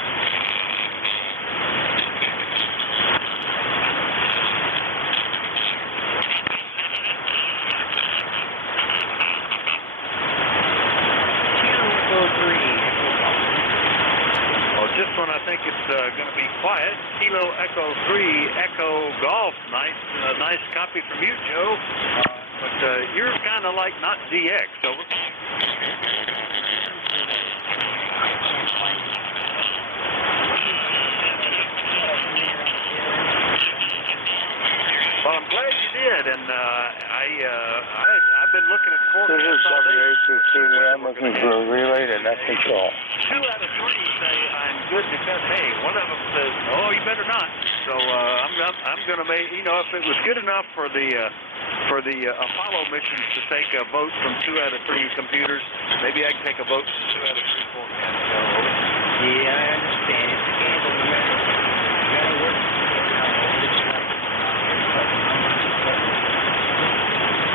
This one, I think it's going to be quiet. Kilo Echo 3, Echo Golf. Nice copy from you, Joe. But you're kind of like not DX, over. Well, I'm glad you did, and I've been looking at forecasts. This is WA15. I'm looking for a relay to net control. 2 out of 3 say I'm good to cut hay. One of them says, "Oh, you better not." So I'm going to make, you know, if it was good enough for the Apollo missions to take a vote from 2 out of 3 computers, maybe I can take a vote from 2 out of 3 forecasts. So, Yeah, I understand. It's a gamble, remember. You gotta work.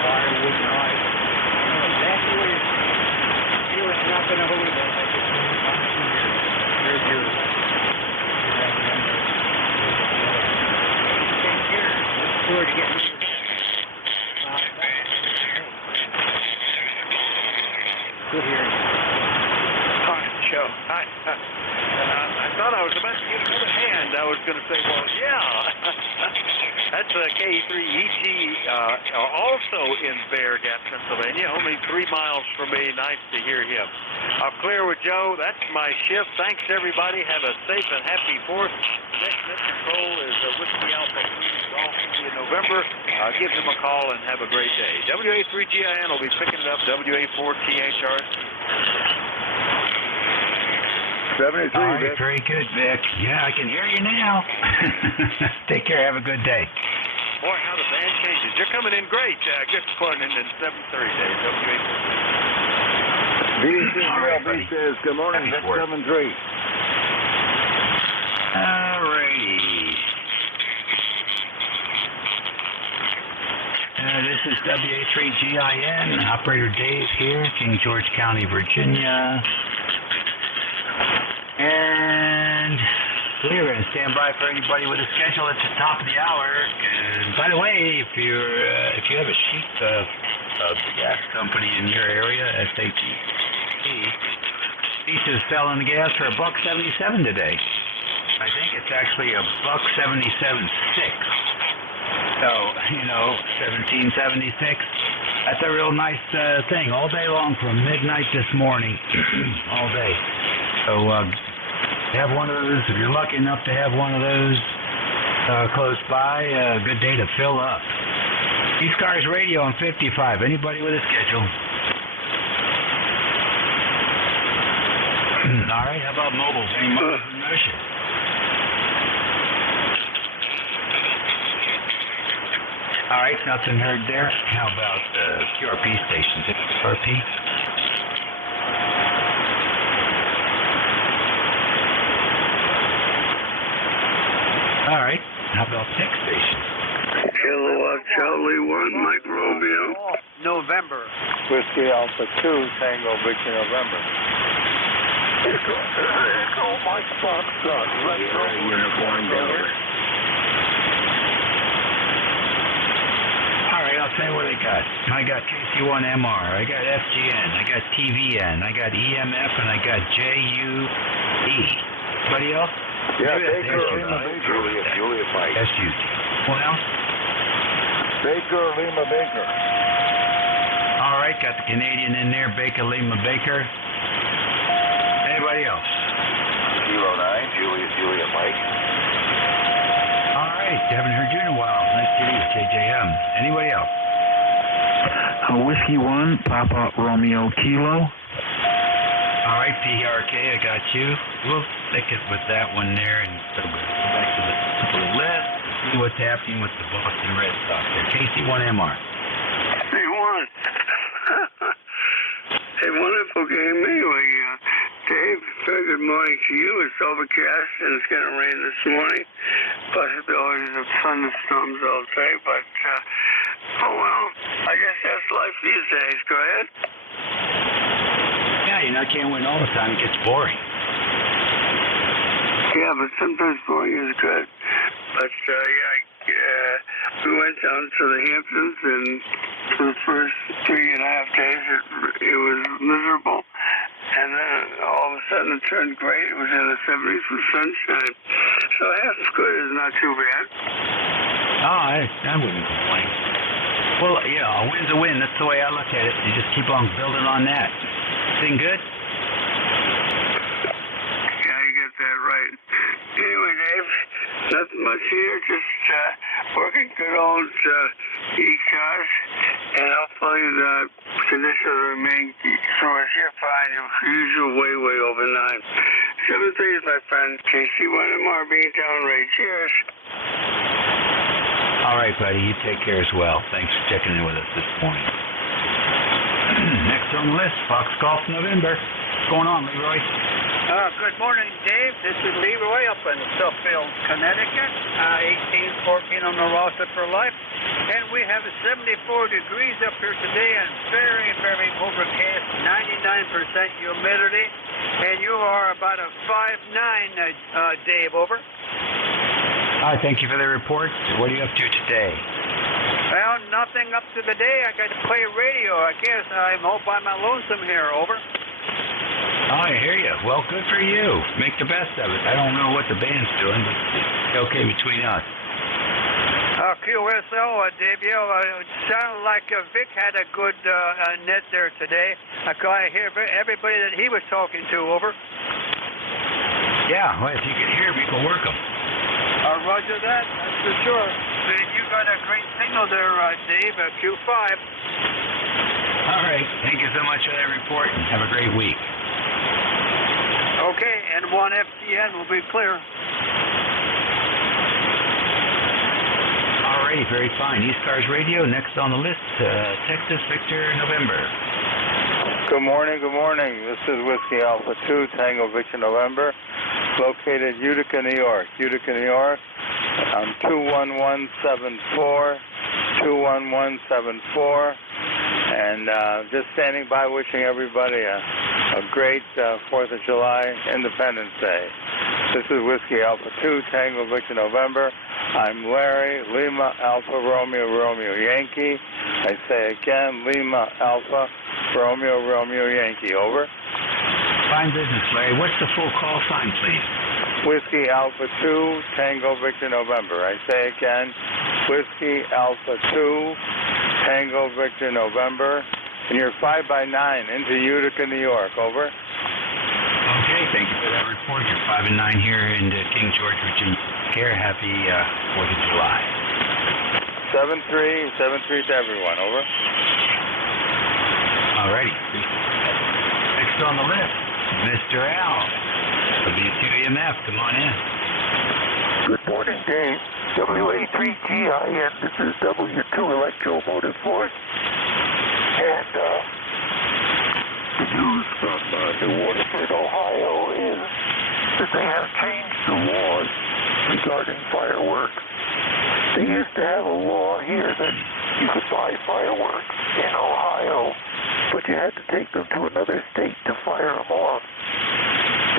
Firewood and ice. You know exactly where you're not gonna hold it. Here's your take care. Look forward to getting good here. Hi, Joe. Hi. I thought I was about to get another hand. I was going to say, well, yeah. That's K3EG, also in Bear Gap, Pennsylvania. Only 3 miles from me. Nice to hear him. I'll clear with Joe. That's my shift. Thanks, everybody. Have a safe and happy 4th. The next net control is Whiskey Alpha Golf in November. Give them a call and have a great day. WA3GIN will be picking it up. WA4THR. 73, all right, Vic. very good, Vic. Yeah, I can hear you now. Take care. Have a good day. Boy, how the band changes. You're coming in great. Good morning in 7:30 days. VCRB says, good morning, Vic 73. All righty. This is WA3GIN. Operator Dave here, King George County, Virginia. And we're going to stand by for anybody with a schedule at the top of the hour. And by the way, if you have a sheet of the gas company in your area, SAT, is selling the gas for $1.77 today. I think it's actually $1.77.6. So, 1776. That's a real nice thing. All day long from midnight this morning. All day. So, have one of those. If you're lucky enough to have one of those close by, good day to fill up. ECARS Radio on 55. Anybody with a schedule? All right, how about mobiles? Any mobiles in motion? All right, nothing heard there. How about QRP stations? QRP? All right, how about tech stations? Kilowatt Charlie 1, Mike Romeo. November. Whiskey Alpha 2, Tango Victor November. Echo Mike Foxtrot, Retro Uniform Delta. All right, I'll tell you what I got. I got KC1MR, I got FGN, I got TVN, I got EMF, and I got JUE. Anybody else? Yeah, Baker, Julius Mike. SUG. What else? Baker, Lima Baker. All right, got the Canadian in there, Baker, Lima Baker. Anybody else? Kilo 9, Julius Mike. All right, haven't heard you in a while. Nice to meet you, KJM. Anybody else? Whiskey 1, Papa Romeo Kilo. All right, PRK, I got you. We'll stick it with that one there and go back to the list. See what's happening with the Boston Red Sox there. KC1MR. Hey, one. Hey, wonderful game anyway. Dave, very good morning to you. It's overcast and it's going to rain this morning. Possibilities of thunderstorms all day, but, oh well, I guess that's life these days. Go ahead. Yeah, can't win all the time. It gets boring. Yeah, but sometimes boring is good. But, we went down to the Hamptons, and for the first 3.5 days, it was miserable. And then all of a sudden it turned great. It was in the 70s with sunshine. So half as good is not too bad. Oh, I wouldn't complain. Well, a win's a win. That's the way I look at it. You just keep on building on that. Thing good? Yeah, you get that right. Anyway, Dave, nothing much here. Just working good old ECARS. And hopefully the to this other main source, you're fine. Usual way over 9. 7-3 is my friend. KC1MR Beantown Ray. Cheers. All right, buddy. You take care as well. Thanks for checking in with us this morning. Next on the list, Fox Golf November. What's going on, Leroy? Good morning, Dave. This is Leroy up in Suffield, Connecticut. 1814 on the roster for life. And we have 74 degrees up here today and very overcast, 99% humidity. And you are about a 5'9", Dave, over. All right, thank you for the report. What are you up to today? Well, nothing up to the day. I got to play radio, I guess. I hope I'm not lonesome here, over. Oh, I hear you. Well, good for you. Make the best of it. I don't know what the band's doing, but it's okay between us. QSL, Dave, it sounded like Vic had a good net there today. I hear everybody that he was talking to, over. Yeah, well, if you can hear me, go work them. Roger that, that's for sure. You got a great signal there, Dave, Q5. All right, thank you so much for that report, and have a great week. Okay, and 1 FTN will be clear. All right, very fine. ECARS Radio, next on the list, Texas Victor November. Good morning. This is Whiskey Alpha 2, Tango Victor November, located Utica, New York. I'm 21174, and just standing by wishing everybody a great 4th of July Independence Day. This is Whiskey Alpha 2, Tango Victor November. I'm Larry, Lima Alpha Romeo Yankee. I say again, Lima Alpha Romeo Yankee, over. Fine business, Larry. What's the full call sign, please? Whiskey Alpha 2, Tango Victor November. I say again, Whiskey Alpha 2, Tango Victor November. And you're 5x9 into Utica, New York, over. Okay, thank you for that report. You're 5 and 9 here in King George, Virginia. Care, happy 4th of July. 7-3 to everyone, over. All righty. Next on the list, Mr. Al. W2EMF, come on in. Good morning, Dave. WA3GIN, this is W2 Electromotive Force. And the news from New Waterford, Ohio is that they have changed the laws regarding fireworks. They used to have a law here that you could buy fireworks in Ohio, but you had to take them to another state to fire them off.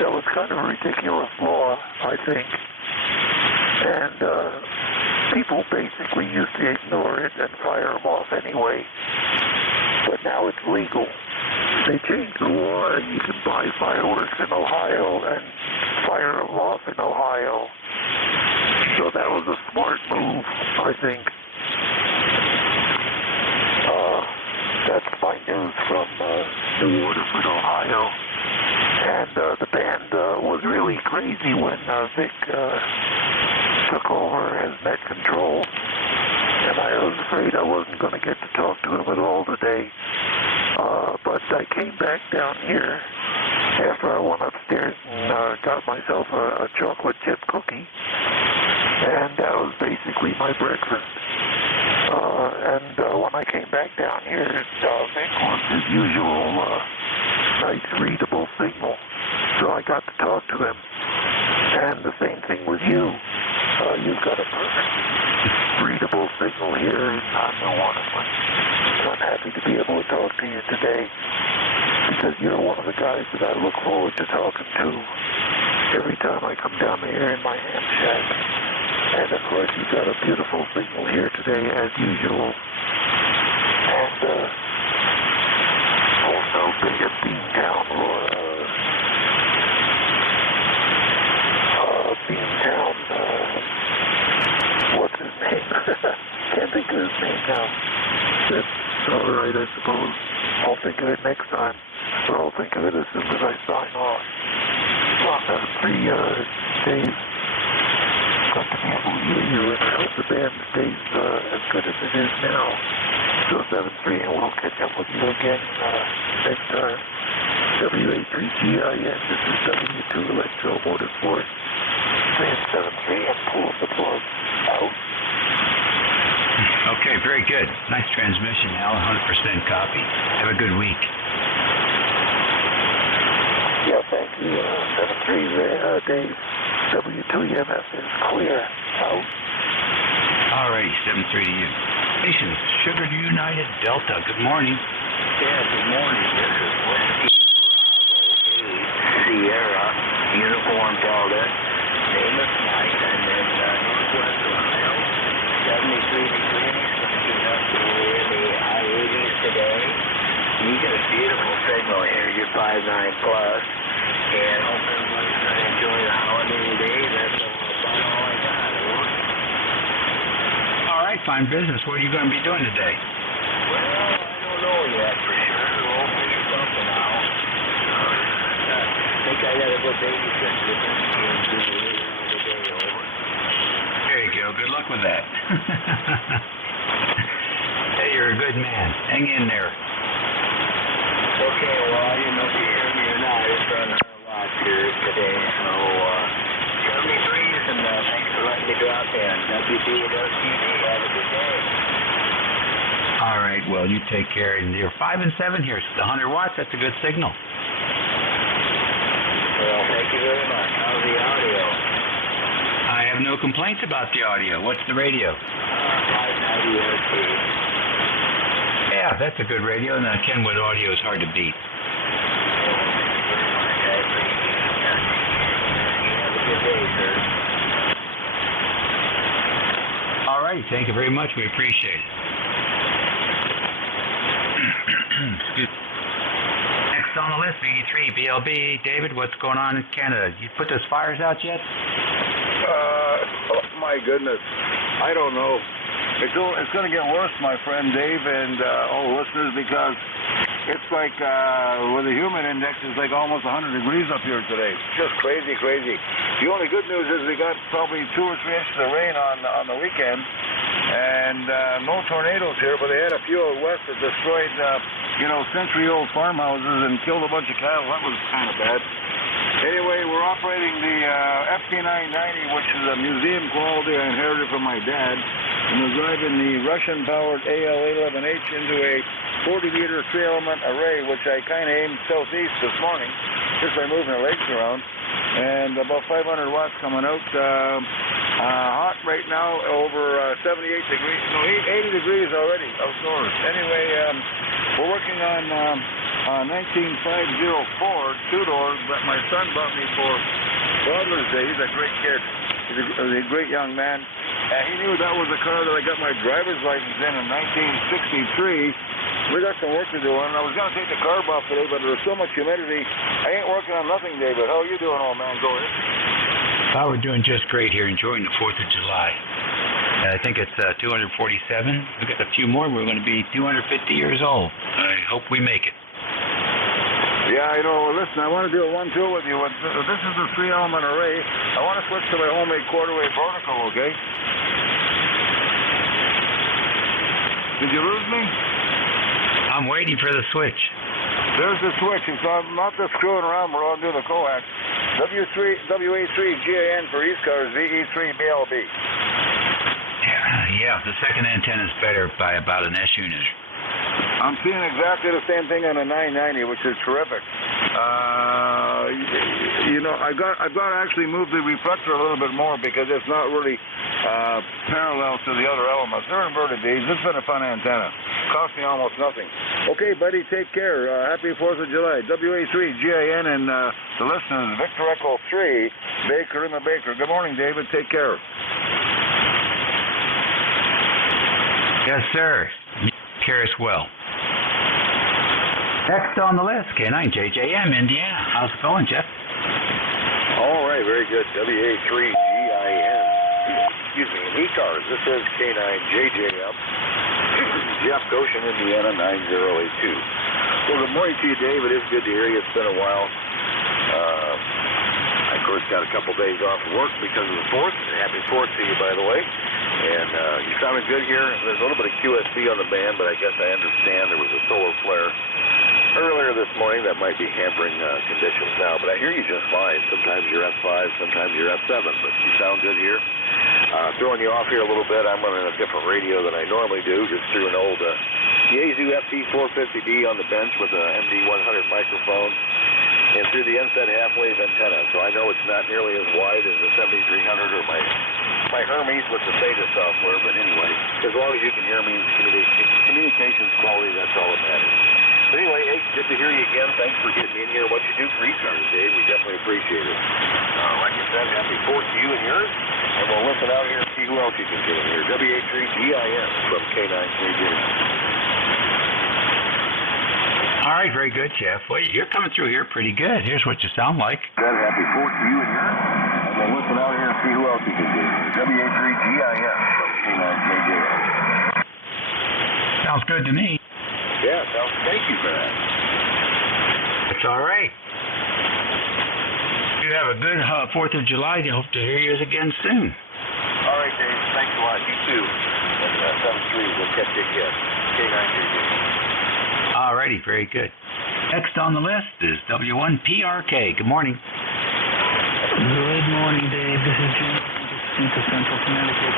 That was kind of a ridiculous law, I think. And people basically used to ignore it and fire them off anyway. But now it's legal. They changed the law and you can buy fireworks in Ohio and fire them off in Ohio. So that was a smart move, I think. That's my news from New Waterford, Ohio. And the band was really crazy when Vic took over as net control. And I was afraid I wasn't going to get to talk to him at all today. But I came back down here after I went upstairs and got myself a chocolate chip cookie. And that was basically my breakfast. And when I came back down here, Vic was his usual nice readable signal. So I got to talk to him. And the same thing with you. You've got a perfect readable signal here in New Waterford. So I'm happy to be able to talk to you today because you're one of the guys that I look forward to talking to every time I come down here in my ham shack. And of course, you've got a beautiful signal here today, as usual. And also big at Beantown or Beantown. What's his name? Can't think of his name now. That's all right, I suppose. I'll think of it next time. Or I'll think of it as soon as I sign off. Well, that's 3 days. Got to be able to hear you, and I hope the band stays as good as it is now. So 7-3, and we'll catch up with you again next time. WA3GIN, this is W2 Electro Order Force. Saying 7-3 and pull the plug out. Okay, very good. Nice transmission, Al. 100% copy. Have a good week. Yeah, thank you. 7-3, Dave. W2EMS is clear. Out. All right, 7-3 to you. Station Sugar United Delta. Good morning. Yeah, good morning. This is Whiskey Bravo 8 Sierra Uniform Delta. Famous night. I'm in northwest Ohio. 73 degrees. Looking up near the high 80s today. You get a beautiful signal here. You're 5.9 plus. And hope everybody's going to enjoy the holiday today. That's about all I got. All right, fine business. What are you going to be doing today? Well, I don't know yet for sure. We'll figure something out. I think I got to go babysit with them and do the day over. There you go. Good luck with that. Hey, you're a good man. Hang in there. Okay, well, I didn't know if you hear me or not. It's running a lot here today, so 73s, and thanks for letting me drop in. WDWTV, have a good day. All right, well, you take care. And you're 5 and 7 here. So the 100 watts, that's a good signal. Well, thank you very much. How's the audio? I have no complaints about the audio. What's the radio? 590 RT. Yeah, that's a good radio, and Kenwood audio is hard to beat. All right, thank you very much. We appreciate it. Next on the list, VE3, BLB. David, what's going on in Canada? You put those fires out yet? Oh, my goodness. I don't know. It's going to get worse, my friend Dave, and all the listeners, because it's like with the humid index, it's like almost 100 degrees up here today. Just crazy, crazy. The only good news is we got probably 2 or 3 inches of rain on the weekend, and no tornadoes here, but they had a few out west that destroyed, century-old farmhouses and killed a bunch of cattle. That was kind of bad. Anyway, we're operating the FP990, which is a museum quality I inherited from my dad, and we're driving the Russian-powered AL-11H into a 40-meter 3-element array, which I kind of aimed southeast this morning, just by moving the legs around, and about 500 watts coming out. Hot right now, over 78 degrees, no, 80 degrees already outdoors. Anyway, we're working on 1950 Ford 2-doors that my son bought me for Father's Day. He's a great kid. He's a great young man. He knew that was the car that I got my driver's license in 1963. We got some work to do on it. I was going to take the carb off today, but there's so much humidity. I ain't working on nothing, David. How are you doing, old man? Go ahead. We're doing just great here, enjoying the 4th of July. I think it's 247. We've got a few more. We're going to be 250 years old. I hope we make it. Yeah, I know. Listen, I want to do a 1-2 with you. This is the 3-element array. I want to switch to my homemade quarter-wave vertical, okay? Did you lose me? I'm waiting for the switch. There's the switch. I'm not just screwing around. We're all doing the coax. WA3GIN for ECARS, VE3 BLB. Yeah, the second antenna is better by about an S unit. I'm seeing exactly the same thing on a 990, which is terrific. I've got to actually move the reflector a little bit more because it's not really parallel to the other elements. They're inverted these. It's been a fun antenna. Cost me almost nothing. Okay, buddy, take care. Happy 4th of July. WA3GIN and the listeners, Victor Echo 3, Baker, Emma Baker. Good morning, David. Take care. Yes, sir. Care as well. Next on the list, K9 JJM, Indiana. How's it going, Jeff? All right, very good. WA3GIN. Excuse me, ECARS. This is K9 JJM. Jeff Goshen, Indiana, 9082. Well, good morning to you, Dave. It is good to hear you. It's been a while. I, of course, got a couple days off of work because of the 4th. Happy 4th to you, by the way. And you sounded good here. There's a little bit of QSB on the band, but I guess I understand there was a solar flare earlier this morning that might be hampering conditions now. But I hear you just fine. Sometimes you're F5, sometimes you're F7, but you sound good here. Throwing you off here a little bit, I'm running a different radio than I normally do, just through an old Yaesu FT450D on the bench with a MD100 microphone and through the NSET half-wave antenna. So I know it's not nearly as wide as the 7300 or my Hermes with the Theta software, but anyway, as long as you can hear me, communications quality, that's all that matters. But anyway, hey, good to hear you again. Thanks for getting in here. What you do for ECARS, Dave, we definitely appreciate it. Like I said, happy 4th to you and yours, and we'll listen out here and see who else you can get in here. WA3GIN from K93J. All right, very good, Jeff. Well, you're coming through here pretty good. Here's what you sound like. Good, happy 4th to you and yours, and we'll listen out here and see who else you can get in here. WA3GIN from K93J. Sounds good to me. Yeah, thank you for that. It's all right. You have a good 4th of July. I hope to hear you again soon. All right, Dave. Thanks a lot. You too. And 7-3, we'll catch you again. K93J. All righty, very good. Next on the list is W1PRK. Good morning. Good morning, Dave. This is Jim from Central Connecticut.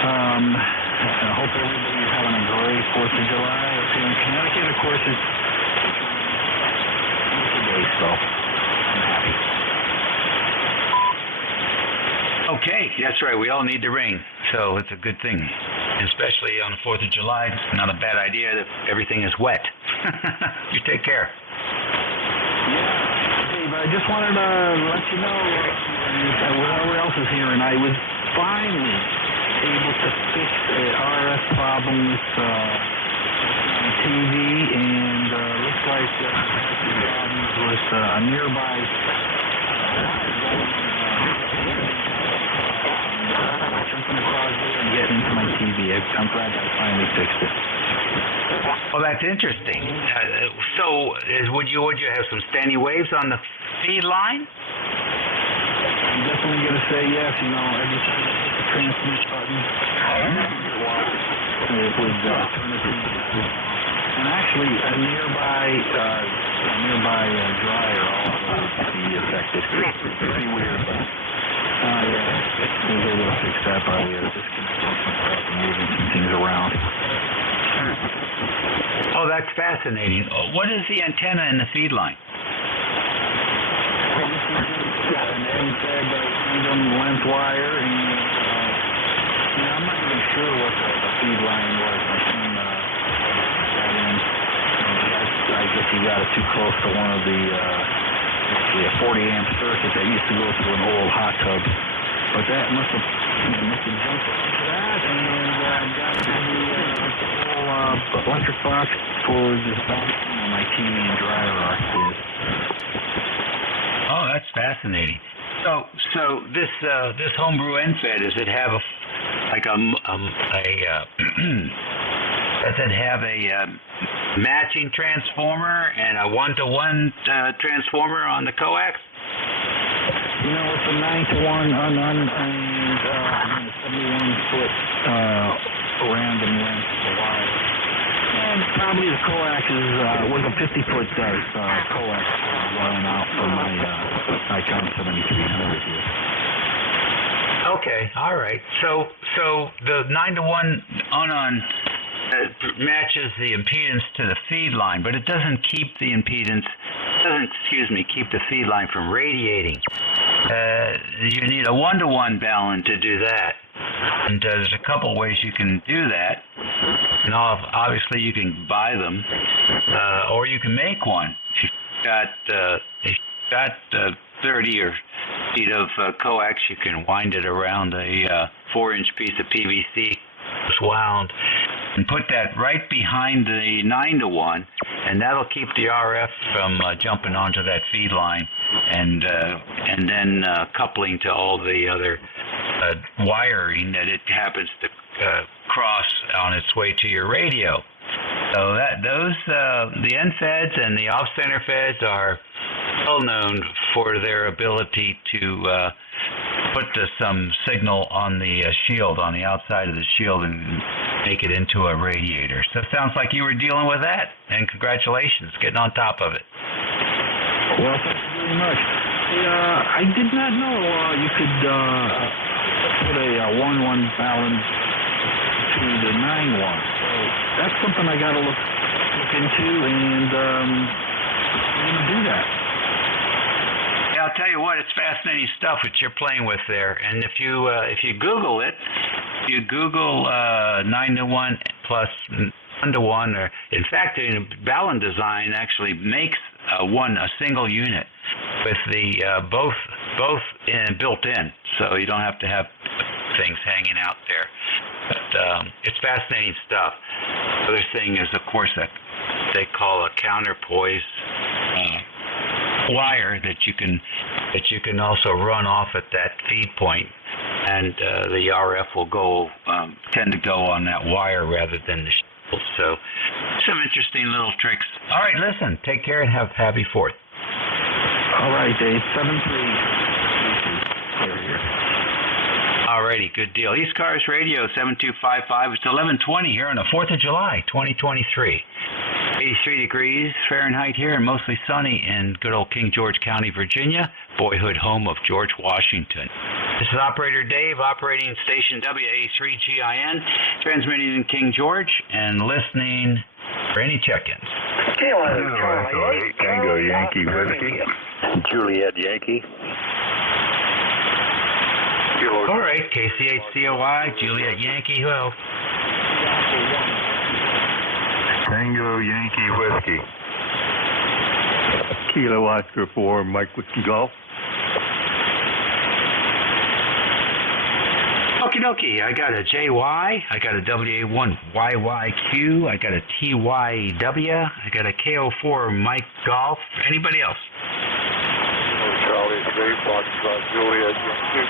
I hope everybody's having a great 4th of July. Up here in Connecticut, of course, it's today, so I'm happy. Okay, that's right. We all need the rain, so it's a good thing. Especially on the 4th of July, it's not a bad idea that everything is wet. You take care. Yeah, Dave, I just wanted to let you know, whoever else is here, and I was finally able to fix an RF problem with my TV, and looks like the problems with a nearby jumping across there and getting into my TV. I'm glad I finally fixed it. Well, that's interesting. So, would you have some standing waves on the feed line? I'm definitely going to say yes. You know, every time I hit the transmit button, it would turn it into. And actually, a nearby dryer also would be affected. Pretty weird, but I was able to fix that by disconnecting some stuff and moving some things around. Oh, that's fascinating. What is the antenna in the feed line? An NSET random length wire, and I'm not even sure what the feed line was. My son got in. I guess he got it too close to one of the actually a 40 amp circuit that used to go through an old hot tub, but that must have jumped into that and got to the electric box for this bouncing on my TV and dryer is. Oh, that's fascinating. So this homebrew NFET, does it have does it have a matching transformer and a 1-to-1 transformer on the coax? You know, it's a 9-to-1 and a 71-foot random length wire. And probably the coax was a 50-foot coax running out from my ICON 7300 here. Okay, all right. So the 9-to-1 on matches the impedance to the feed line, but it doesn't keep the keep the feed line from radiating. You need a 1-to-1 balun to do that. And there's a couple ways you can do that. And obviously you can buy them, or you can make one. If you've got 30 or feet of coax, you can wind it around a 4-inch piece of PVC wound and put that right behind the 9-to-1, and that'll keep the RF from jumping onto that feed line and then coupling to all the other wiring that it happens to cross on its way to your radio. So the end feds and the off-center feds are well known for their ability to put some signal on the shield, on the outside of the shield, and make it into a radiator. So it sounds like you were dealing with that, and congratulations, getting on top of it. Well, thank you very much. I did not know you could put a 1-1 balance to the 9-1. So that's something I got to look into, and I'm going to do that. Yeah, I'll tell you what, it's fascinating stuff that you're playing with there. And if you Google it, if you Google 9-to-1 plus 1-to-1, or in fact, Ballon Design actually makes a single unit with the both built in, so you don't have to have things hanging out there. But it's fascinating stuff. The other thing is, of course, that they call a counterpoise wire that you can also run off at that feed point, and the RF will tend to go on that wire rather than the shield. So some interesting little tricks. All right, listen, take care and have happy 4th. All right, Dave. 7-3. All righty, good deal. ECARS Radio 7255. It's 11:20 here on the 4th of July, 2023. 83 degrees Fahrenheit here, and mostly sunny in good old King George County, Virginia, boyhood home of George Washington. This is Operator Dave, operating station WA3GIN, transmitting in King George and listening for any check-ins. Tango Yankee Whiskey. Juliet Yankee. All right, KCHCOI, Juliet Yankee, who else? Tango Yankee Whiskey. Kilo Oscar 4, Mike Whiskey Golf. Okie dokie, I got a JY, I got a WA1YYQ, I got a TYW, I got a KO4 Mike Golf. Anybody else? Charlie 3, Foxtrot Juliet Yankee.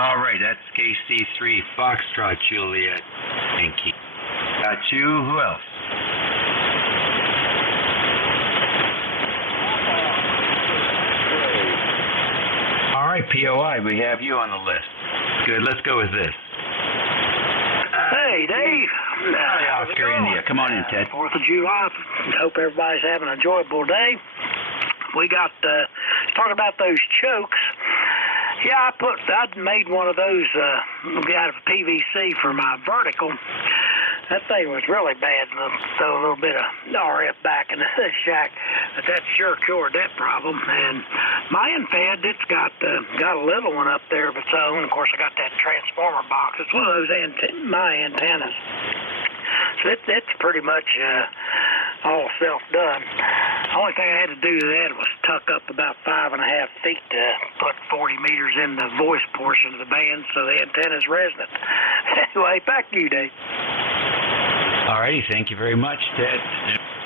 All right, that's KC3 Foxtrot Juliet Yankee. Got you. Who else? All right, POI, we have you on the list. Good, let's go with this. Hey, Dave. Hi, Oscar India. Come on in, Ted. 4th of July. Hope everybody's having an enjoyable day. We got talking about those chokes. Yeah, I'd made one of those out of PVC for my vertical. That thing was really bad. Throw a little bit of RF back in the shack. But that sure cured that problem. And my infed, it's got a little one up there of its own. Of course, I got that transformer box. It's one of those my antennas. So it's pretty much all self-done. The only thing I had to do to that was tuck up about 5.5 feet to put 40 meters in the voice portion of the band so the antenna's resonant. Anyway, back to you, Dave. All righty, thank you very much, Ted.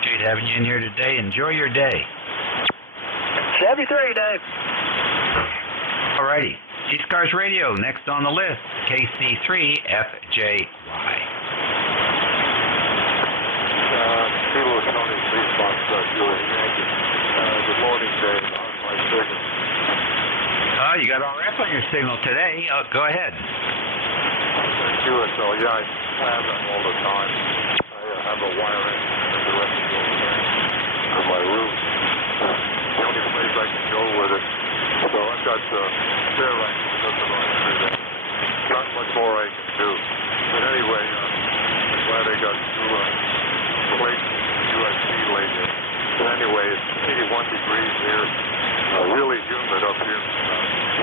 Appreciate having you in here today. Enjoy your day. 73, Dave. All righty. ECARS Radio, next on the list, KC3FJY. Kilo Tony 3 Foxtrot Juliet Yankee. Good morning, Dave. On my signal. Oh, you got RF on your signal today. Go ahead. QSL, yeah, I have them all the time. I have a wire in directly over there to my roof. The only place I can go with it. So I've got spare right because of everything. Not much more I can do. But anyway, I'm glad I got two plates USC lately. But anyway, it's 81 degrees here. Really humid up here in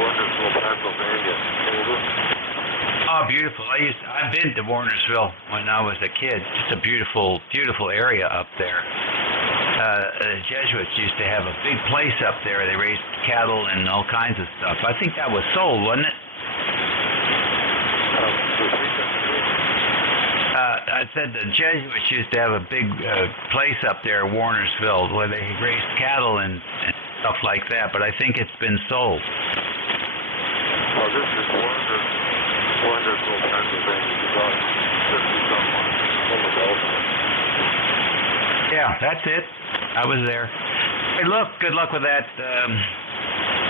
Warnersville, Pennsylvania. Oh, beautiful. I've been to Warnersville when I was a kid. Just a beautiful, beautiful area up there. The Jesuits used to have a big place up there. They raised cattle and all kinds of stuff. I think that was sold, wasn't it? I said the Jesuits used to have a big place up there, Warnersville, where they raised cattle and stuff like that, but I think it's been sold. Well, this is Warnersville, Pennsylvania. It's about 50-some miles from Philadelphia. Yeah, that's it. I was there. Hey, look, good luck with that.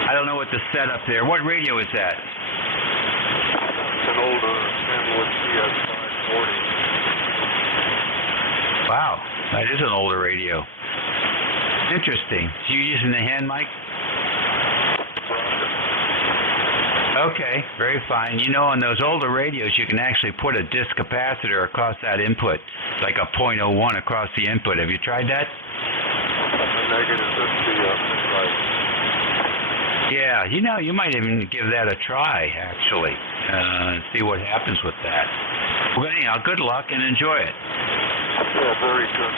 I don't know what the setup there. What radio is that? It's an older Kenwood CS 540. Wow, that is an older radio. Interesting. So you're using the hand mic? Okay, very fine. You know, on those older radios, you can actually put a disc capacitor across that input, like a .01 across the input. Have you tried that? Yeah, you know, you might even give that a try, actually, see what happens with that. Well, anyhow, good luck and enjoy it. Yeah, very good.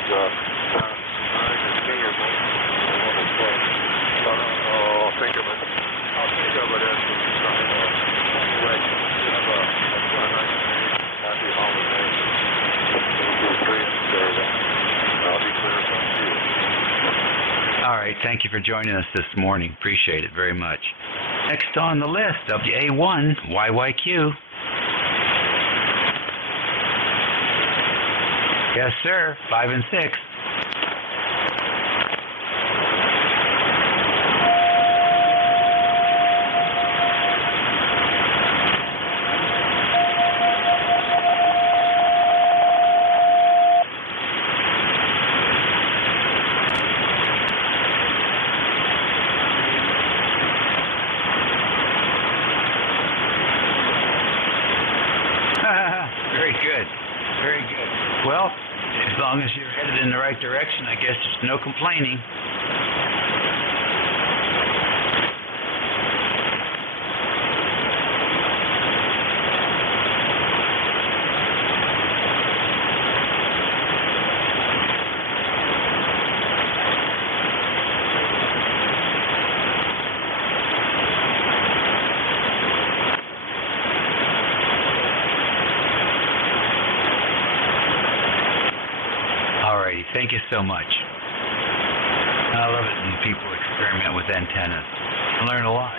I'll think of it. I'll think of it as anyway, have a nice happy holiday. I'll be clear about you. All right, thank you for joining us this morning. Appreciate it very much. Next on the list, WA1 YYQ. Yes, sir. 5 and 6. As long as you're headed in the right direction, I guess there's no complaining. Thank you so much. I love it when people experiment with antennas. I learn a lot.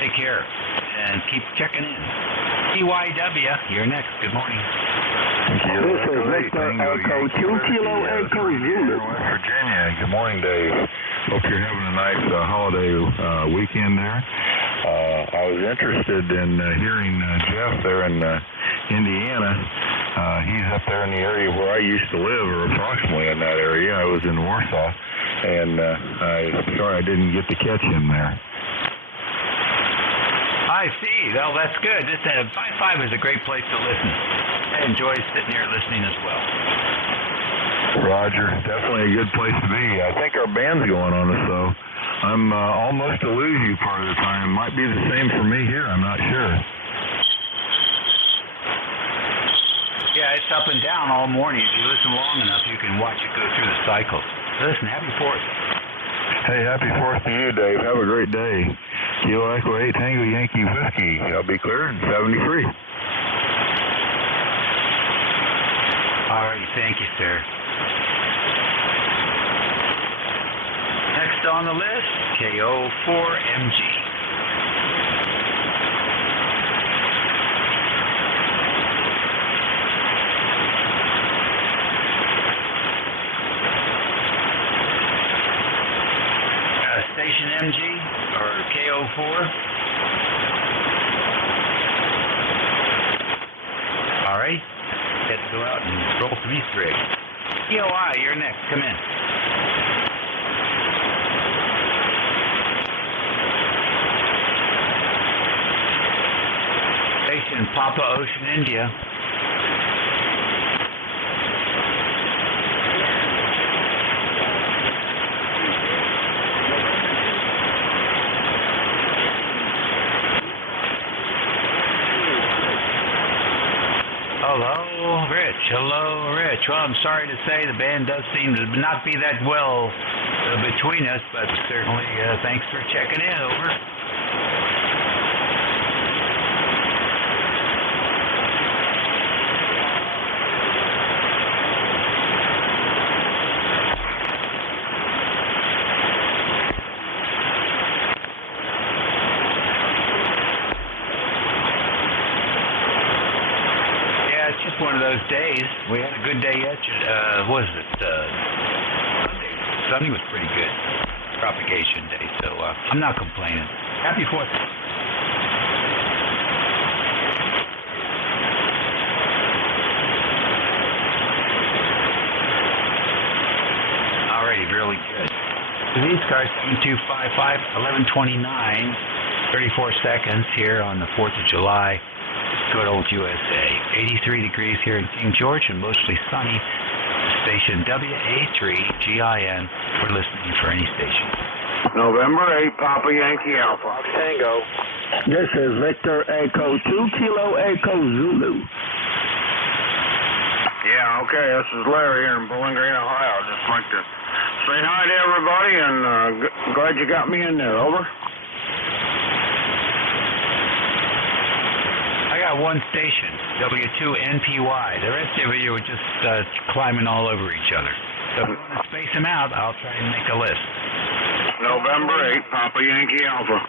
Take care and keep checking in. EYW, you're next. Good morning. This is Mr. Echo 2 Kilo Echo Zulu. West Virginia. Good morning, Dave. Hope you're having a nice holiday weekend there. I was interested in hearing Jeff there in Indiana. He's up there in the area where I used to live, or approximately in that area. I was in Warsaw, and I'm sorry I didn't get to catch him there. I see. Well, that's good. This 5 is a great place to listen. I enjoy sitting here listening as well. Roger. Definitely a good place to be. I think our band's going on us, though. I'm almost to lose you part of the time. Might be the same for me here. I'm not sure. Yeah, it's up and down all morning. If you listen long enough, you can watch it go through the cycle. Listen, happy 4th. Hey, happy 4th to you, Dave. Have a great day. Kilo Echo 8 Tango Yankee Whiskey. I'll be clear in 73. All right, thank you, sir. Next on the list, KO4MG. Station MG or KO4. All right. Get to go out and roll some Easter eggs. EOI, you're next. Come in. Station Papa Ocean, India. Hello, Rich. Well, I'm sorry to say the band does seem to not be that well between us, but certainly thanks for checking in. Over. One of those days. We had a good day yesterday. What was it? Sunday was pretty good. propagation day, so I'm not complaining. Happy 4th. Alrighty, really good. So these cars, 7255, 1129, 34 seconds here on the 4th of July. Good old USA. 83 degrees here in King George and mostly sunny. Station WA3GIN. We're listening for any station. November 8, Papa Yankee Alpha. Tango. This is Victor Echo 2 Kilo Echo Zulu. Yeah, okay, this is Larry here in Bowling Green, Ohio. I'd just like to say hi to everybody and glad you got me in there. Over. I got one station, W2NPY. The rest of you were just climbing all over each other. So if you want to space them out, I'll try and make a list. November 8, Papa Yankee Alpha.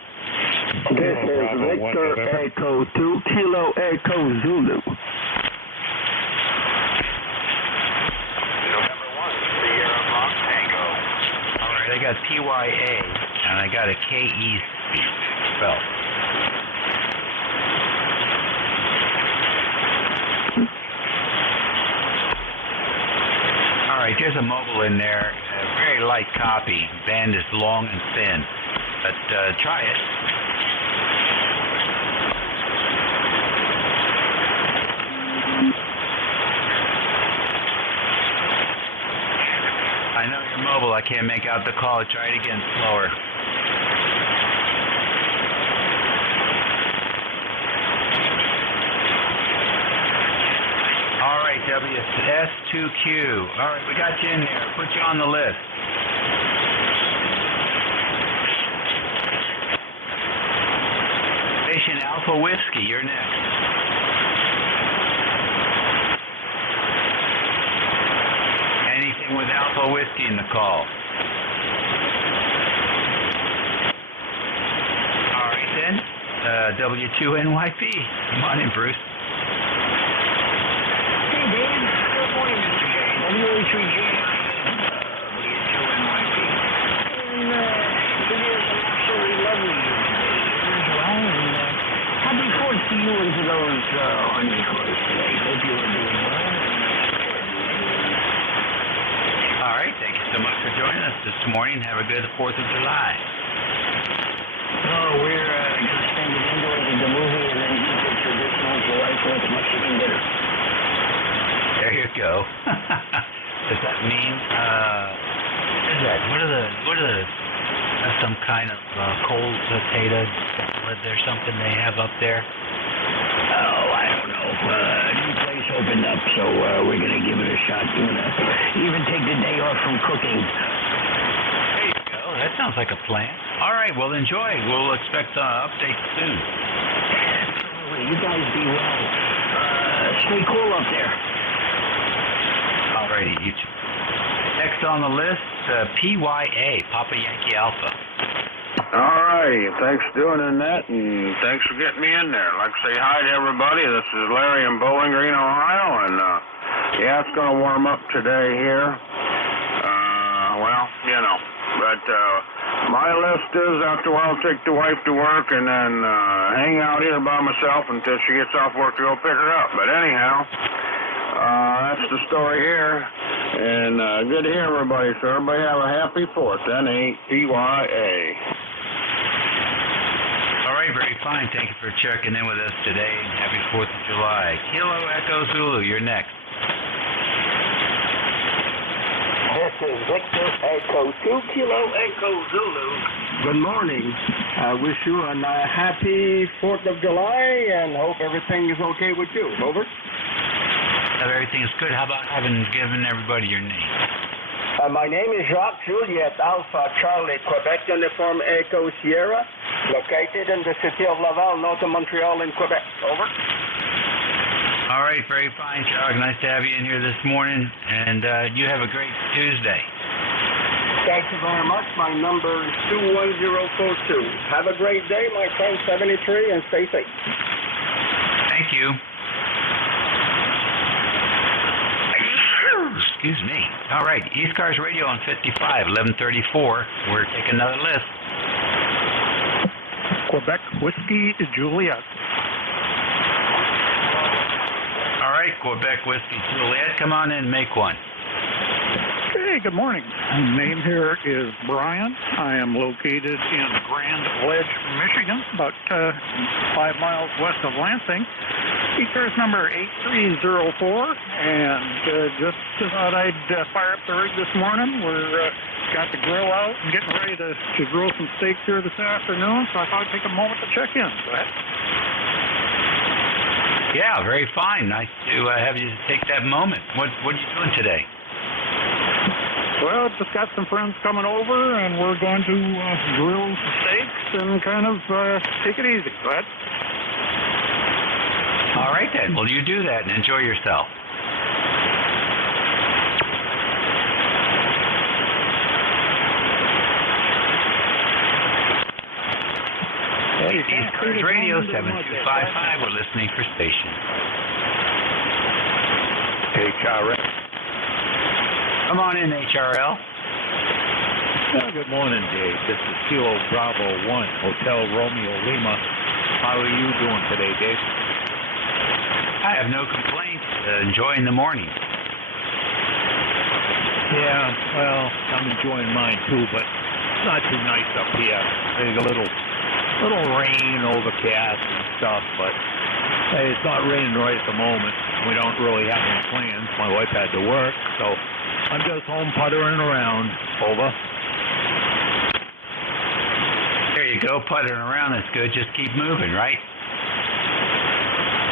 This is Victor Echo 2 Kilo Echo Zulu. November 1, Sierra Fox Tango. All right, I got PYA, and I got a KE spell. All right, there's a mobile in there, a very light copy. Band is long and thin, but try it. I know you're mobile. I can't make out the call. Try it again, slower. All right, WS2Q. All right, we got you in there. Put you on the list. Station Alpha Whiskey, you're next. Anything with Alpha Whiskey in the call. All right, then. W2NYP. Come on in, Bruce. Hey, Dave. Good morning, Mr. J. W3GIN, W2NYP. And it is an absolutely lovely evening as well. And happy 4th to you and to those on your course today. Hope you are doing well. All right, thank you so much for joining us this morning. Have a good 4th of July. Oh, we're going to spend it indoors at the movie and then eat the traditional July 4th Mexican dinner. There you go. Does that mean, what is that? What are the, some kind of cold potato salad or something they have up there? Oh, I don't know. A new place opened up, so we're going to give it a shot. We're going to even take the day off from cooking. There you go. That sounds like a plan. All right, well, enjoy. We'll expect updates soon. Absolutely. You guys be well. Stay cool up there. All righty, you two. Next on the list, PYA, Papa Yankee Alpha. All righty, thanks for doing that, and thanks for getting me in there. I'd like to say hi to everybody. This is Larry in Bowling Green, Ohio, and yeah, it's going to warm up today here. Well, you know, but my list is after a while I'll take the wife to work and then hang out here by myself until she gets off work to go pick her up. But anyhow, that's the story here, and good to hear everybody. So everybody have a happy 4th, N-A-P-Y-A. All right, very fine. Thank you for checking in with us today. Happy 4th of July. Kilo Echo Zulu, you're next. This is Victor Echo 2 Kilo Echo Zulu. Good morning. I wish you a happy 4th of July and hope everything is okay with you. Over. Everything is good. How about having given everybody your name? My name is Jacques Juliet Alpha Charlie Quebec Uniform Echo Sierra, located in the city of Laval, north of Montreal in Quebec. Over. All right, very fine, Jacques. Nice to have you in here this morning, and you have a great Tuesday. Thank you very much. My number is 21042. Have a great day, my friend 73, and stay safe. Thank you. excuse me. All right, ECARS Radio on 55, 1134. We're taking another list. Quebec Whiskey Juliet. All right, Quebec Whiskey Juliet, come on in, make one. Hey, good morning. My name here is Brian. I am located in Grand Ledge, Michigan, about 5 miles west of Lansing. ECARS number 8304, and just thought I'd fire up the rig this morning. We're got the grill out and getting ready to grill some steaks here this afternoon, so I thought I'd take a moment to check in. Go ahead. Yeah, very fine. Nice to have you take that moment. What are you doing today? Well, just got some friends coming over, and we're going to grill some steaks and kind of take it easy. Go ahead. All right, then. Well, you do that and enjoy yourself. Hey, ECARS Radio 7255. We're listening for station. HRL. Come on in, HRL. Good morning, Dave. This is Kilo Bravo 1, Hotel Romeo Lima. How are you doing today, Dave? I have no complaints. Enjoying the morning. Yeah, well, I'm enjoying mine too, but it's not too nice up here. There's a little rain, overcast and stuff, but hey, it's not raining right at the moment. We don't really have any plans. My wife had to work, so I'm just home puttering around. Over. There you go, puttering around. That's good. Just keep moving, right?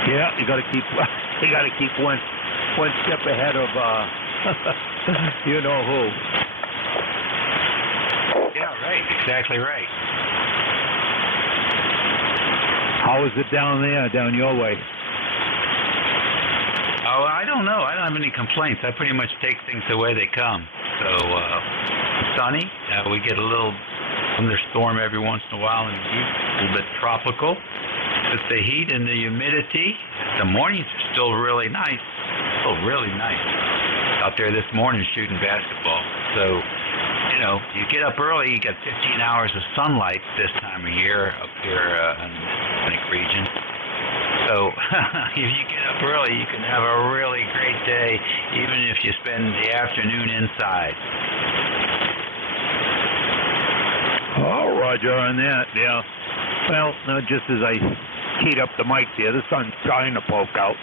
Yeah, you got to keep one step ahead of you know who. Yeah, right. Exactly right. How is it down there, down your way? Oh, I don't know. I don't have any complaints. I pretty much take things the way they come. So, sunny. We get a little thunderstorm every once in a while, and a little bit tropical. With the heat and the humidity, the mornings are still really nice. Still really nice. Out there this morning shooting basketball. So, you know, you get up early, you get 15 hours of sunlight this time of year up here in the Atlantic region. So, if you get up early, you can have a really great day, even if you spend the afternoon inside. Oh, Roger on that, yeah. Well, just as I heat up the mic there, the sun's trying to poke out.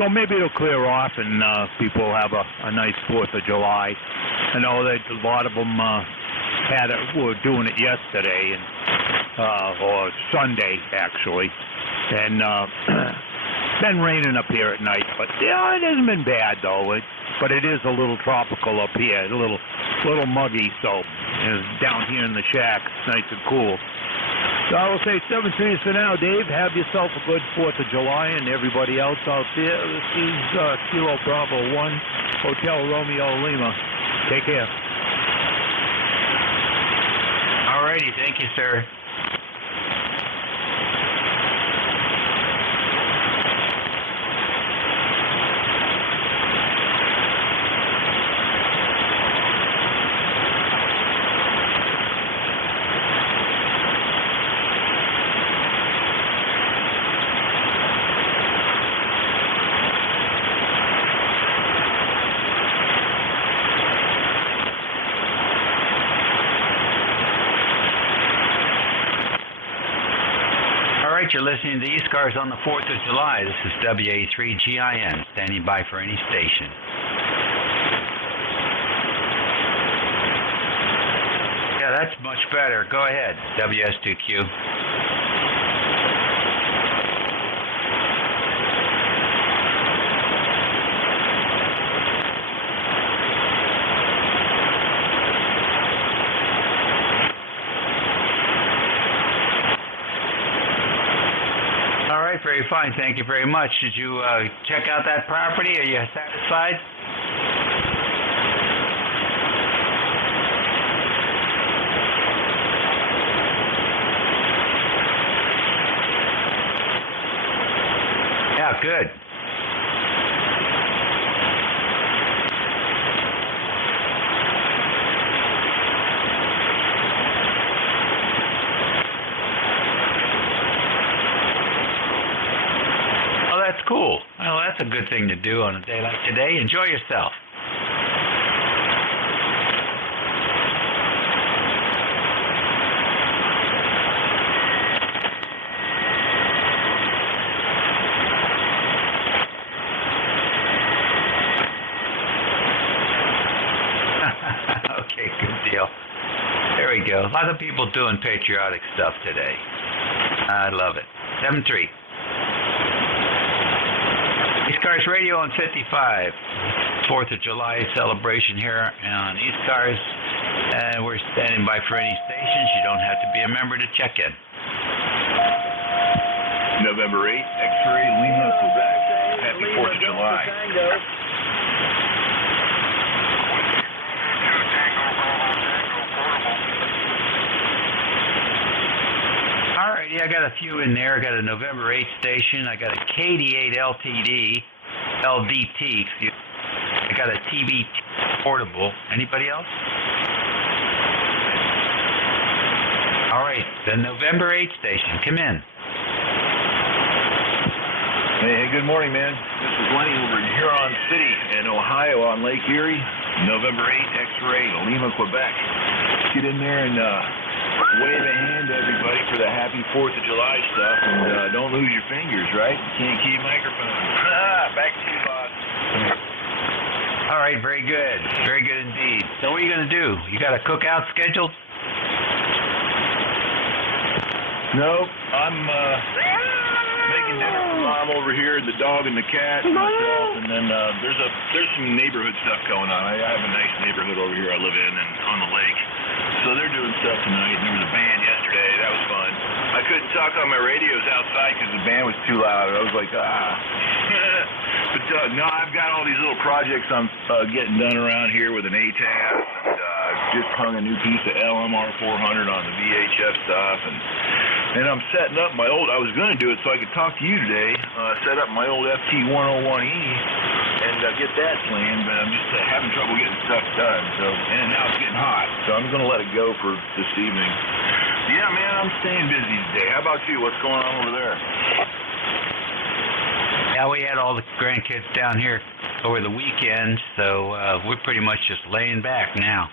So maybe it'll clear off and people have a nice 4th of July. I know that a lot of them were doing it yesterday or Sunday, actually. And it's been raining up here at night, but yeah, it hasn't been bad though. But it is a little tropical up here, a little muggy. So down here in the shack, it's nice and cool. So I will say 7 trees for now, Dave. Have yourself a good 4th of July, and everybody else out there. This is Kilo Bravo 1, Hotel Romeo Lima. Take care. All righty, thank you, sir. You're listening to ECARS on the 4th of July. This is WA3GIN, standing by for any station. Yeah, that's much better. Go ahead, WS2Q. Very fine. Thank you very much. Did you check out that property? Are you satisfied? Yeah, good. Well, that's a good thing to do on a day like today. Enjoy yourself. Okay, good deal. There we go. A lot of people doing patriotic stuff today. I love it. 7-3. ECARS Radio on 55. 4th of July celebration here on ECARS. We're standing by for any stations. You don't have to be a member to check in. November 8th, X-Ray, Lima, Quebec. Happy 4th of July. Alrighty, I got a few in there. I got a November 8th station. I got a KD8 LDT, excuse me. I got a TV portable. Anybody else? Alright, the November 8th station. Come in. Hey, good morning, man. This is Lenny over in Huron City in Ohio on Lake Erie. November 8th, X-Ray, Lima, Quebec. Get in there and wave a hand to everybody for the happy 4th of July stuff, and don't lose your fingers, right? You can't keep microphones. Back to you, boss. All right, very good. Very good indeed. So what are you going to do? You got a cookout scheduled? Nope, I'm making dinner for Mom over here, the dog and the cat, and myself, and then there's some neighborhood stuff going on. I have a nice neighborhood over here I live in and on the lake. So they're doing stuff tonight, and there was a band yesterday. That was fun. I couldn't talk on my radios outside because the band was too loud. I was like, But no, I've got all these little projects I'm getting done around here with an ATAS, and just hung a new piece of LMR 400 on the VHF stuff, and I'm setting up my old, I was going to do it so I could talk to you today, set up my old FT101E, and get that planned, but I'm just having trouble getting stuff done, so, and now it's getting hot, so I'm going to let it go for this evening. Yeah, man, I'm staying busy today. How about you? What's going on over there? Yeah, we had all the grandkids down here over the weekend, so we're pretty much just laying back now.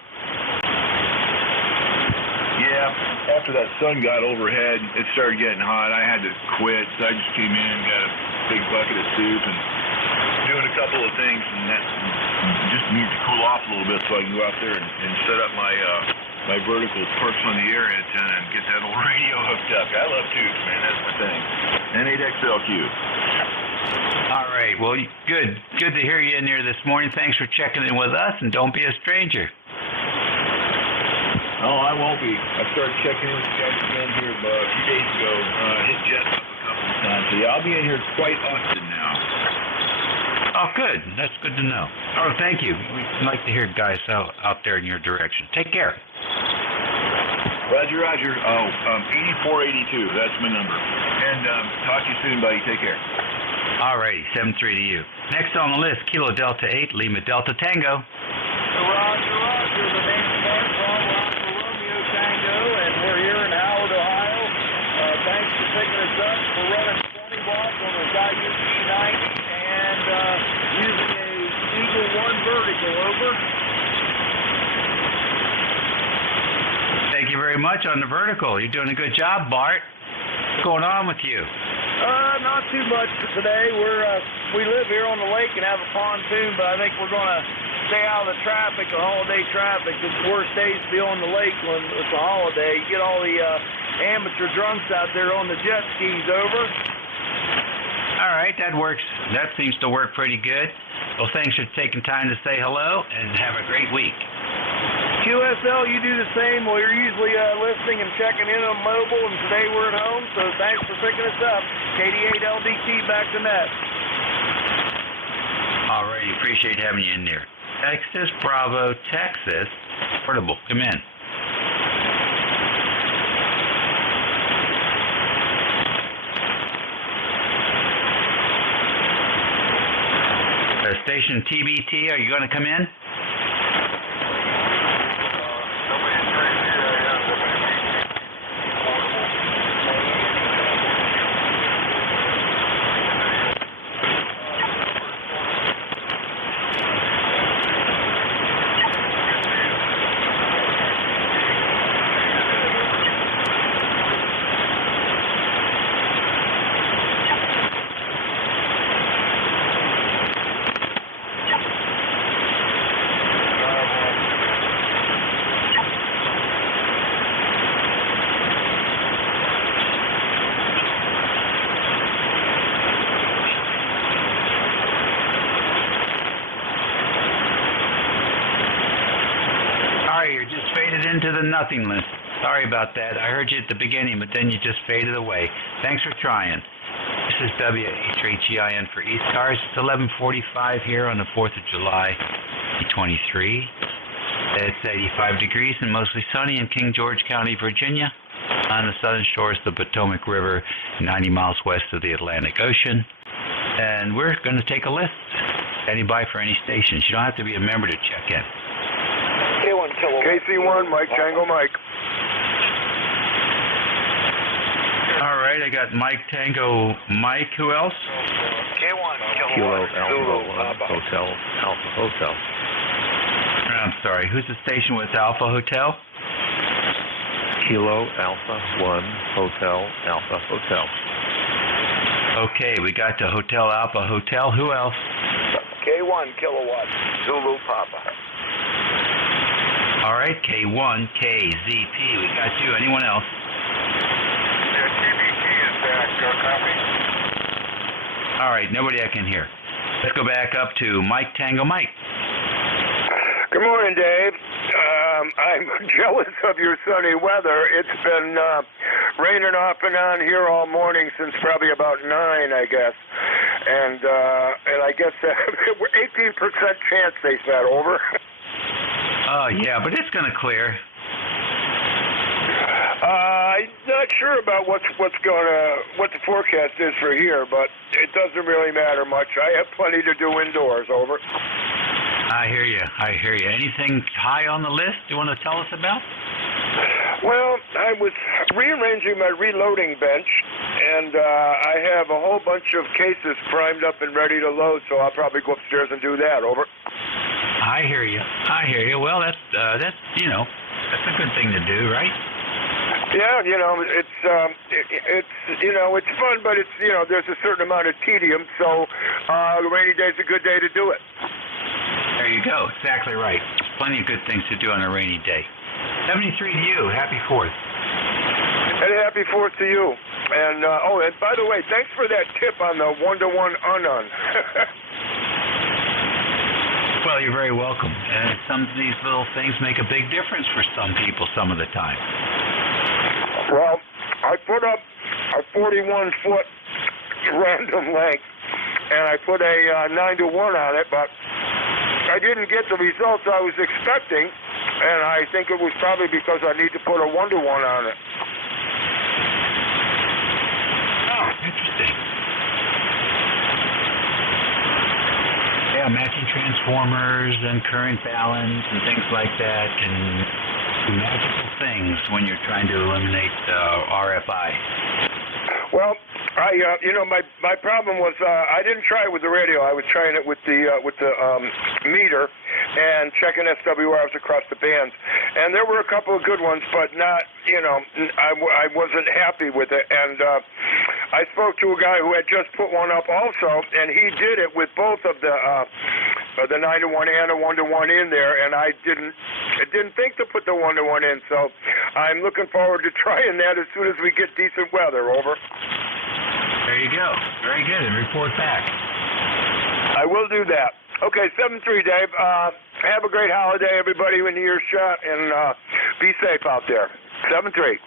Yeah, after that sun got overhead, it started getting hot. I had to quit, so I just came in, got a big bucket of soup, and doing a couple of things, and that just needs to cool off a little bit so I can go out there and set up my my vertical perks on the air antenna and get that old radio hooked up. I love tubes, man. That's my thing. N8XLQ. All right. Well, good. Good to hear you in there this morning. Thanks for checking in with us, and don't be a stranger. Oh, I won't be. I started checking in with you guys again here a few days ago. Hit Jeff up a couple of times. So yeah, I'll be in here quite often now. Oh, good. That's good to know. Oh, thank you. We'd like to hear guys out there in your direction. Take care. Roger, Roger. Oh, 8482. That's my number. And talk to you soon, buddy. Take care. All righty. 7-3 to you. Next on the list, Kilo Delta 8, Lima Delta Tango. Roger, Roger. The name starts on Roger Romeo Tango, and we're here in Howard, Ohio. Thanks for picking us up. We're running 20 watts on the IUC-90 and using a Eagle 1 vertical. Over. Thank you very much on the vertical. You're doing a good job, Bart. What's going on with you? Not too much for today. We live here on the lake and have a pontoon, but I think we're going to stay out of the traffic, the holiday traffic. It's the worst days to be on the lake when it's a holiday. You get all the amateur drunks out there on the jet skis. Over. All right, that works. That seems to work pretty good. Well, thanks for taking time to say hello, and have a great week. QSL, you do the same. Well, you're usually listening and checking in on mobile, and today we're at home, so thanks for picking us up. KD8 LDT back to net. All right, appreciate having you in there. Texas, Bravo, Texas, portable, come in. Station TBT, are you going to come in? nothing, Liz. Sorry about that. I heard you at the beginning, but then you just faded away. Thanks for trying. This is WH3GIN for ECARS. It's 11:45 here on the 4th of July, 2023. It's 85 degrees and mostly sunny in King George County, Virginia, on the southern shores of the Potomac River, 90 miles west of the Atlantic Ocean. And we're going to take a list. Standing by for any stations. You don't have to be a member to check in. K1 Kilo. KC1, Mike Tango Mike. All right, I got Mike Tango Mike. Who else? K1 Kilo Alpha Hotel Alpha Hotel. I'm sorry. Who's the station with Alpha Hotel? Kilo Alpha 1 Hotel Alpha Hotel. Okay, we got the Hotel Alpha Hotel. Who else? K1 Kilowatt Zulu Papa. All right, K1 KZP. We got you. Anyone else? Yeah, TBT is back. Copy. All right, nobody I can hear. Let's go back up to Mike Tango Mike. Good morning, Dave. I'm jealous of your sunny weather. It's been raining off and on here all morning since probably about 9, I guess. And I guess 18% chance they said over. Oh, yeah, but it's going to clear. I'm not sure about what the forecast is for here, but it doesn't really matter much. I have plenty to do indoors, over. I hear you. Anything high on the list you want to tell us about? Well, I was rearranging my reloading bench, and I have a whole bunch of cases primed up and ready to load, so I'll probably go upstairs and do that, over. I hear you. Well, that's that's a good thing to do, right? Yeah, it's fun, but it's there's a certain amount of tedium, so the rainy day's a good day to do it. There you go. Exactly right. Plenty of good things to do on a rainy day. 73 to you. Happy 4th. And happy 4th to you. And and by the way, thanks for that tip on the 1-to-1 unknown. Well, you're very welcome. And some of these little things make a big difference for some people some of the time. Well, I put up a 41-foot random length, and I put a 9-to-1 on it, but I didn't get the results I was expecting, and I think it was probably because I need to put a 1-to-1 on it. Oh, interesting. Yeah, matching transformers and current balance and things like that can do magical things when you're trying to eliminate RFI. Well, my problem was I didn't try it with the radio. I was trying it with the meter and checking SWRs across the bands, and there were a couple of good ones, but not I wasn't happy with it. And I spoke to a guy who had just put one up also, and he did it with both of the 9-to-1 and a 1-to-1 in there, and I didn't think to put the 1-to-1 in. So I'm looking forward to trying that as soon as we get decent weather. Over. There you go. Very good. And report back. I will do that. Okay, 7-3, Dave. Have a great holiday, everybody in earshot, and be safe out there. 7-3.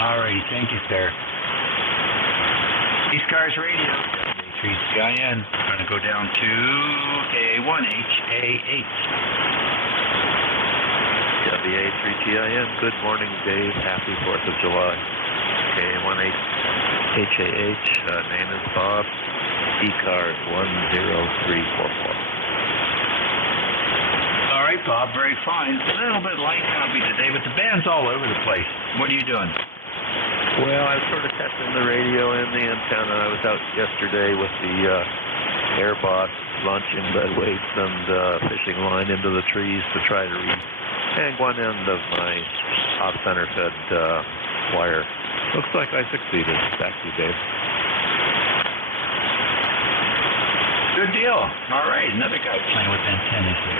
All righty. Thank you, sir. ECARS Radio, WH3GIN. We're going to go down to KA1HAH. WH3GIN. Good morning, Dave. Happy 4th of July. KA1HAH. Name is Bob. ECARS 10344. All right, Bob. Very fine. It's a little bit light copy today, but the band's all over the place. What are you doing? Well, I was sort of testing the radio and the antenna. I was out yesterday with the Airbot launching bed weights and fishing line into the trees to try to hang one end of my off-center fed wire. Looks like I succeeded. Back to you, Dave. Good deal. All right, another guy playing with antennas here.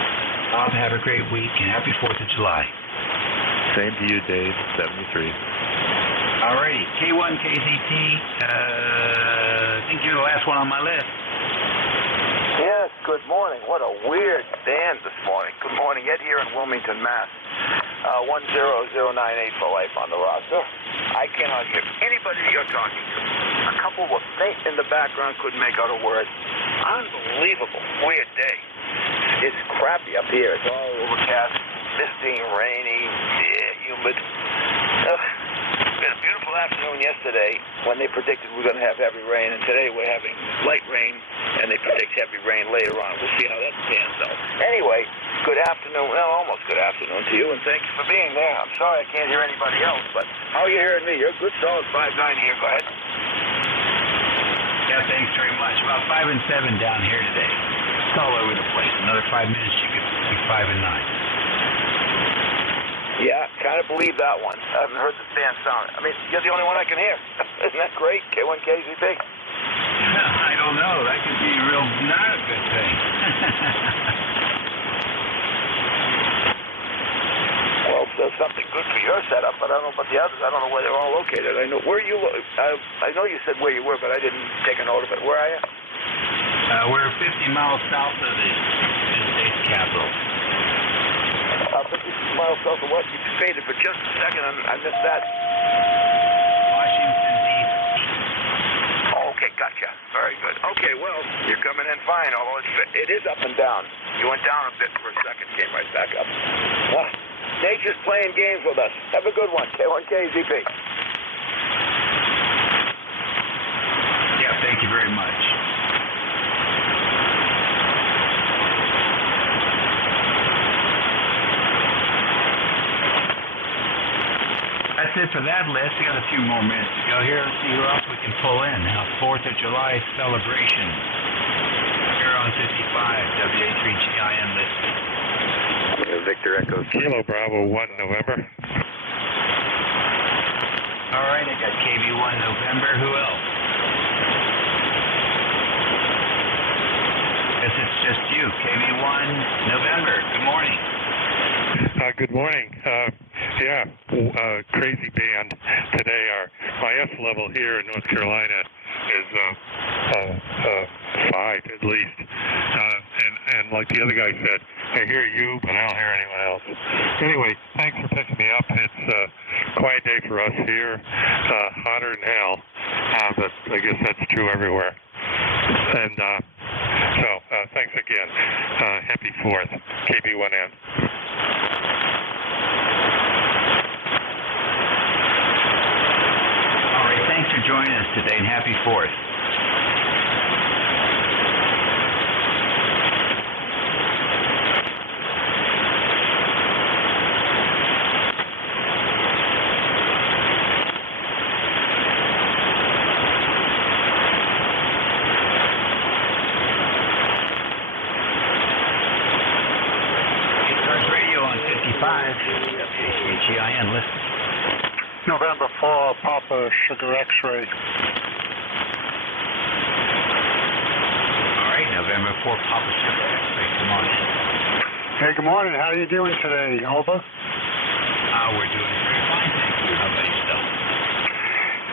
Bob, have a great week and happy 4th of July. Same to you, Dave. 73. All righty, K1KZT. I think you're the last one on my list. Yes, good morning. What a weird band this morning. Good morning, Ed here in Wilmington, Mass. 10098 for life on the roster. I cannot hear anybody you're talking to. A couple were faint in the background, couldn't make out a word. Unbelievable. Weird day. It's crappy up here. It's all overcast, misty, rainy, humid. It's been a beautiful afternoon yesterday when they predicted we were going to have heavy rain, and today we're having light rain, and they predict heavy rain later on. We'll see how that pans out. Anyway, good afternoon, well, almost good afternoon to you, and thank you for being there. I'm sorry I can't hear anybody else, but how are you hearing me? You're a good solid 5'9" here. Go ahead. Yeah, thanks very much. About 5 and 7 down here today. It's all over the place. Another 5 minutes, you could be 5 and 9. Yeah, kind of believe that one. I haven't heard the stand sound. I mean, you're the only one I can hear. Isn't that great? K1KZB. I don't know. That could be real not a good thing. Well, there's something good for your setup, but I don't know about the others. I don't know where they're all located. I know where you. I know you said where you were, but I didn't take a note of it. Where are you? We're 50 miles south of the state's capital. 50 miles south of what? You faded for just a second. I missed that. Washington, D.C. Oh, okay, gotcha. Very good. Okay, well, you're coming in fine, although it is up and down. You went down a bit for a second, came right back up. Nature's playing games with us. Have a good one. K1KZP. Yeah, thank you very much. That's it for that list. We got a few more minutes to go here. Let's see who else we can pull in. Now, 4th of July celebration here on 55 WA3GIN list. Victor Echo Kilo Bravo 1 November. All right, I got KB1 November. Who else? Guess it's just you. KB1 November. Good morning. Good morning. Crazy band today. My S level here in North Carolina is 5 at least. And like the other guy said, I hear you, but I don't hear anyone else. Anyway, thanks for picking me up. It's a quiet day for us here. Hotter than hell, but I guess that's true everywhere. And so thanks again. Happy 4th, KB1N. Thanks for joining us today, and happy 4th. ECARS Radio on 55, WA3GIN, listen. November 4, Papa Sugar X-Ray. All right, November 4, Papa Sugar X-Ray. Come on in. Hey, good morning. How are you doing today? Over? We're doing very fine, thank you. How about yourself?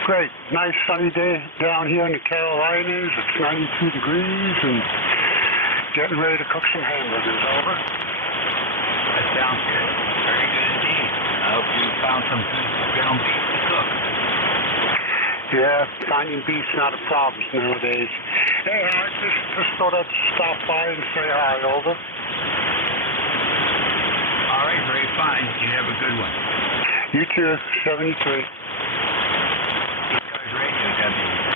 Great. Nice sunny day down here in the Carolinas. It's 92 degrees and getting ready to cook some hamburgers. Over? That sounds good. Very good indeed. I hope you found some good ground beef to cook. Yeah, finding beef's not a problem nowadays. Hey, I just thought I'd stop by and say hi. Over? All right, very fine. You have a good one. You too. 73. ECARS Radio, W.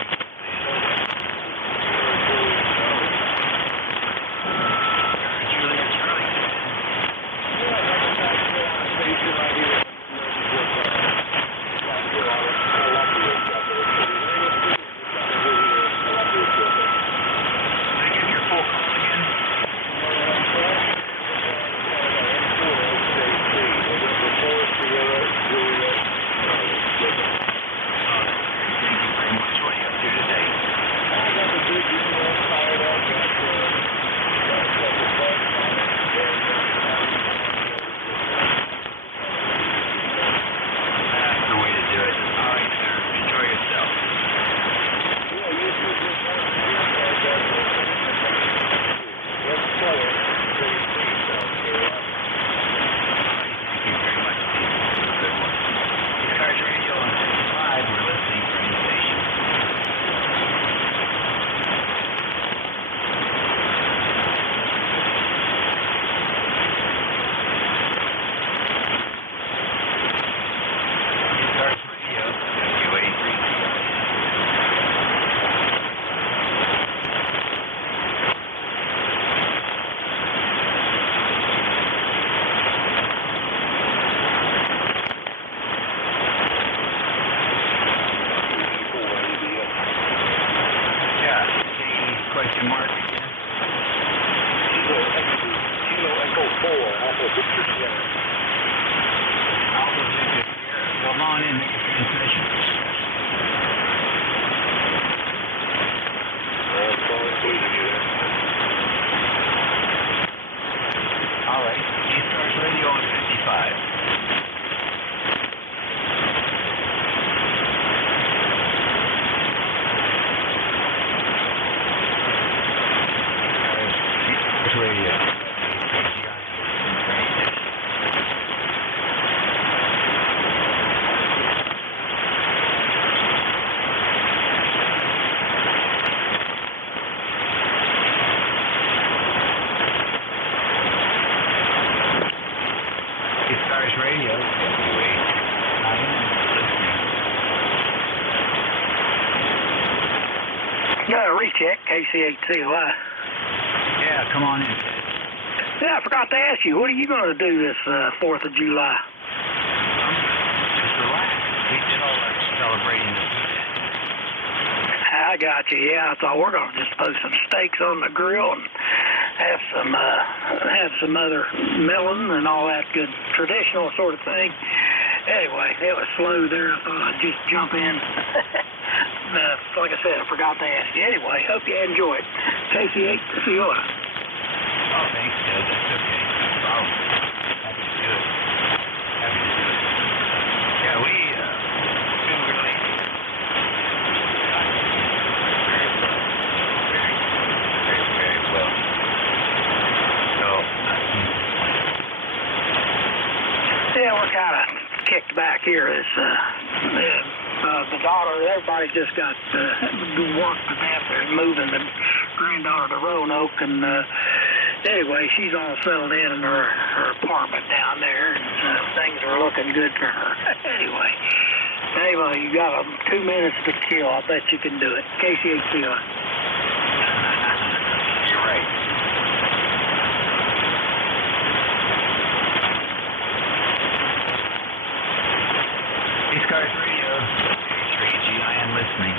Radio. ECARS Radio. Got a recheck, KC8CY. Yeah, come on in. Yeah, I forgot to ask you, what are you going to do this 4th of July? Just relax. We did all that celebrating this weekend. I got you. Yeah, I thought we're going to just put some steaks on the grill and have some other melon and all that good traditional sort of thing. Anyway, it was slow there. I thought I'd just jump in. Like I said, I forgot to ask you. Anyway, hope you enjoyed. KC8CY. Oh, thanks, Ted. That's okay. No problem. Happy to do it. Happy to do it. Yeah, we've been really very well. So, not too much. Yeah, we're kind of kicked back here. The daughter, everybody just got worked to death. They're moving the granddaughter to Roanoke, and anyway, she's all settled in her apartment down there, and things are looking good for her. Anyway, you got 2 minutes to kill. I bet you can do it. KC8CY. You're right. ECARS Radio. GIN listening.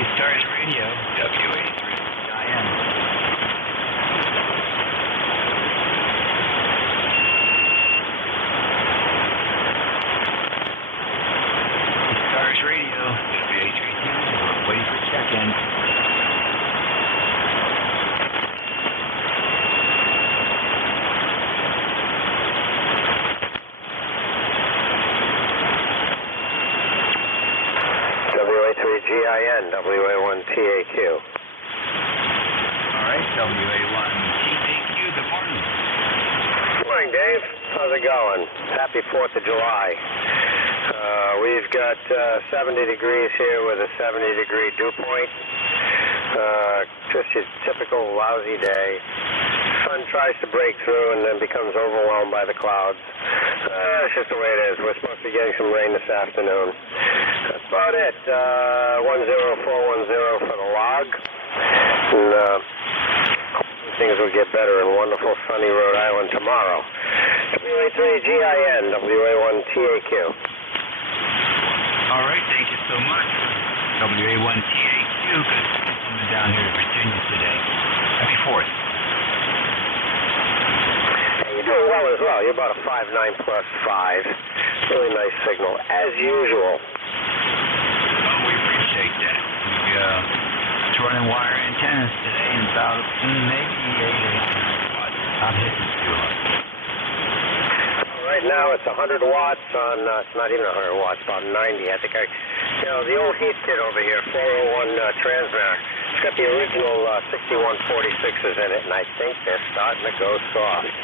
ECARS Radio. W83GIN. ECARS Radio. Waiting for check-in. WA3GIN, WA1TAQ. All right, WA1TAQ, good morning. Good morning, Dave. How's it going? Happy 4th of July. We've got 70 degrees here with a 70-degree dew point. Just your typical lousy day. Sun tries to break through and then becomes overwhelmed by the clouds. It's just the way it is. We're supposed to be getting some rain this afternoon. That's about it. 10410 for the log. And things will get better in wonderful sunny Rhode Island tomorrow. WA3GIN, WA1TAQ. All right, thank you so much. WA1TAQ, good coming down here to Virginia today. Happy 4th. Hey, you're doing well as well. You're about a 5.9 plus 5. Really nice signal, as usual. Oh, we appreciate that. It's running wire antennas today and about maybe 8 or 9 watts. I'm hitting too hard. Right now it's 100 watts on, it's not even 100 watts, about 90. I think the old Heath kit over here, 401 transmitter, it's got the original 6146s in it, and I think they're starting to go soft.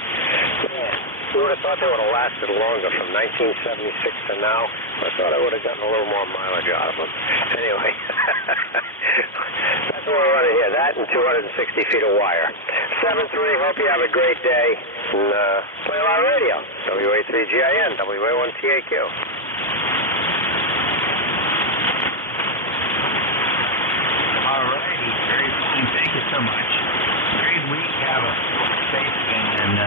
Yeah. Who would have thought they would have lasted longer from 1976 to now? I thought I would have gotten a little more mileage out of them. Anyway, that's what we want to hear, that and 260 feet of wire. 7-3, hope you have a great day, and play a lot of radio. WA3GIN, WA1TAQ. All righty, very fine. Thank you so much. Great week. Have a safe and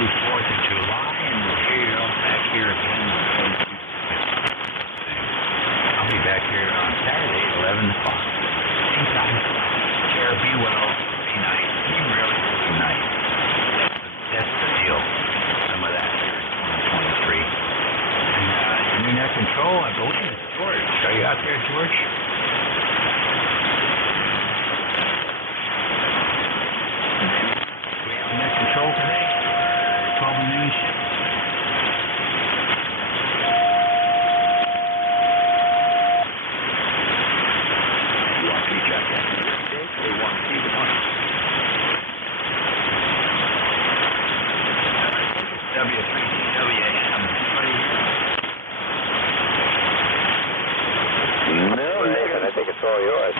4th of July, and we'll hear you all back here again. I'll be back here on Saturday at 11 o'clock. Same time. Care, be well, be nice, be really, really nice. That's the deal. Some of that here in 2023. And your new net control, I believe, is George. Are you out there, George? all yours.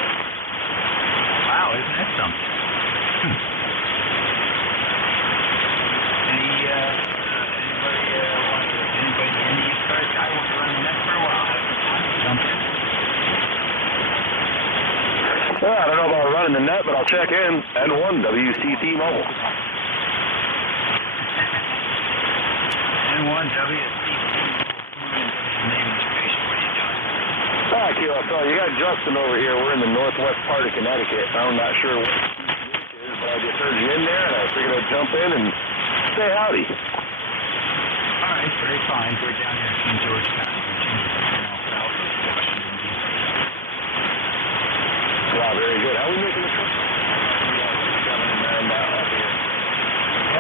Wow, isn't that something? Anybody in the ECARS guy will be running that for a while? Jump in. Well, I don't know about running the net, but I'll check in. N1 WCT Mobile. N1 WCT. Name of the station. What are you doing? Hi, QSL. You got Justin over here. We're in the northwest part of Connecticut. I'm not sure what it is, but I just heard you in there, and I figured I'd jump in and say howdy. All right, very fine. We're down here in King George County, Virginia, south of Washington, D.C. Wow, very good. How are we making the trip? Up here.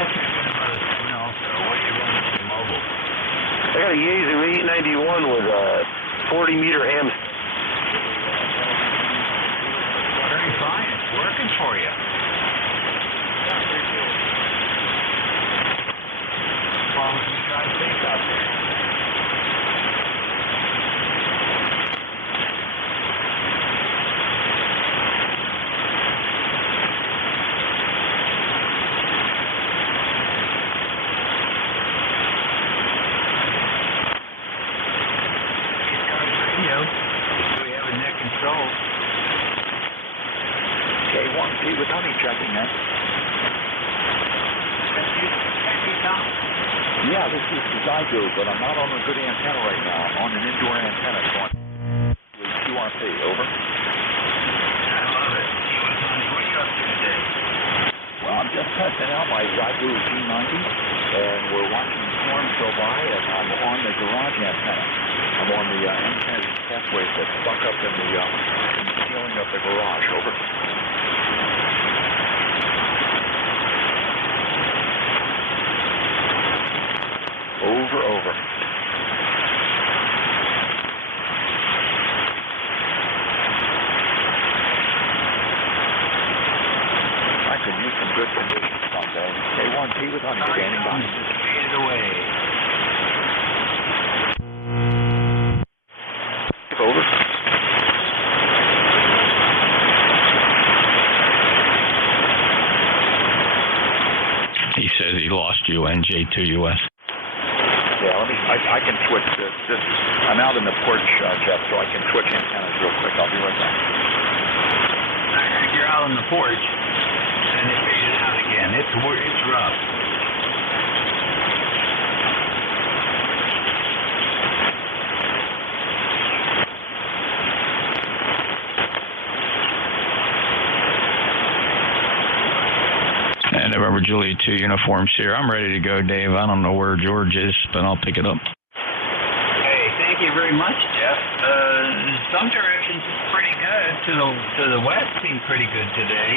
Okay, about a 7 also. What are you running for the mobile? I got a Yaesu 891 with a 40-meter ham. Very fine. It's working for you. As long as you drive safe out there. K1P with Honey checking in. Yeah, this is Zygo, but I'm not on a good antenna right now. I'm on an indoor antenna going with QRP. Over. I love it. What are you up to today? Well, I'm just testing out my Zygo G90, and we're watching the storms go by, and I'm on the garage antenna. I'm on the antenna pathways that stuck up in the ceiling of the garage. Over. Over. I could use some good conditions someday. K1P with Honey standing by. Just faded away. Over. He says he lost you, NJ2US. Yeah, I can switch this. I'm out in the porch, Jeff, so I can switch antennas real quick. I'll be right back. You're out on the porch, and it faded out again. It's rough. November Juliet 2 uniform here. I'm ready to go, Dave. I don't know where George is, but I'll pick it up. Hey, thank you very much, Jeff. Some directions is pretty good. To the west seemed pretty good today.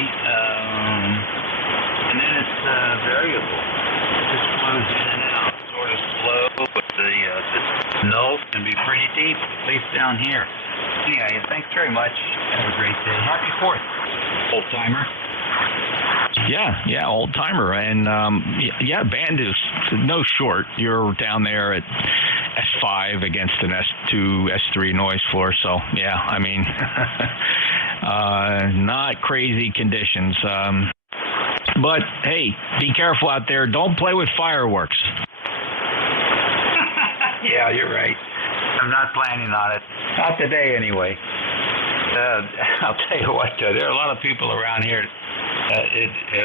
And then it's variable. It just flows in and out, sort of slow, but the snow can be pretty deep, at least down here. Anyway, thanks very much. Have a great day. Happy 4th, old timer. Yeah, old timer, and Bandus, no short. You're down there at S5 against an S2, S3 noise floor, so yeah, I mean, not crazy conditions. But hey, be careful out there. Don't play with fireworks. Yeah, you're right. I'm not planning on it. Not today, anyway. I'll tell you what, there are a lot of people around here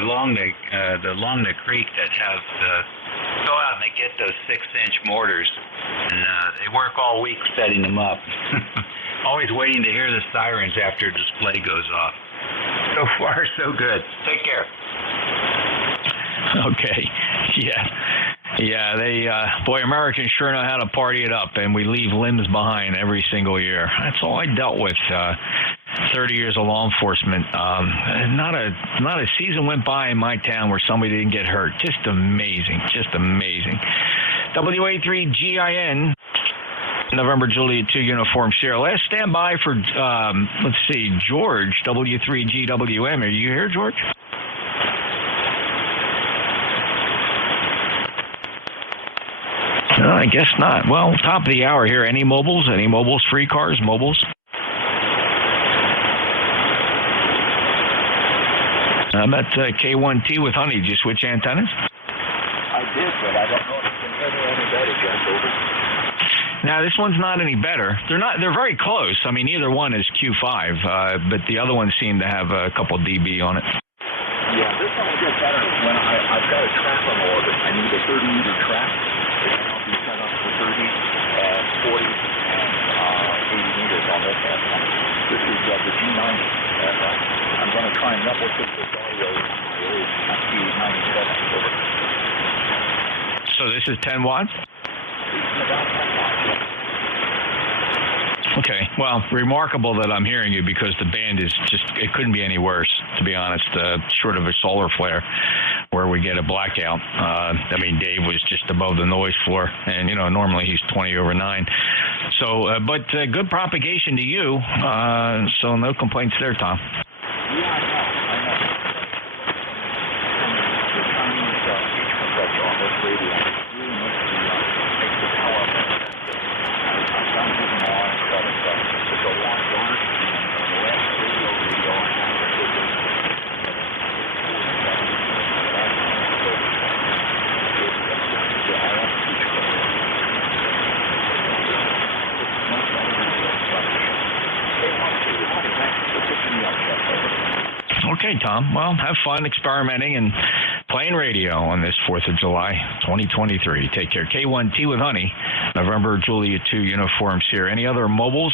along the creek that have go out and they get those 6-inch mortars, and they work all week setting them up. Always waiting to hear the sirens after display goes off. So far, so good. Take care. Okay. Yeah, they boy, Americans sure know how to party it up, and we leave limbs behind every single year. That's all I dealt with. 30 years of law enforcement. Not a season went by in my town where somebody didn't get hurt. Just amazing. WA3GIN, November Juliet 2 uniform Sierra. Last stand by for let's see, George, W3GWM. Are you here, George? No, I guess not. Well, top of the hour here. Any mobiles? Free cars, mobiles? How about K1T with Honey? Did you switch antennas? I did, but I don't know if it's any better, Jeff. Over. Now, this one's not any better. They're very close. I mean, either one is Q5, but the other one seemed to have a couple dB on it. Yeah, this one will get better when I've got a trap on orbit. I need a 30-meter trap. I'll be set up for 30, 40, and 80 meters on this antenna. This is the G90. I'm going to try and replicate this audio on my old FT97. Over. So this is 10 watts? About 10 watts, yeah. Okay, well, remarkable that I'm hearing you because the band is just, it couldn't be any worse, to be honest, short of a solar flare where we get a blackout. I mean, Dave was just above the noise floor, and, you know, normally he's 20 over 9. So, but good propagation to you, so no complaints there, Tom. Yeah, I know. The Chinese speech compressor on this radio really makes the power up. I've done using a lot of credit, it's a long burst, and the last radio I have Okay, Tom. Well, have fun experimenting and playing radio on this 4th of July, 2023. Take care. K1T with Honey, November Juliet 2 uniforms here. Any other mobiles?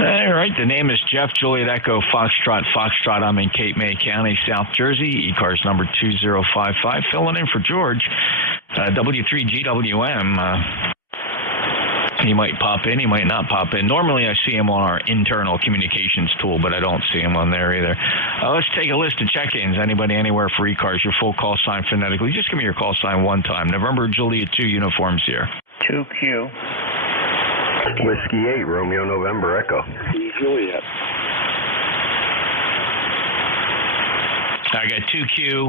All right, the name is Jeff, Juliet Echo, Foxtrot. I'm in Cape May County, South Jersey. ECARS number 2055. Filling in for George. W3GWM. He might pop in, he might not pop in. Normally I see him on our internal communications tool, but I don't see him on there either. Let's take a list of check-ins. Anybody, anywhere for ECARS, your full call sign phonetically. Just give me your call sign one time. November Juliet 2 uniforms here. 2Q. Whiskey 8, Romeo November Echo. Juliet. I got 2Q,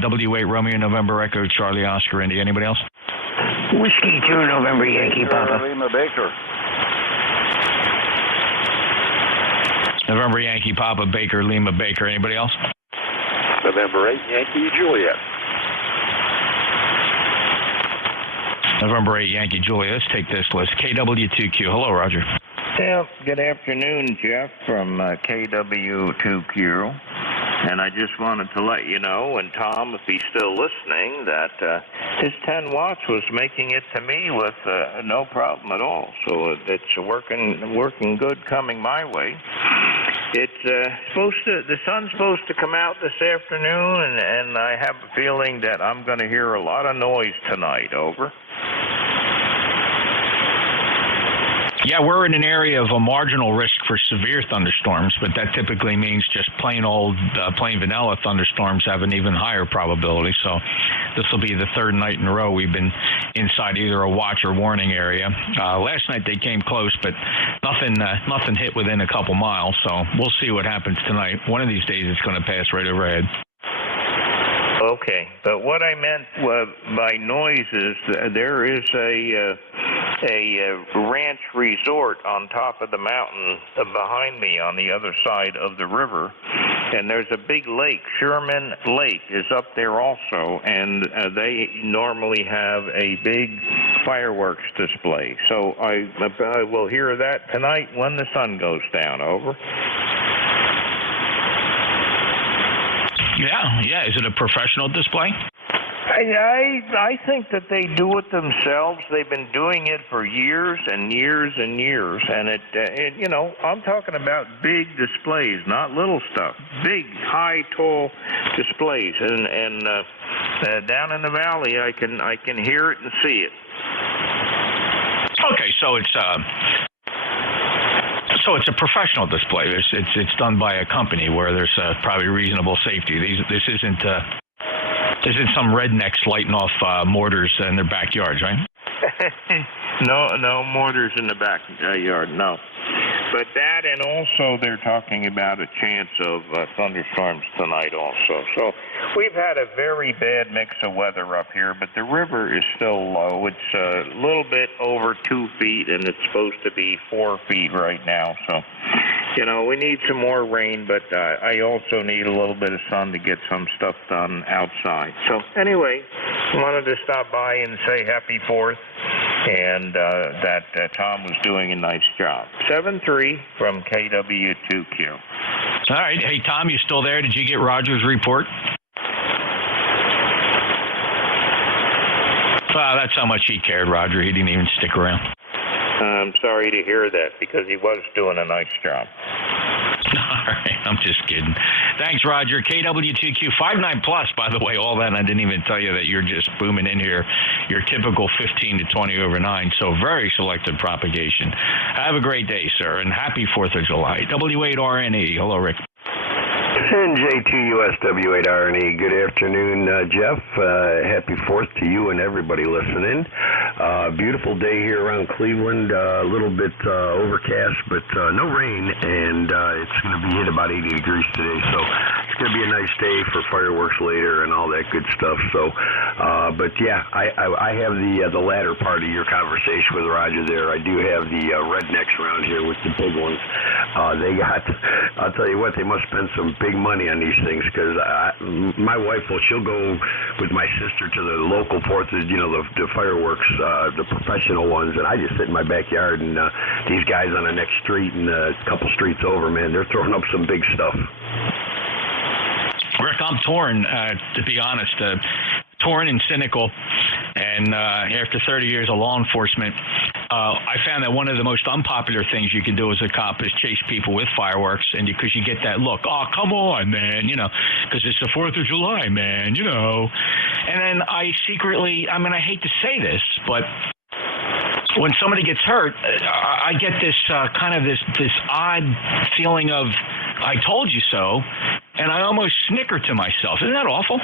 W8 Romeo November Echo, Charlie Oscar Indy. Anybody else? Whiskey 2 November Yankee Papa. Lima Baker. November Yankee Papa Baker, Lima Baker. Anybody else? November 8 Yankee Juliet. November 8 Yankee Juliet. Let's take this list. KW2Q. Hello, Roger. Yeah, good afternoon, Jeff, from KW2Q. And I just wanted to let you know, and Tom, if he's still listening, that his 10 watts was making it to me with no problem at all. So it's working good coming my way. It's the sun's supposed to come out this afternoon, and I have a feeling that I'm going to hear a lot of noise tonight. Over. Yeah, we're in an area of a marginal risk for severe thunderstorms, but that typically means just plain vanilla thunderstorms have an even higher probability. So this will be the third night in a row we've been inside either a watch or warning area. Last night they came close, but nothing hit within a couple miles. So we'll see what happens tonight. One of these days it's going to pass right overhead. Okay, but what I meant by noise is there is a ranch resort on top of the mountain behind me on the other side of the river, and there's a big lake. Sherman Lake is up there also, and they normally have a big fireworks display. So I will hear that tonight when the sun goes down. Over. Yeah. Is it a professional display? I think that they do it themselves. They've been doing it for years and years and years, and it you know, I'm talking about big displays, not little stuff. Big, high, tall displays, and down in the valley, I can hear it and see it. Okay, so it's a professional display. It's done by a company where there's probably reasonable safety. This isn't some rednecks lighting off mortars in their backyards, right? No mortars in the backyard, no. But that, and also they're talking about a chance of thunderstorms tonight also. So we've had a very bad mix of weather up here, but the river is still low. It's a little bit over 2 feet, and it's supposed to be 4 feet right now. So, you know, we need some more rain, but I also need a little bit of sun to get some stuff done outside. So anyway, wanted to stop by and say happy 4th. And that Tom was doing a nice job. 7-3 from KW2Q. All right. Hey, Tom, you still there? Did you get Roger's report? Wow, that's how much he cared, Roger. He didn't even stick around. I'm sorry to hear that, because he was doing a nice job. All right, I'm just kidding. Thanks, Roger. KW2Q 59 plus, by the way, all that, and I didn't even tell you that you're just booming in here. Your typical 15 to 20 over 9, so very selective propagation. Have a great day, sir, and happy 4th of July. W8RNE. Hello, Rick. NJ2US W8RNE. Good afternoon, Jeff. Happy 4th to you and everybody listening. Beautiful day here around Cleveland. A little bit overcast, but no rain, and it's going to be hit about 80 degrees today. So it's going to be a nice day for fireworks later and all that good stuff. So, but yeah, I have the latter part of your conversation with Roger there. I do have the rednecks around here with the big ones. They got, I'll tell you what, they must spend some big money on these things, because my wife she'll go with my sister to the local 4th, the fireworks, the professional ones, and I just sit in my backyard, and these guys on the next street and a couple streets over, man, they're throwing up some big stuff. Rick, I'm torn, to be honest, torn and cynical, and after 30 years of law enforcement, I found that one of the most unpopular things you can do as a cop is chase people with fireworks, and because you get that look, oh, come on, man, because it's the 4th of July, man, And then I secretly, I hate to say this, but when somebody gets hurt, I get this kind of this odd feeling of, I told you so, and I almost snicker to myself. Isn't that awful?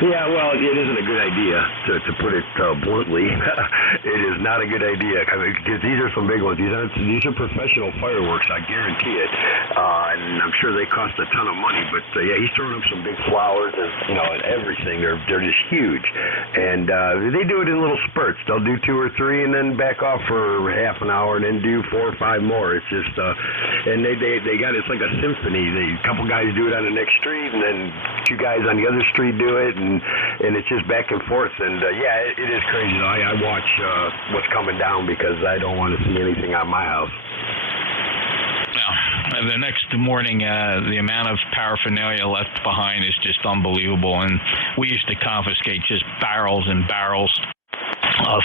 Yeah, well, it isn't a good idea, to put it bluntly. It is not a good idea, because these are some big ones. These are professional fireworks, I guarantee it. And I'm sure they cost a ton of money, but yeah, he's throwing up some big flowers and and everything. They're just huge, and they do it in little spurts. They'll do 2 or 3 and then back off for half an hour and then do 4 or 5 more. It's just and they got, it's like a symphony. A couple guys do it on the next street, and then 2 guys on the other street do it, and it's just back and forth. And yeah, it is crazy. I watch what's coming down, because I don't want to see anything on my house. Now, the next morning, the amount of paraphernalia left behind is just unbelievable, and we used to confiscate just barrels and barrels of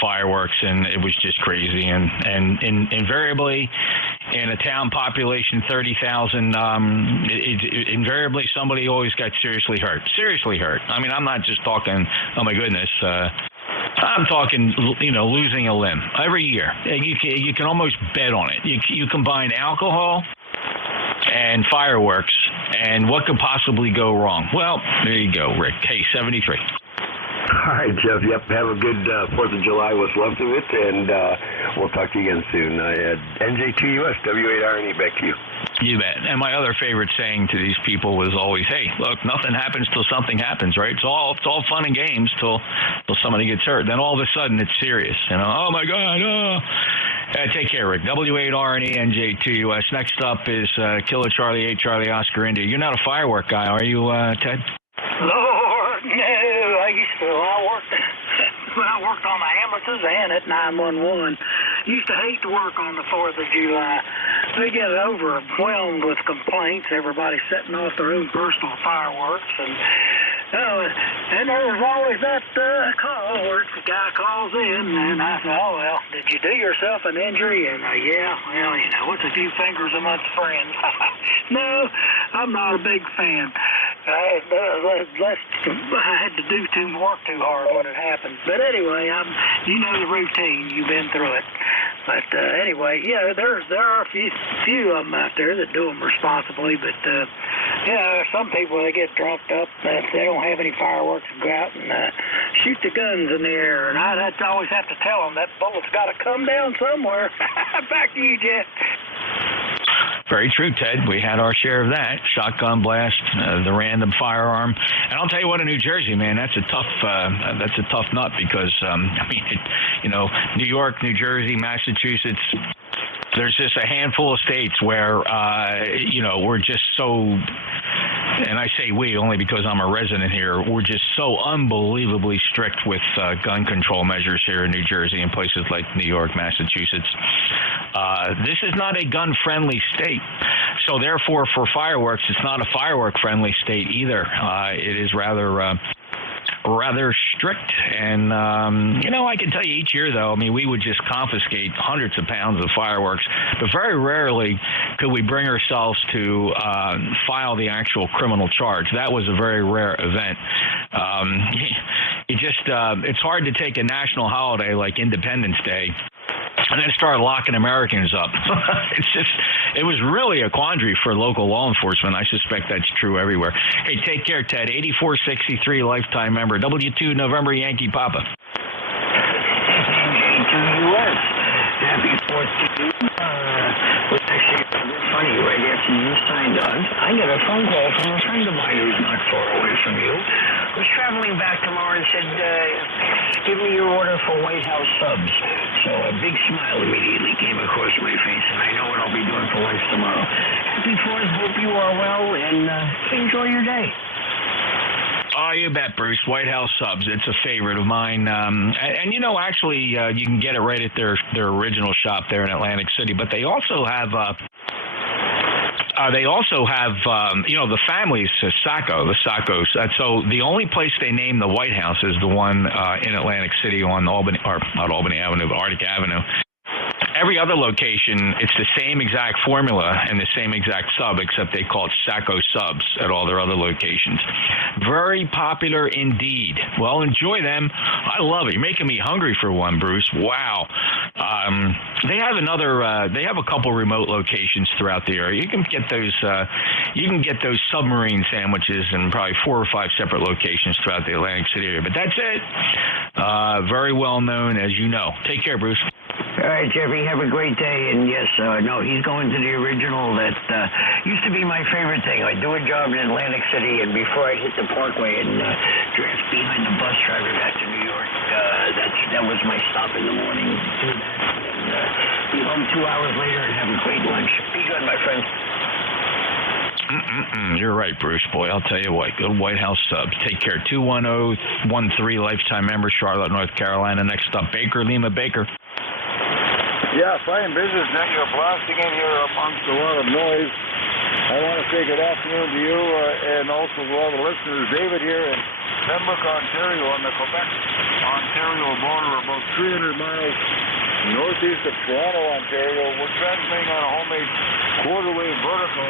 fireworks, and it was just crazy. And invariably, in a town population 30,000, invariably somebody always got seriously hurt. Seriously hurt. I'm not just talking, oh my goodness. I'm talking, losing a limb every year. You can almost bet on it. You combine alcohol and fireworks, and what could possibly go wrong? Well, there you go, Rick. Hey, 73. All right, Jeff. Yep. Have a good 4th of July. What's left of it, and we'll talk to you again soon. NJ2US, W8RNE, back to you. You bet. And my other favorite saying to these people was always, hey, look, nothing happens till something happens, right? It's all fun and games till somebody gets hurt. Then all of a sudden it's serious. Oh, my God. Oh. Take care, Rick. W8RNE, NJ2US. Next up is Killer Charlie 8, Charlie Oscar India. You're not a firework guy, are you, Ted? Lord, no. When I worked on the ambulances and at 911, used to hate to work on the 4th of July. They get overwhelmed with complaints, everybody setting off their own personal fireworks, and there was always that call where the guy calls in, and I said, oh, well, did you do yourself an injury? And yeah, well, it's a few fingers amongst friends. No, I'm not a big fan. I had to work too hard when it happened. But anyway, you know the routine. You've been through it. But anyway, yeah, there are a few of them out there that do them responsibly. But some people, they get drunk up if they don't have any fireworks, go out and shoot the guns in the air. And I'd always have to tell them that bullet's got to come down somewhere. Back to you, Jeff. Very true, Ted. We had our share of that. Shotgun blast, the random firearm. And I'll tell you what, in New Jersey, man, that's a tough nut because, New York, New Jersey, Massachusetts, there's just a handful of states where, we're just so, and I say we only because I'm a resident here, we're just so unbelievably strict with gun control measures here in New Jersey and places like New York, Massachusetts. This is not a gun-friendly state. So therefore, for fireworks, it's not a firework-friendly state either. It is rather strict. And, I can tell you each year, though, we would just confiscate hundreds of pounds of fireworks, but very rarely could we bring ourselves to file the actual criminal charge. That was a very rare event. It's hard to take a national holiday like Independence Day and then start locking Americans up. It was really a quandary for local law enforcement. I suspect that's true everywhere. Hey, take care, Ted. 8463 lifetime member. W2 November Yankee Papa. NJ2US. Happy 4th to you. It was actually a bit funny right after you signed on. I got a phone call from a friend of mine who's not far away from you. Was traveling back tomorrow and said, give me your order for White House subs. So a big smile immediately came across my face, and I know what I'll be doing for lunch tomorrow. Happy 4th, hope you are well, and enjoy your day. Oh, you bet, Bruce. White House subs. It's a favorite of mine. Actually, you can get it right at their original shop there in Atlantic City. But they also have the families, the Saccos. So the only place they name the White House is the one in Atlantic City on not Albany Avenue, but Arctic Avenue. Every other location, it's the same exact formula and the same exact sub, except they call it Sacco subs at all their other locations. Very popular indeed. Well, enjoy them. I love it. You're making me hungry for one, Bruce. Wow. They have a couple remote locations throughout the area. You can get those submarine sandwiches in probably 4 or 5 separate locations throughout the Atlantic City area. But that's it. Very well known, as you know. Take care, Bruce. All right, Jeffrey, have a great day. And yes, he's going to the original that used to be my favorite thing. I do a job in Atlantic City, and before I hit the Parkway and drift behind the bus driver back to New York, that was my stop in the morning. Do that, and be home 2 hours later and have a great lunch. Be good, my friend. You're right, Bruce. Boy, I'll tell you what. Good White House subs. Take care. 21013 lifetime member, Charlotte, North Carolina. Next up, Baker, Lima Baker. Yeah, fine business. Now you're blasting in here amongst a lot of noise. I want to say good afternoon to you and also to all the listeners. David here in Pembroke, Ontario, on the Quebec-Ontario border, about 300 miles northeast of Toronto, Ontario. We're transmitting on a homemade quarter-wave vertical.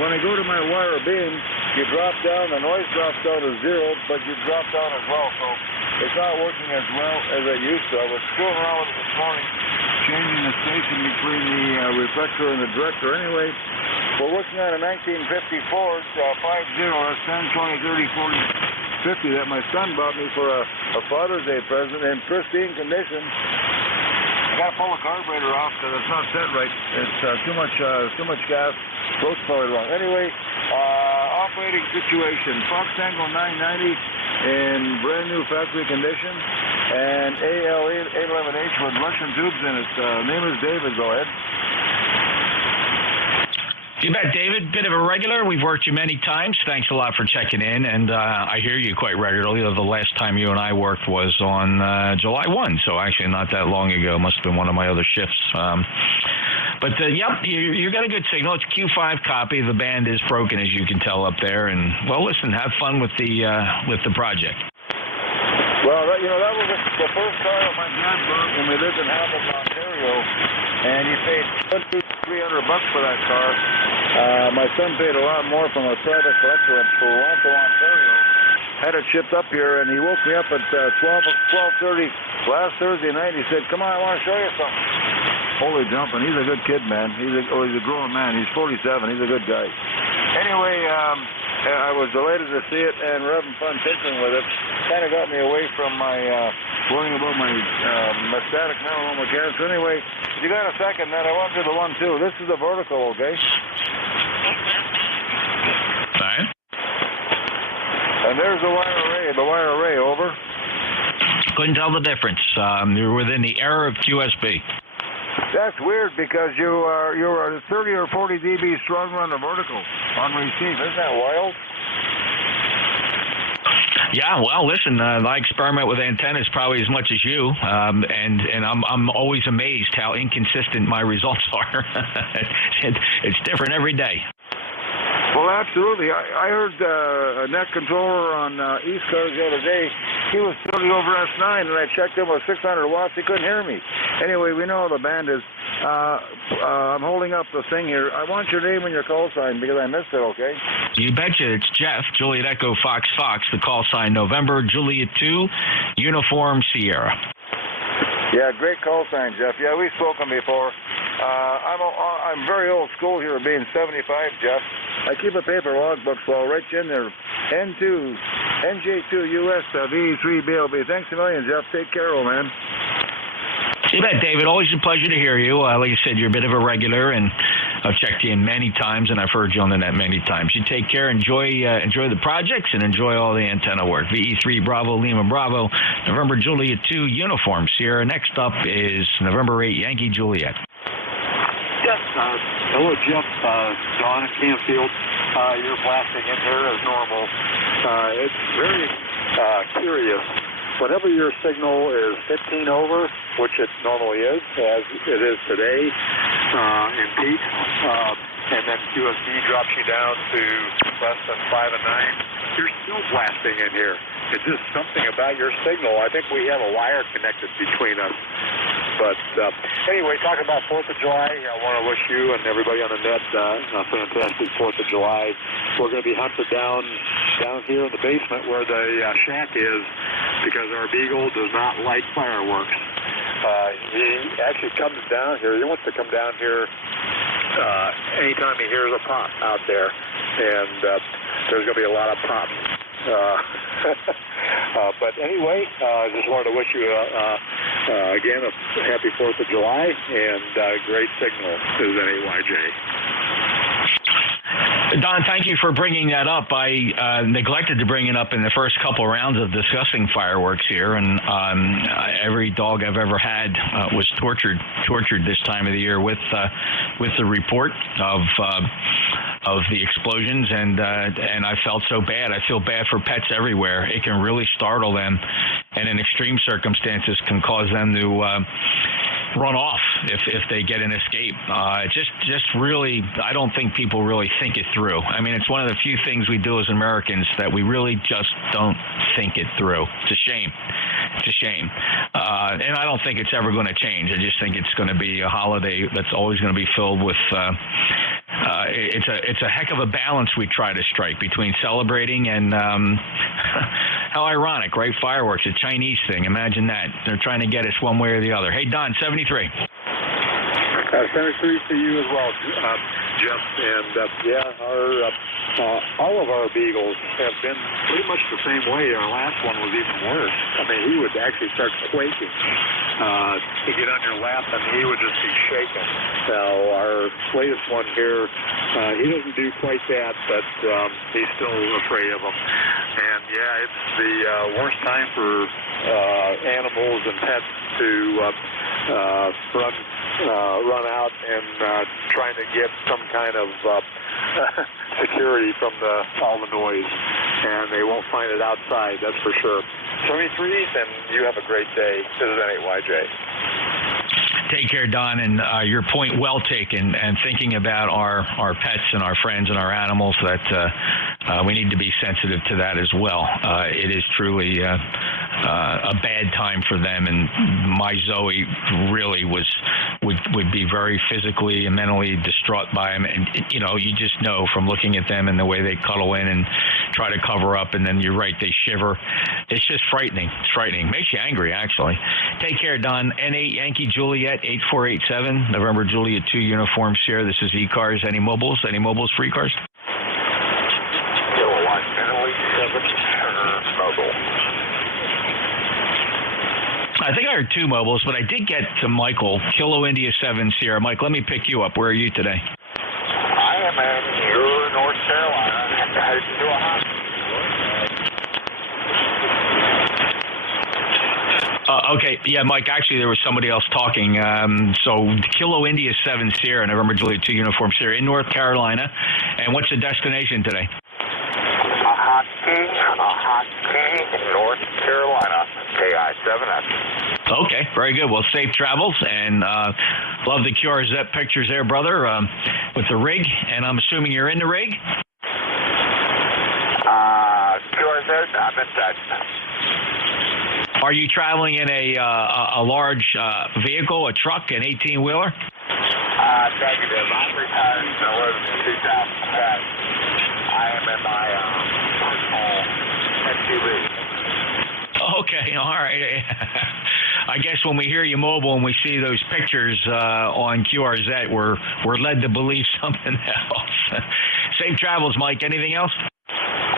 When I go to my wire beam, you drop down, the noise drops down to 0, but you drop down as well. So it's not working as well as it used to. I was screwing around with it this morning, changing the station between the reflector and the director. Anyway, we're working on a 1954 50, that's 10, 20, 30, 40, 50 that my son bought me for a Father's Day present in pristine condition. I got to pull the carburetor off because it's not set right. It's too much gas. Float's probably wrong. Anyway, operating situation. Fox Tango 990 in brand new factory condition, and ALE 811H with Russian tubes in it. Name is David. Go ahead. You bet, David. Bit of a regular. We've worked you many times. Thanks a lot for checking in, and I hear you quite regularly. The last time you and I worked was on July 1, so actually not that long ago. Must have been one of my other shifts. But yep, you got a good signal. It's Q5 copy. The band is broken, as you can tell up there. And well, listen, have fun with the project. Well, that was the first car that my dad bought when we lived in Hamilton, Ontario, and he paid $300 for that car. My son paid a lot more from a private collector in Toronto, Ontario. had it shipped up here, and he woke me up at 12:30 last Thursday night. He said, "Come on, I want to show you something." Holy jumping! He's a good kid, man. He's a grown man. He's 47. He's a good guy. Anyway, I was delighted to see it and we're having fun tinkering with it. Kind of got me away from my worrying about my metastatic melanoma cancer. Anyway, if you got a second, then I want to do the 1-2. This is the vertical, okay? Fine. And there's the wire array, over. Couldn't tell the difference. You're within the error of QSB. That's weird because you're 30 or 40 dB stronger on the vertical on receive. Isn't that wild? Yeah, well, listen, I experiment with antennas probably as much as you, and I'm always amazed how inconsistent my results are. It's different every day. Well, absolutely. I heard a net controller on ECARS the other day. He was 30 over S9, and I checked him with 600 watts. He couldn't hear me. Anyway, we know how the band is. I'm holding up the thing here. I want your name and your call sign because I missed it, okay? You betcha. It's Jeff, Juliet Echo Fox Fox, the call sign November, Juliet 2, Uniform Sierra. Yeah, great call sign, Jeff. Yeah, we've spoken before. I'm very old school here, being 75, Jeff. I keep a paper logbook, so I'll write you in there. NJ2US VE3BLB. Thanks a million, Jeff. Take care, old man. You bet, David. Always a pleasure to hear you. Like you said, you're a bit of a regular, and I've checked you in many times, and I've heard you on the net many times. You take care. Enjoy the projects, and enjoy all the antenna work. VE3 Bravo Lima Bravo, November Juliet 2 Uniform Sierra. Next up is November 8 Yankee Juliet. Yes. Hello, Jeff. Don at Canfield. You're blasting in here as normal. It's very curious. Whenever your signal is 15 over, which it normally is, as it is today, in peak, and then QSB drops you down to less than 5 and 9, you're still blasting in here. It's just something about your signal. I think we have a wire connected between us. But anyway, talking about 4th of July, I want to wish you and everybody on the net a fantastic 4th of July. We're going to be hunted down here in the basement where the shack is because our Beagle does not like fireworks. He actually comes down here. He wants to come down here anytime he hears a pop out there. And there's going to be a lot of pops. But anyway, I just wanted to wish you again a happy 4th of July and great signal to NJYJ. Don, thank you for bringing that up. I neglected to bring it up in the first couple rounds of discussing fireworks here, and every dog I've ever had was tortured this time of the year with the report of the explosions, and I felt so bad. I feel bad for pets everywhere. It can really startle them, and in extreme circumstances can cause them to run off if they get an escape. Just really, I don't think people really think it through. I mean, it's one of the few things we do as Americans that we really just don't think it through. It's a shame. It's a shame. And I don't think it's ever going to change. I just think it's going to be a holiday that's always going to be filled with it's a heck of a balance we try to strike between celebrating and how ironic, right? Fireworks, a Chinese thing. Imagine that. They're trying to get us one way or the other. Hey, Don, 73. 73 to you as well, Jeff. And all of our Beagles have been pretty much the same way. Our last one was even worse. I mean, he would actually start quaking to get on your lap, and he would just be shaking. Now, our latest one here, he doesn't do quite that, but he's still afraid of them. And yeah, it's the worst time for animals and pets to run out and trying to get some kind of security from all the noise, and they won't find it outside, that's for sure. 73, and you have a great day. This is NJYJ. Take care, Don, and your point well taken, and thinking about our pets and our friends and our animals, that we need to be sensitive to that as well. It is truly a bad time for them, and my Zoe really would be very physically and mentally distraught by him. And you just know from looking at them and the way they cuddle in and try to cover up, and then you're right, they shiver. It's just frightening. It's frightening. Makes you angry, actually. Take care, Don. N8 Yankee Juliet 8487 November Juliet 2 Uniform Sierra. This is ECARS. Any mobiles? Any mobiles for ECARS? Kilowatt Italy 7 mobile. I think I heard 2 mobiles, but I did get to Michael, Kilo India 7 Sierra. Mike, let me pick you up. Where are you today? I am in North Carolina, headed to a hospital. Okay, yeah, Mike, actually there was somebody else talking. So Kilo India 7 Sierra, November Juliet 2 Uniform Sierra in North Carolina. And what's the destination today? A hot key, North Carolina, KI-7S. Okay, very good. Well, safe travels, and love the QRZ pictures there, brother, with the rig. And I'm assuming you're in the rig? QRZ, I'm inside. Are you traveling in a large vehicle, a truck, an 18-wheeler? Negative. I'm retired and I live in 2010. I am in my personal SUV. Okay, all right. I guess when we hear you mobile and we see those pictures on QRZ, we're led to believe something else. Safe travels, Mike. Anything else?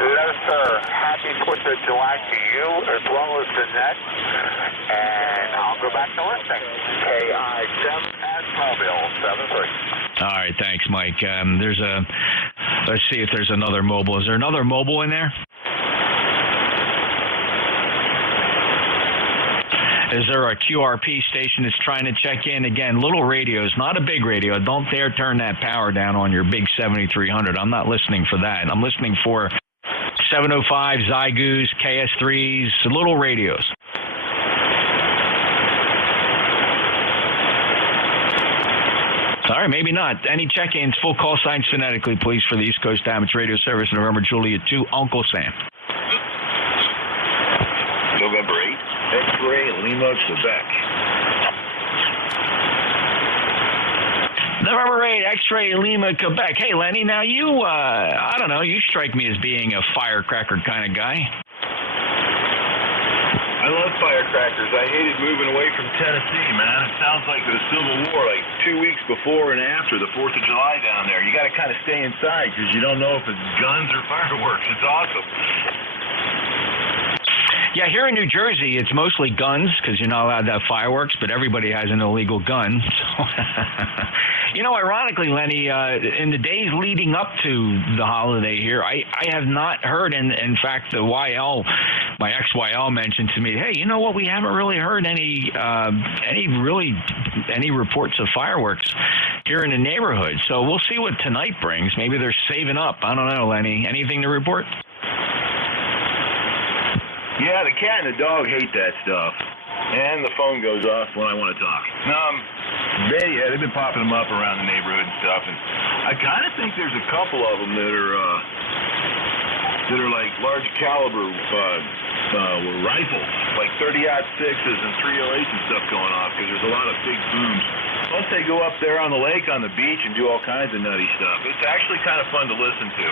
No, sir. Happy 4th of July to you as well as the net. And I'll go back to listening. KI-7S Mobile 73. All right, thanks, Mike. Let's see if there's another mobile. Is there another mobile in there? Is there a QRP station that's trying to check in? Again, little radios, not a big radio. Don't dare turn that power down on your big 7300. I'm not listening for that. I'm listening for 705, Zygoos, KS3s, little radios. All right, maybe not. Any check-ins, full call signs phonetically, please, for the East Coast Amateur Radio Service, November Juliet 2, Uncle Sam. November 8th, X-Ray, Lima, Quebec. November 8th, X-Ray, Lima, Quebec. Hey, Lenny, now you, I don't know, you strike me as being a firecracker kind of guy. I love firecrackers. I hated moving away from Tennessee, man. It sounds like the Civil War, like 2 weeks before and after the 4th of July down there. You got to kind of stay inside because you don't know if it's guns or fireworks. It's awesome. Yeah, here in New Jersey, it's mostly guns because you're not allowed to have fireworks, but everybody has an illegal gun. You know, ironically, Lenny, in the days leading up to the holiday here, I have not heard, and in fact, the YL, my ex-YL mentioned to me, hey, you know what, we haven't really heard any reports of fireworks here in the neighborhood. So we'll see what tonight brings. Maybe they're saving up. I don't know, Lenny. Anything to report? Yeah, the cat and the dog hate that stuff. And the phone goes off when I want to talk. They've been popping them up around the neighborhood and stuff. And I kind of think there's a couple of them that are like large caliber rifles, like 30-06s and 308s and stuff going off because there's a lot of big booms. Plus they go up there on the lake on the beach and do all kinds of nutty stuff. It's actually kind of fun to listen to.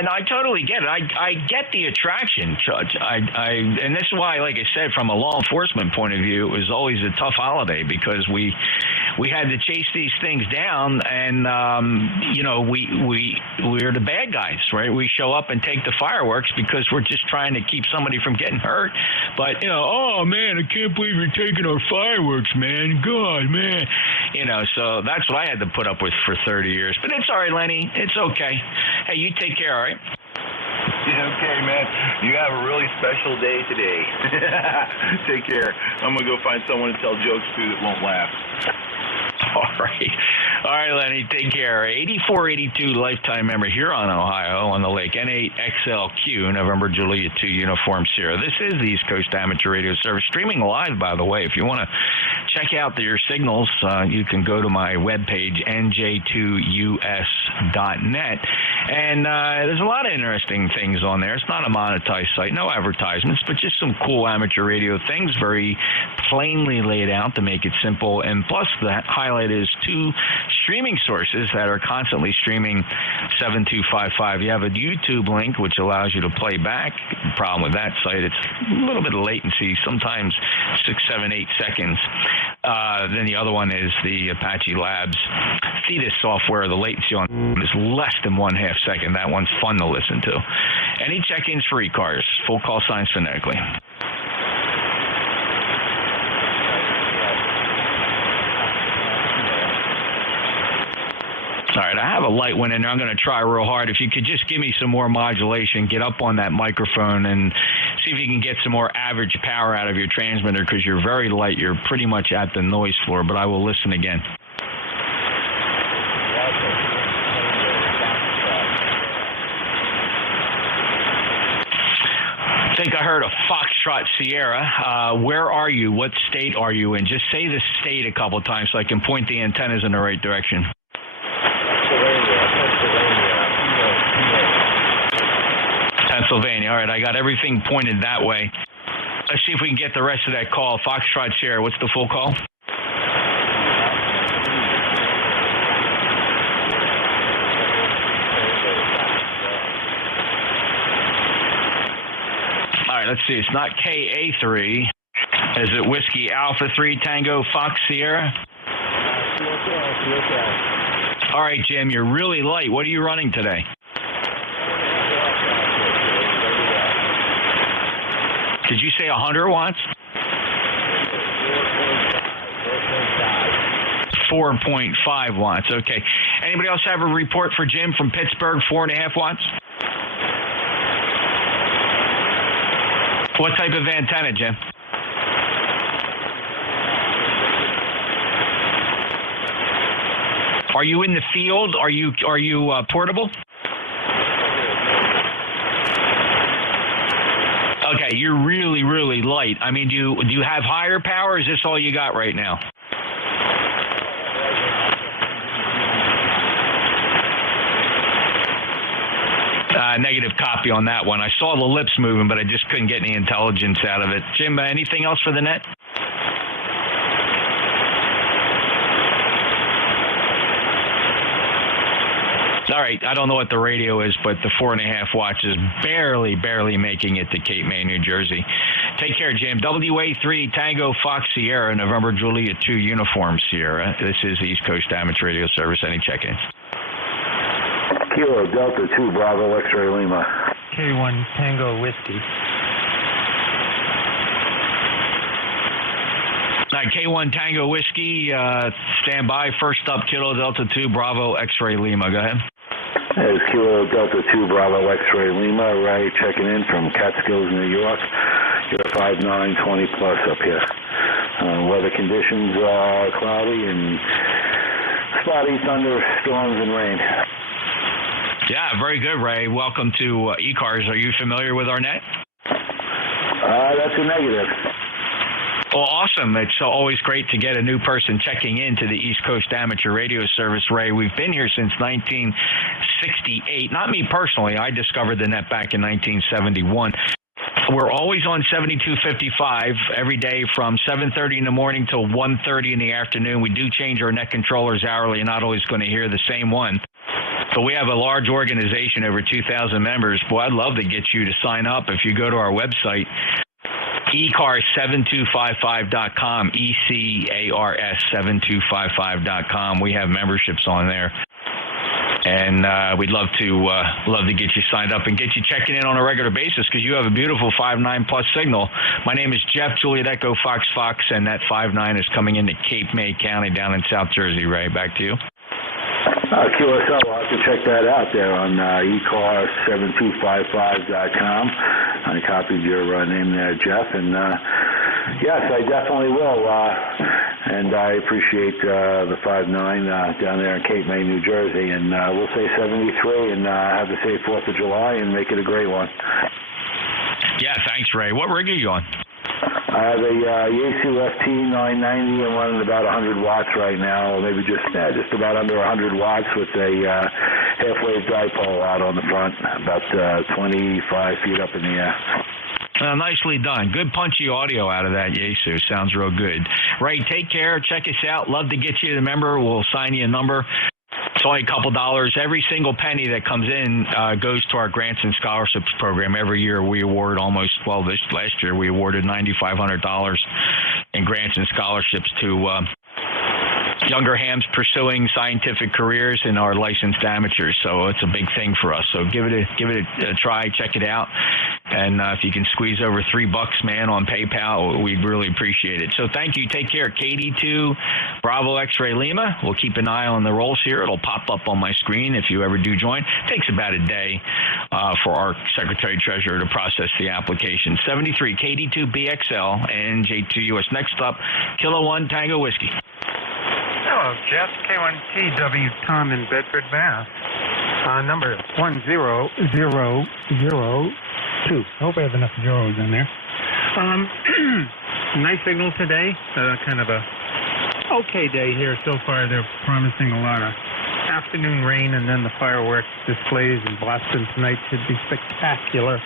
And I totally get it. I get the attraction, Judge. And this is why, like I said, from a law enforcement point of view, it was always a tough holiday because we had to chase these things down, and we're the bad guys, right? We show up and take the fireworks because we're just trying to keep somebody from getting hurt. But oh man, I can't believe you're taking our fireworks, man. God, man. So that's what I had to put up with for 30 years. But it's all right, Lenny. It's okay. Hey, you take care, all right? Yeah, okay, man. You have a really special day today. Take care. I'm going to go find someone to tell jokes to that won't laugh. All right, Lenny, take care. 8482 lifetime member, Huron, Ohio, on the lake. N8XLQ, November Juliet 2 Uniform Sierra. This is the East Coast Amateur Radio Service, streaming live, by the way. If you want to check out your signals, you can go to my webpage, NJ2US.net. And there's a lot of interesting things on there. It's not a monetized site, no advertisements, but just some cool amateur radio things, very plainly laid out to make it simple. And plus, the highlight is 2 streaming sources that are constantly streaming 7255. You have a YouTube link, which allows you to play back. The problem with that site, it's a little bit of latency, sometimes 6, 7, 8 seconds. Then the other one is the Apache Labs Thetis software. The latency on is less than 1/2 second. That one's fun to listen to. Any check-ins for ECARS? Full call signs phonetically. All right, I have a light one in there. I'm going to try real hard. If you could just give me some more modulation, get up on that microphone and see if you can get some more average power out of your transmitter, because you're very light. You're pretty much at the noise floor, but I will listen again. I think I heard a Foxtrot Sierra. Where are you? What state are you in? Just say the state a couple of times so I can point the antennas in the right direction. Pennsylvania. All right, I got everything pointed that way. Let's see if we can get the rest of that call. Foxtrot Sierra, what's the full call? All right, let's see. It's not KA3. Is it Whiskey Alpha 3 Tango Fox Sierra? All right, Jim, you're really light. What are you running today? Did you say 100 watts? 4.5 watts. Okay. Anybody else have a report for Jim from Pittsburgh, 4.5 watts? What type of antenna, Jim? Are you in the field? Are you portable? Okay, you're really, really light. I mean, do you have higher power, or is this all you got right now? Negative copy on that one. I saw the lips moving, but I just couldn't get any intelligence out of it. Jim, anything else for the net? All right, I don't know what the radio is, but the 4.5 watts is barely making it to Cape May, New Jersey. Take care, Jim. WA3 Tango Fox Sierra, November Juliet 2 Uniform Sierra. This is the East Coast Amateur Radio Service. Any check-ins? Kilo Delta 2 Bravo X-Ray Lima. K1 Tango Whiskey. All right, K1 Tango Whiskey, stand by. First up, Kilo Delta 2 Bravo X-Ray Lima. Go ahead. It's Kilo Delta 2 Bravo X-Ray Lima. Ray checking in from Catskills, New York. You're 5'9", 20 plus up here. Weather conditions are cloudy and spotty thunderstorms and rain. Yeah, very good, Ray. Welcome to ECARS. Are you familiar with our net? That's a negative. Well, awesome. It's always great to get a new person checking into the East Coast Amateur Radio Service, Ray. We've been here since 1968. Not me personally. I discovered the net back in 1971. We're always on 7255 every day from 7:30 in the morning till 1:30 in the afternoon. We do change our net controllers hourly. You're not always going to hear the same one. So we have a large organization, over 2,000 members. Boy, I'd love to get you to sign up if you go to our website, ECARS7255.com, ECARS7255.com. We have memberships on there. And we'd love to get you signed up and get you checking in on a regular basis, because you have a beautiful 5.9 plus signal. My name is Jeff, Juliet Echo Fox, and that 5.9 is coming into Cape May County down in South Jersey. Ray, back to you. QSL, I'll have to check that out there on ECARS7255.com. I copied your name there, Jeff, and Yes, I definitely will. And I appreciate the 5-9 down there in Cape May, New Jersey. And we'll say 73 and have a safe 4th of July and make it a great one. Yeah, thanks, Ray. What rig are you on? I have a Yaesu FT990 and running about 100 watts right now, maybe just about under 100 watts with a half-wave dipole out on the front, about 25 feet up in the air. Nicely done. Good punchy audio out of that Yaesu. Sounds real good. Ray, take care. Check us out. Love to get you the member. We'll sign you a number. It's only a couple dollars. Every single penny that comes in goes to our grants and scholarships program. Every year we award this last year we awarded $9,500 in grants and scholarships to younger hams pursuing scientific careers and our licensed amateurs. So it's a big thing for us. So give it a try. Check it out. And if you can squeeze over $3, man, on PayPal, we'd really appreciate it. So thank you. Take care. KD2 Bravo X-Ray Lima. We'll keep an eye on the rolls here. It'll pop up on my screen if you ever do join. It takes about a day for our Secretary Treasurer to process the application. 73 KD2 BXL and NJ2US. Next up, Kilo 1 Tango Whiskey. Hello, Jeff. K1TW Tom in Bedford, Mass. Number 10002. Hope I have enough zeros in there. Nice signal today. Kind of a okay day here so far. They're promising a lot of afternoon rain, and then the fireworks displays in Boston tonight should be spectacular.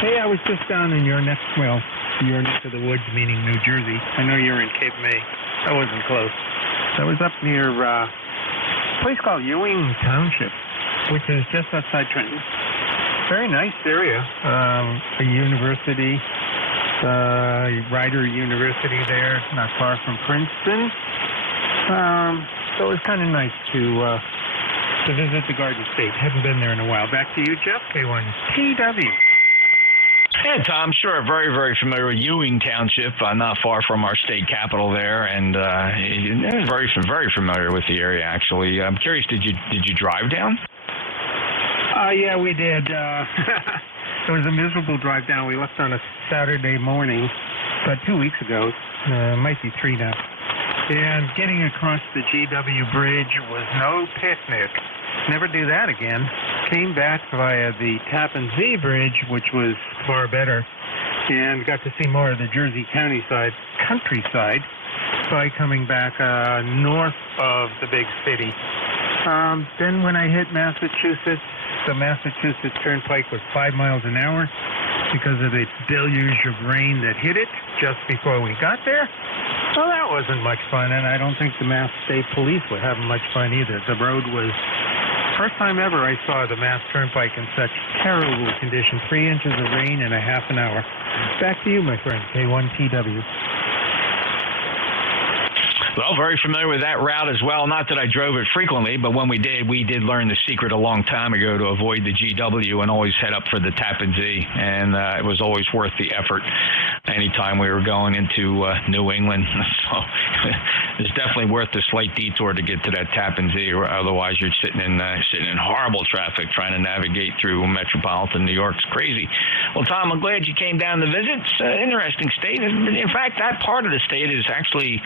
Hey, I was just down in your neck of the woods, meaning New Jersey. I know you're in Cape May. I wasn't close. I was up near a place called Ewing Township, which is just outside Trenton. Very nice area. A university, Rider University there, not far from Princeton. So it was kind of nice to visit the Garden State. Haven't been there in a while. Back to you, Jeff. K1TW. Yeah, Tom, sure. Very, very familiar with Ewing Township, not far from our state capital there, and very, very familiar with the area, actually. I'm curious, did you drive down? Yeah, we did. It was a miserable drive down. We left on a Saturday morning, about 2 weeks ago. Might be 3 now. And getting across the GW Bridge was no picnic. Never do that again. Came back via the Tappan Zee Bridge, which was far better, and got to see more of the Jersey countryside by coming back north of the big city. Then when I hit Massachusetts, the Massachusetts Turnpike was 5 miles an hour because of the deluge of rain that hit it just before we got there. Well, that wasn't much fun, and I don't think the Mass State Police were having much fun either. The road was, first time ever I saw the Mass Turnpike in such terrible condition. 3 inches of rain in a half an hour. Back to you, my friend, K1TW. Well, very familiar with that route as well. Not that I drove it frequently, but when we did learn the secret a long time ago to avoid the GW and always head up for the Tappan Zee, and it was always worth the effort anytime we were going into New England. So it's definitely worth the slight detour to get to that Tappan Zee, or otherwise you're sitting in horrible traffic trying to navigate through metropolitan New York. It's crazy. Well, Tom, I'm glad you came down to visit. It's an interesting state. In fact, that part of the state is actually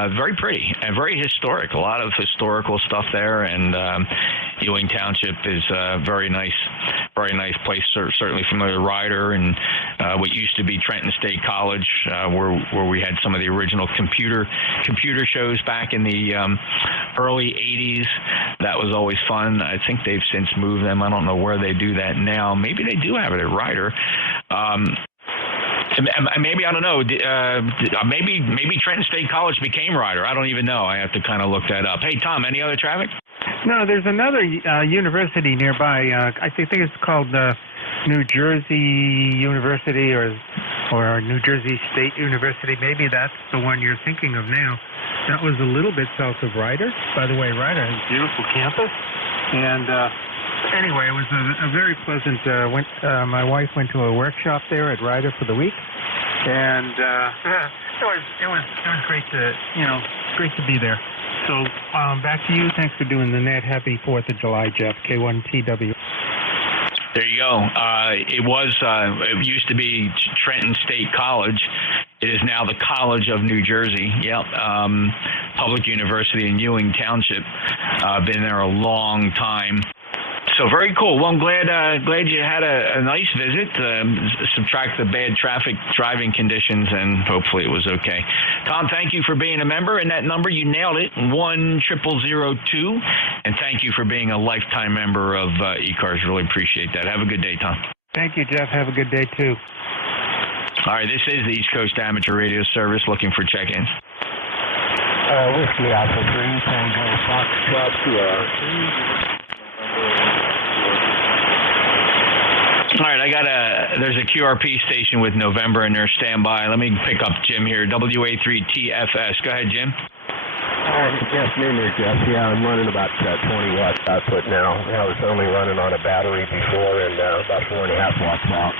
very pretty and very historic. A lot of historical stuff there, and Ewing Township is a very nice place. Certainly familiar with Rider and what used to be Trenton State College, where we had some of the original computer shows back in the early 80s. That was always fun. I think they've since moved them. I don't know where they do that now. Maybe they do have it at Rider. Maybe, I don't know, maybe Trenton State College became Rider. I don't even know. I have to kind of look that up. Hey, Tom, any other traffic? No, there's another university nearby. I think it's called New Jersey University or New Jersey State University. Maybe that's the one you're thinking of now. That was a little bit south of Rider. By the way, Rider has a beautiful campus. And anyway, it was a very pleasant. My wife went to a workshop there at Rider for the week, and it was great to be there. So back to you. Thanks for doing the net. Happy 4th of July, Jeff. K1TW. There you go. It used to be Trenton State College, It is now the College of New Jersey. Yep. Public University in Ewing Township. Been there a long time. So very cool. Well, I'm glad you had a nice visit. Subtract the bad traffic driving conditions, and hopefully it was okay. Tom, thank you for being a member, and that number, you nailed it, 10002. And thank you for being a lifetime member of ECARS. Really appreciate that. Have a good day, Tom. Thank you, Jeff. Have a good day, too. All right, this is the East Coast Amateur Radio Service looking for check-ins. Whiskey Alpha 3, Tango Foxtrot, All right, there's a QRP station with November in their standby. Let me pick up Jim here, WA3TFS. Go ahead, Jim. Good afternoon there, Jeff. Yeah, I'm running about 20 watts output now. I was only running on a battery before and about 4.5 watts out.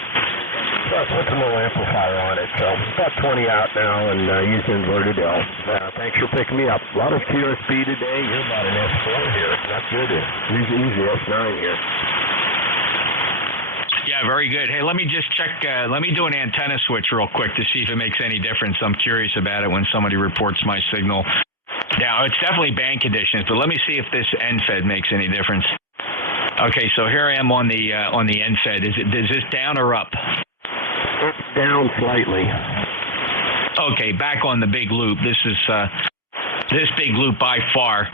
So I put some little amplifier on it, so about 20 out now and using inverted L. Thanks for picking me up. A lot of QSP today. You're about an S4 here. Not good. Easy S9 here. Yeah, very good. Hey, let me just check. Let me do an antenna switch real quick to see if it makes any difference. I'm curious about it when somebody reports my signal. Now, it's definitely band conditions, but let me see if this NFED makes any difference. Okay, so here I am on the NFED. Is this down or up? It's down slightly. Okay, back on the big loop. This big loop by far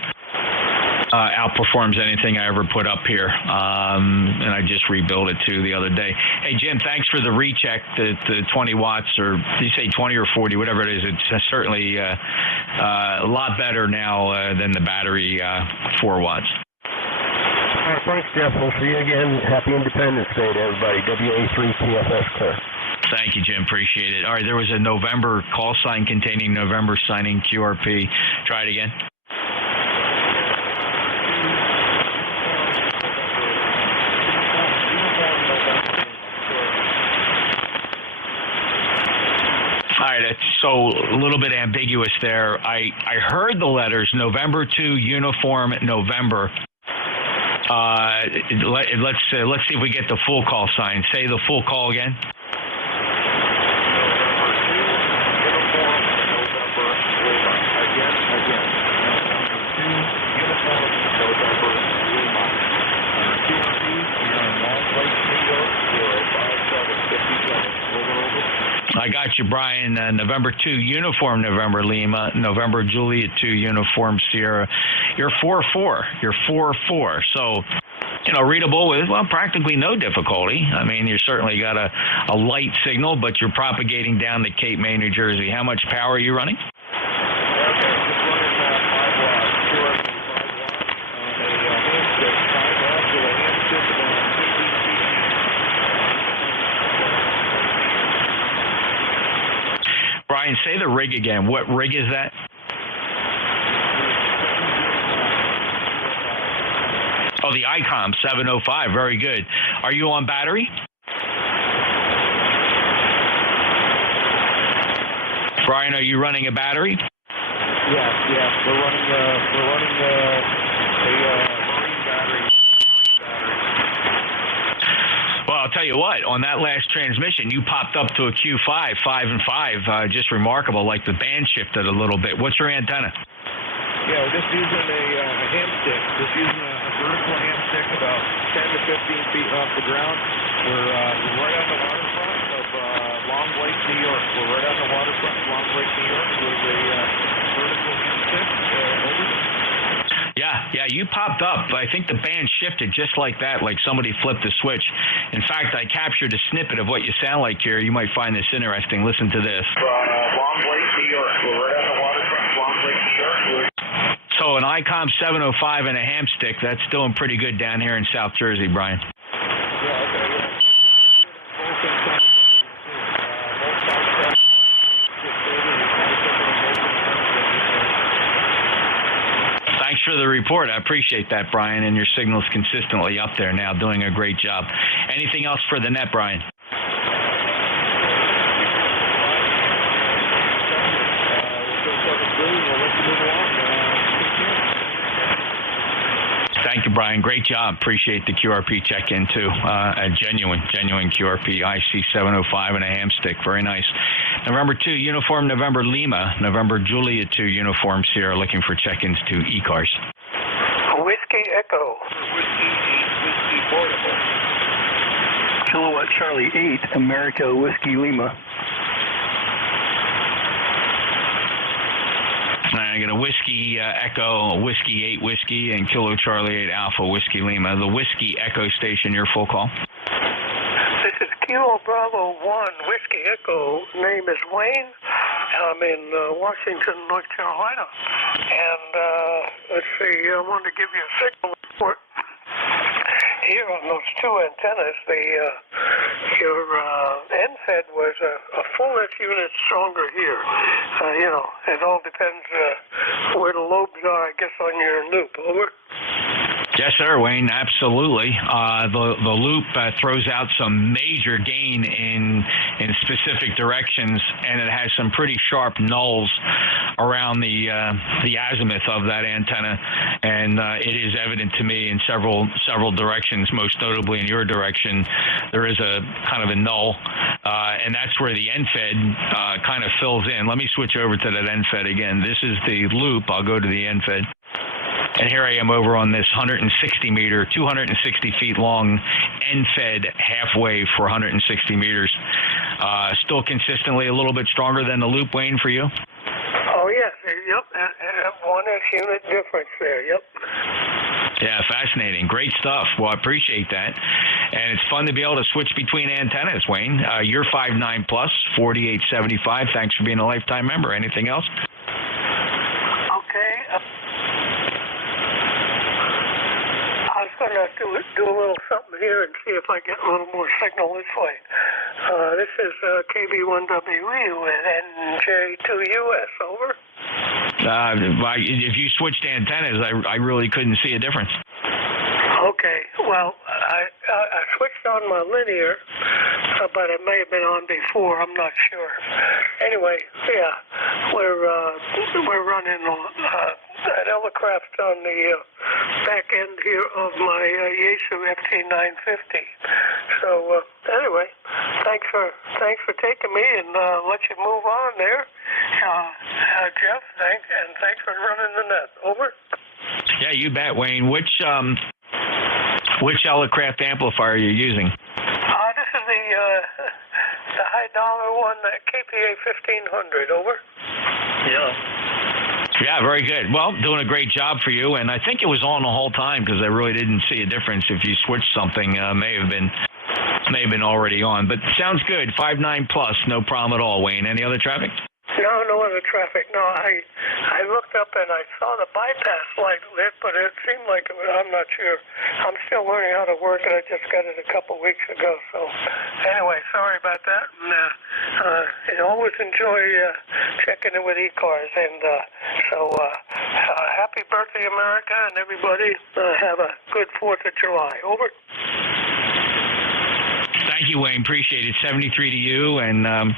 outperforms anything I ever put up here, and I just rebuilt it too the other day. Hey Jim, thanks for the recheck. The 20 watts, or did you say 20 or 40, whatever it is? It's certainly a lot better now than the battery 4 watts. Thanks, Jeff. We'll see you again. Happy Independence Day to everybody. WA3TFS clear. Thank you, Jim. Appreciate it. All right, there was a November call sign containing November signing QRP. Try it again. All right, so a little bit ambiguous there. I heard the letters November 2 uniform November. Let's see if we get the full call sign. Say the full call again. I got you, Brian. November 2, uniform November Lima, November Juliet 2, uniform Sierra. You're 4-4. You're 4-4. So, readable with, practically no difficulty. I mean, you certainly got a light signal, but you're propagating down to Cape May, New Jersey. How much power are you running? Brian, say the rig again. What rig is that? Oh, the ICOM 705. Very good. Are you on battery? Brian, are you running a battery? Yeah. We're running a marine battery. Well, I'll tell you what, on that last transmission, you popped up to a Q5, 5 and 5, just remarkable, like the band shifted a little bit. What's your antenna? Yeah, we're just using a ham stick, a vertical ham stick about 10 to 15 feet off the ground. We're right on the waterfront of Long Lake, New York. We're right on the waterfront of Long Lake, New York with a vertical ham stick. Over. Yeah, you popped up. I think the band shifted just like that, like somebody flipped a switch. In fact, I captured a snippet of what you sound like here. You might find this interesting. Listen to this. Long Lake, New York. We're right on the waterfront of Long Lake, New York. So an ICOM 705 and a ham stick, that's doing pretty good down here in South Jersey, Brian. Thanks for the report. I appreciate that, Brian, and your signal's consistently up there now, doing a great job. Anything else for the net, Brian? Thank you, Brian. Great job. Appreciate the QRP check-in, too. A genuine QRP IC 705 and a ham stick. Very nice. November 2, Uniform November Lima, November Juliet 2, Uniform Sierra, looking for check-ins to ECARS. Whiskey Echo. Whiskey 8, Whiskey Portable. Kilowatt Charlie 8, America Whiskey Lima. I got a Whiskey Echo, Whiskey 8 Whiskey, and Kilo Charlie 8 Alpha Whiskey Lima. The Whiskey Echo station, your full call. This is Kilo Bravo 1, Whiskey Echo. Name is Wayne. I'm in Washington, North Carolina. And let's see, I wanted to give you a signal report. Here on those two antennas, your NFED was a full-inch unit stronger here. It all depends where the lobes are, I guess, on your loop. Over. Yes, sir, Wayne, absolutely. The loop throws out some major gain in specific directions, and it has some pretty sharp nulls around the azimuth of that antenna, and it is evident to me in several directions, most notably in your direction. There is a kind of a null, and that's where the NFED kind of fills in. Let me switch over to that NFED again. This is the loop. I'll go to the NFED. And here I am over on this 160-meter, 260 feet long NFED half-wave for 160 meters. Still consistently a little bit stronger than the loop, Wayne, for you? Oh, yes. Yep. 1-inch unit difference there. Yep. Yeah, fascinating. Great stuff. Well, I appreciate that. And it's fun to be able to switch between antennas, Wayne. You're 5'9+, 4875. Thanks for being a lifetime member. Anything else? Okay. I was going to do a little something here and see if I get a little more signal this way. This is KB1WE with NJ2US. Over. If you switched antennas, I really couldn't see a difference. Okay. Well, I switched on my linear, but it may have been on before. I'm not sure. Anyway, yeah, we're running an Elecraft on the back end here of my Yaesu FT950. So anyway, thanks for taking me, and let you move on there, Jeff. Thanks for running the net. Over. Yeah, you bet, Wayne. Which Elecraft amplifier are you using? This is the high dollar one, that KPA 1500. Over. Yeah, very good. Well, doing a great job for you, and I think it was on the whole time because I really didn't see a difference. If you switched something, may have been already on. But sounds good. 5'9+, no problem at all, Wayne. Any other traffic? No other traffic. No, I looked up and I saw the bypass light lit, but it seemed like I'm not sure. I'm still learning how to work it. I just got it a couple weeks ago. So anyway, sorry about that. And always enjoy checking in with ECARS. And happy birthday, America, and everybody have a good 4th of July. Over. Thank you, Wayne. Appreciate it. 73 to you, and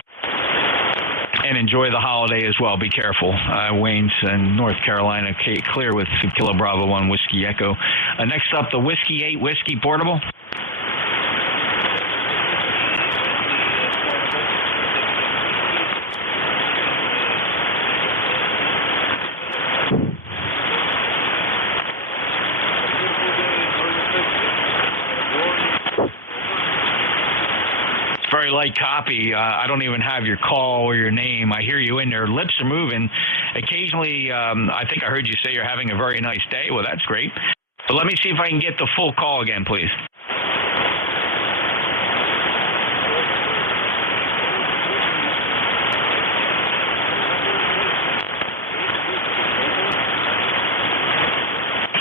enjoy the holiday as well. Be careful. Wayne's in North Carolina, clear with Kilo Bravo 1 Whiskey Echo. Next up, the Whiskey 8 Whiskey Portable. Very light copy. I don't even have your call or your name. I hear you in there. Lips are moving. Occasionally, I think I heard you say you're having a very nice day. Well, that's great. But let me see if I can get the full call again, please.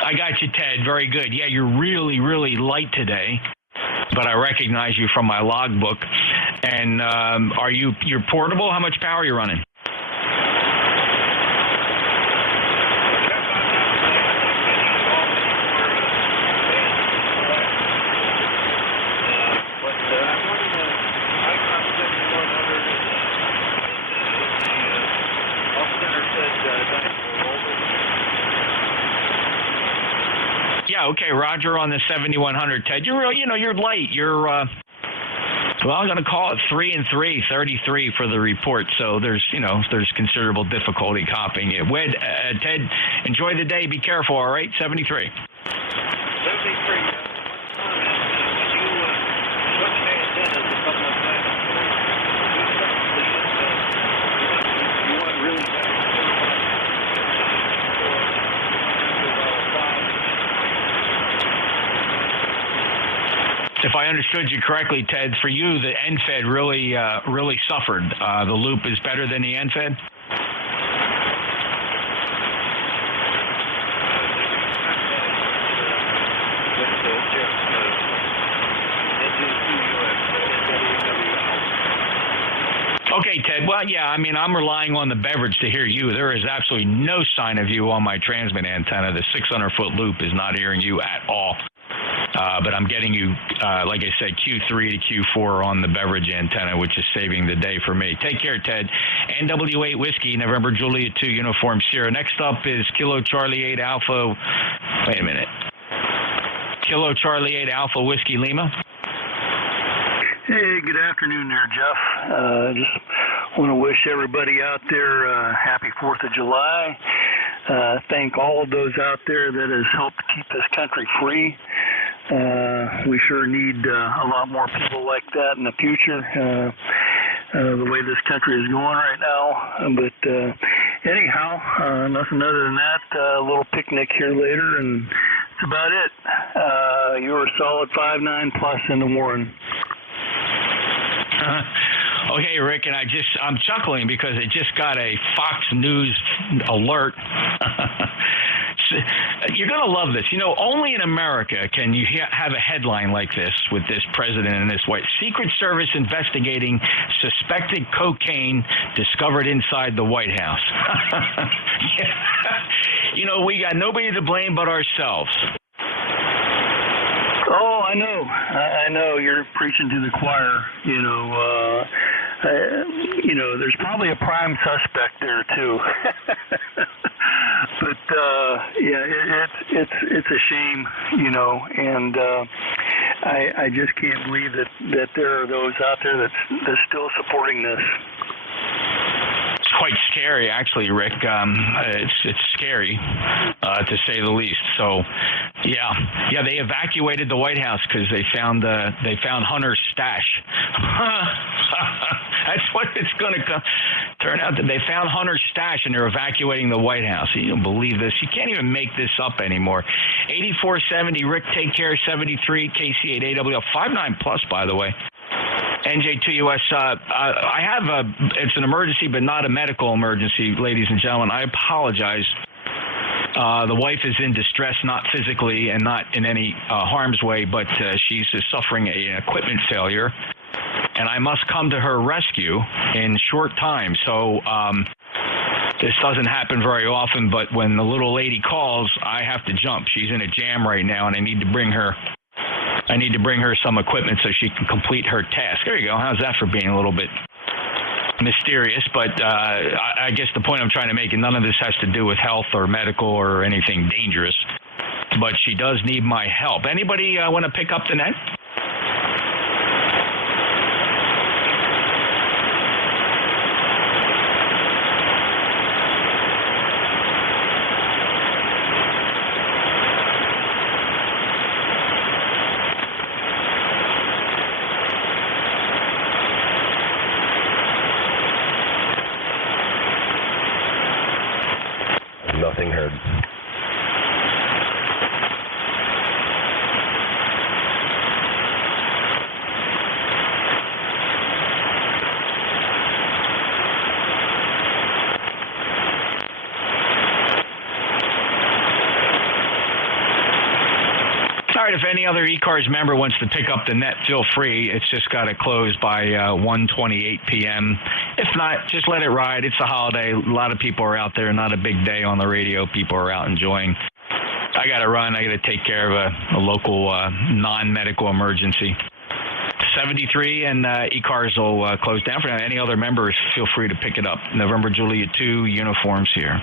I got you, Ted. Very good. Yeah, you're really, really light today, but I recognize you from my logbook. And you're portable? How much power are you running? Yeah, okay, Roger on the 7100, Ted. You're light. Well, I'm going to call it 3 and 3, 33 for the report. So there's considerable difficulty copying it. Ted, enjoy the day. Be careful. All right, 73. 73. If I understood you correctly, Ted, for you, the NFED really suffered. The loop is better than the NFED? Okay, Ted. Well, yeah, I mean, I'm relying on the beverage to hear you. There is absolutely no sign of you on my transmit antenna. The 600-foot loop is not hearing you at all. But I'm getting you, like I said, Q3 to Q4 on the beverage antenna, which is saving the day for me. Take care, Ted. NW8 Whiskey, November Juliet 2, Uniform Sierra. Next up is Kilo Charlie 8 Alpha. Wait a minute. Kilo Charlie 8 Alpha Whiskey Lima. Hey, good afternoon there, Jeff. Just want to wish everybody out there happy 4th of July. Thank all of those out there that has helped keep this country free. We sure need a lot more people like that in the future, the way this country is going right now. But anyhow, nothing other than that. A little picnic here later, and that's about it. You're a solid 5-9 plus in the morning. Okay, Rick, and I'm chuckling because it just got a Fox News alert. You're going to love this. You know, only in America can you have a headline like this with this president and this white Secret Service investigating suspected cocaine discovered inside the White House. You know, we got nobody to blame but ourselves. Oh, I know. I know. You're preaching to the choir. There's probably a prime suspect there too. But it's a shame, and I just can't believe that there are those out there that's still supporting this. It's quite scary, actually, Rick. It's scary, to say the least. So, yeah, they evacuated the White House because they found Hunter's stash. That's what it's going to turn out. That they found Hunter's stash and they're evacuating the White House. You don't believe this? You can't even make this up anymore. 8470, Rick, take care. 73, KC8AWL, 5-9 plus, by the way. NJ2US, I have it's an emergency, but not a medical emergency, ladies and gentlemen. I apologize. The wife is in distress, not physically and not in any harm's way, but she's suffering an equipment failure, and I must come to her rescue in short time. So this doesn't happen very often, but when the little lady calls, I have to jump. She's in a jam right now, and I need to bring her some equipment so she can complete her task. There you go. How's that for being a little bit mysterious? But I guess the point I'm trying to make, and none of this has to do with health or medical or anything dangerous, but she does need my help. Anybody want to pick up the net? Nothing heard. All right, if any other ECARS member wants to pick up the net, feel free. It's just got to close by 1:28 p.m. If not, just let it ride. It's a holiday. A lot of people are out there. Not a big day on the radio. People are out enjoying. I got to run. I got to take care of a local non-medical emergency. 73 and ECARS will close down for now. Any other members, feel free to pick it up. November Juliet 2, uniforms here.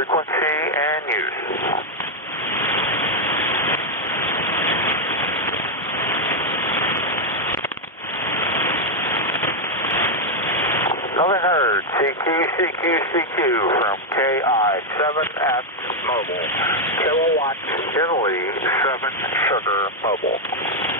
frequency and use. Northern Herd, CQ from KI-7X Mobile. Kilowatt Italy 7 Sugar Mobile.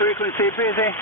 frequency, busy.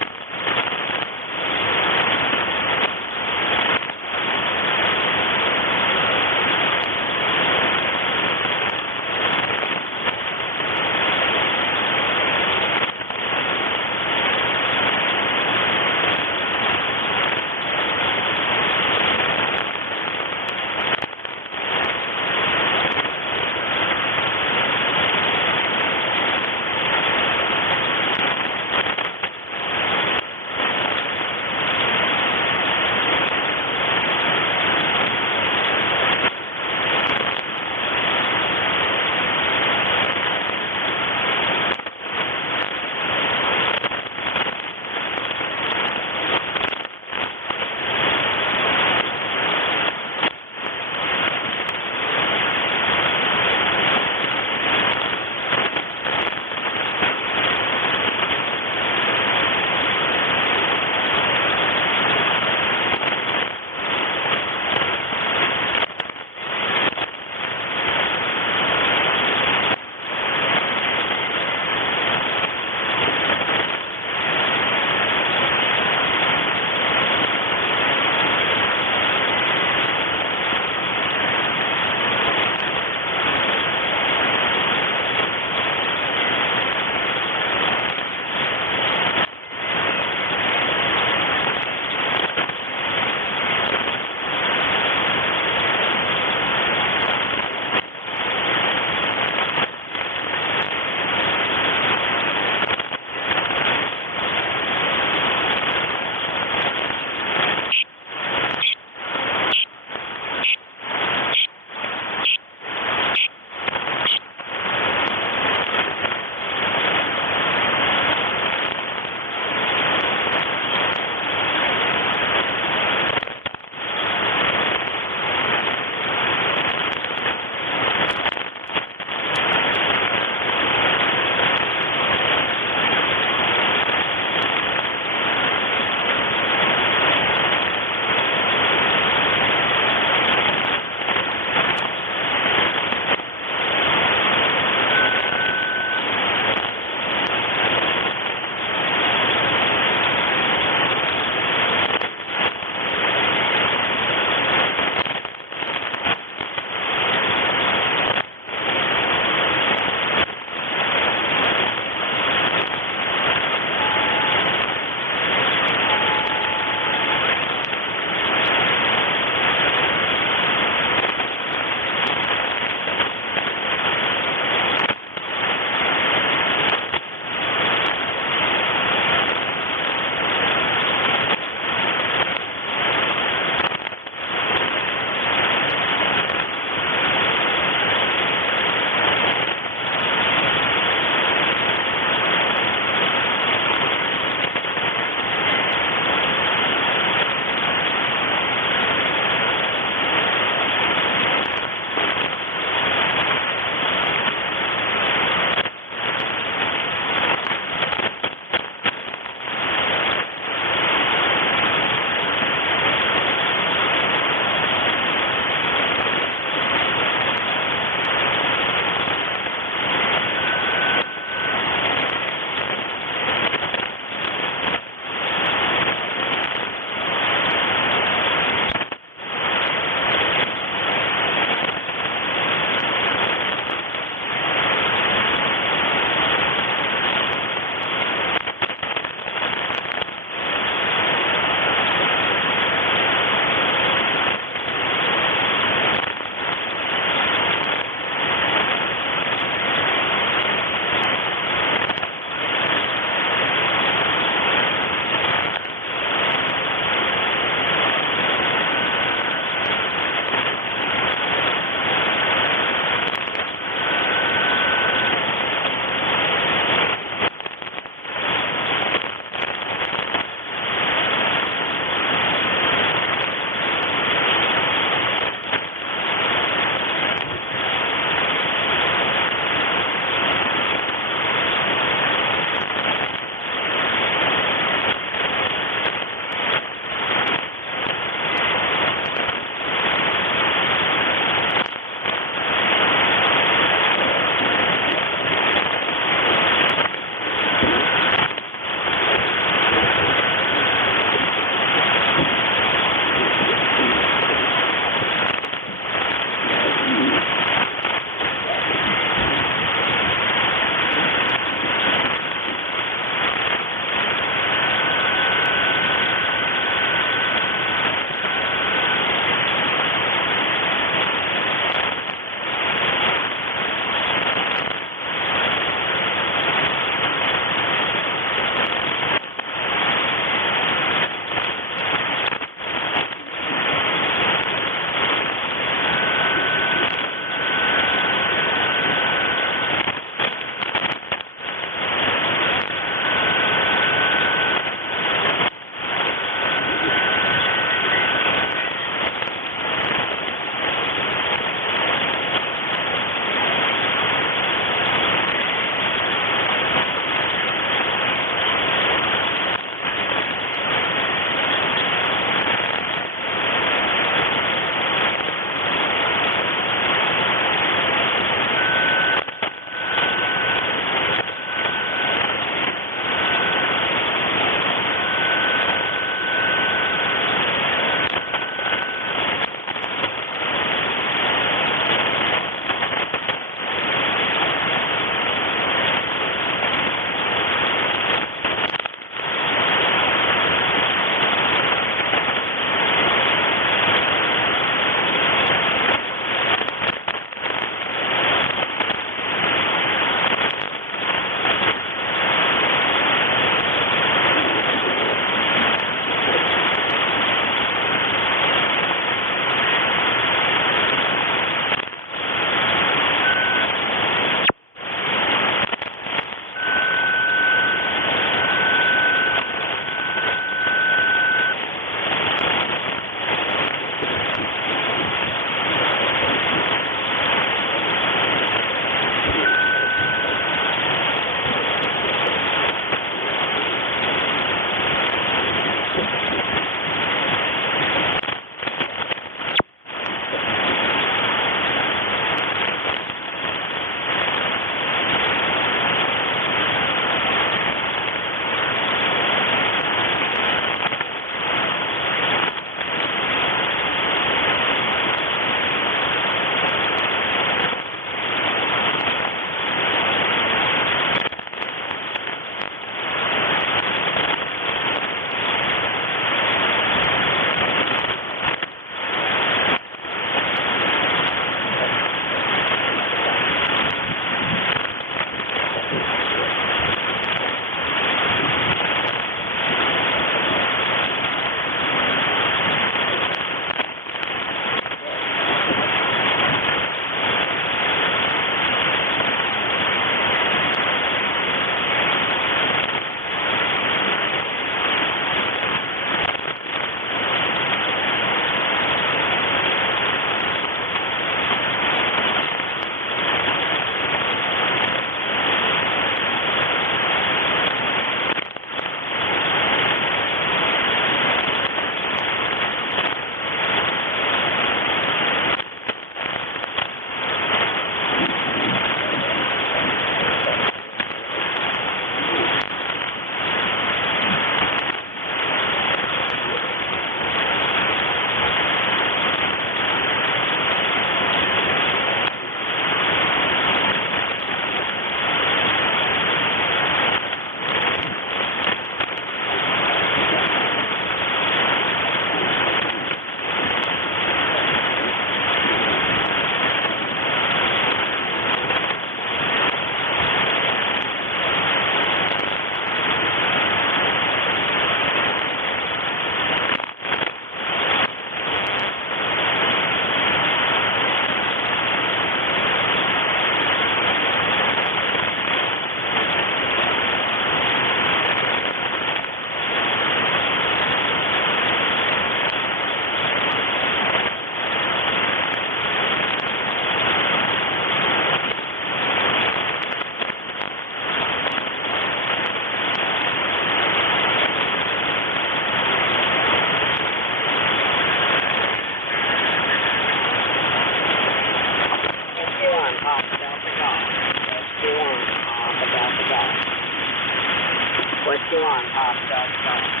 51, Papa Delta Golf.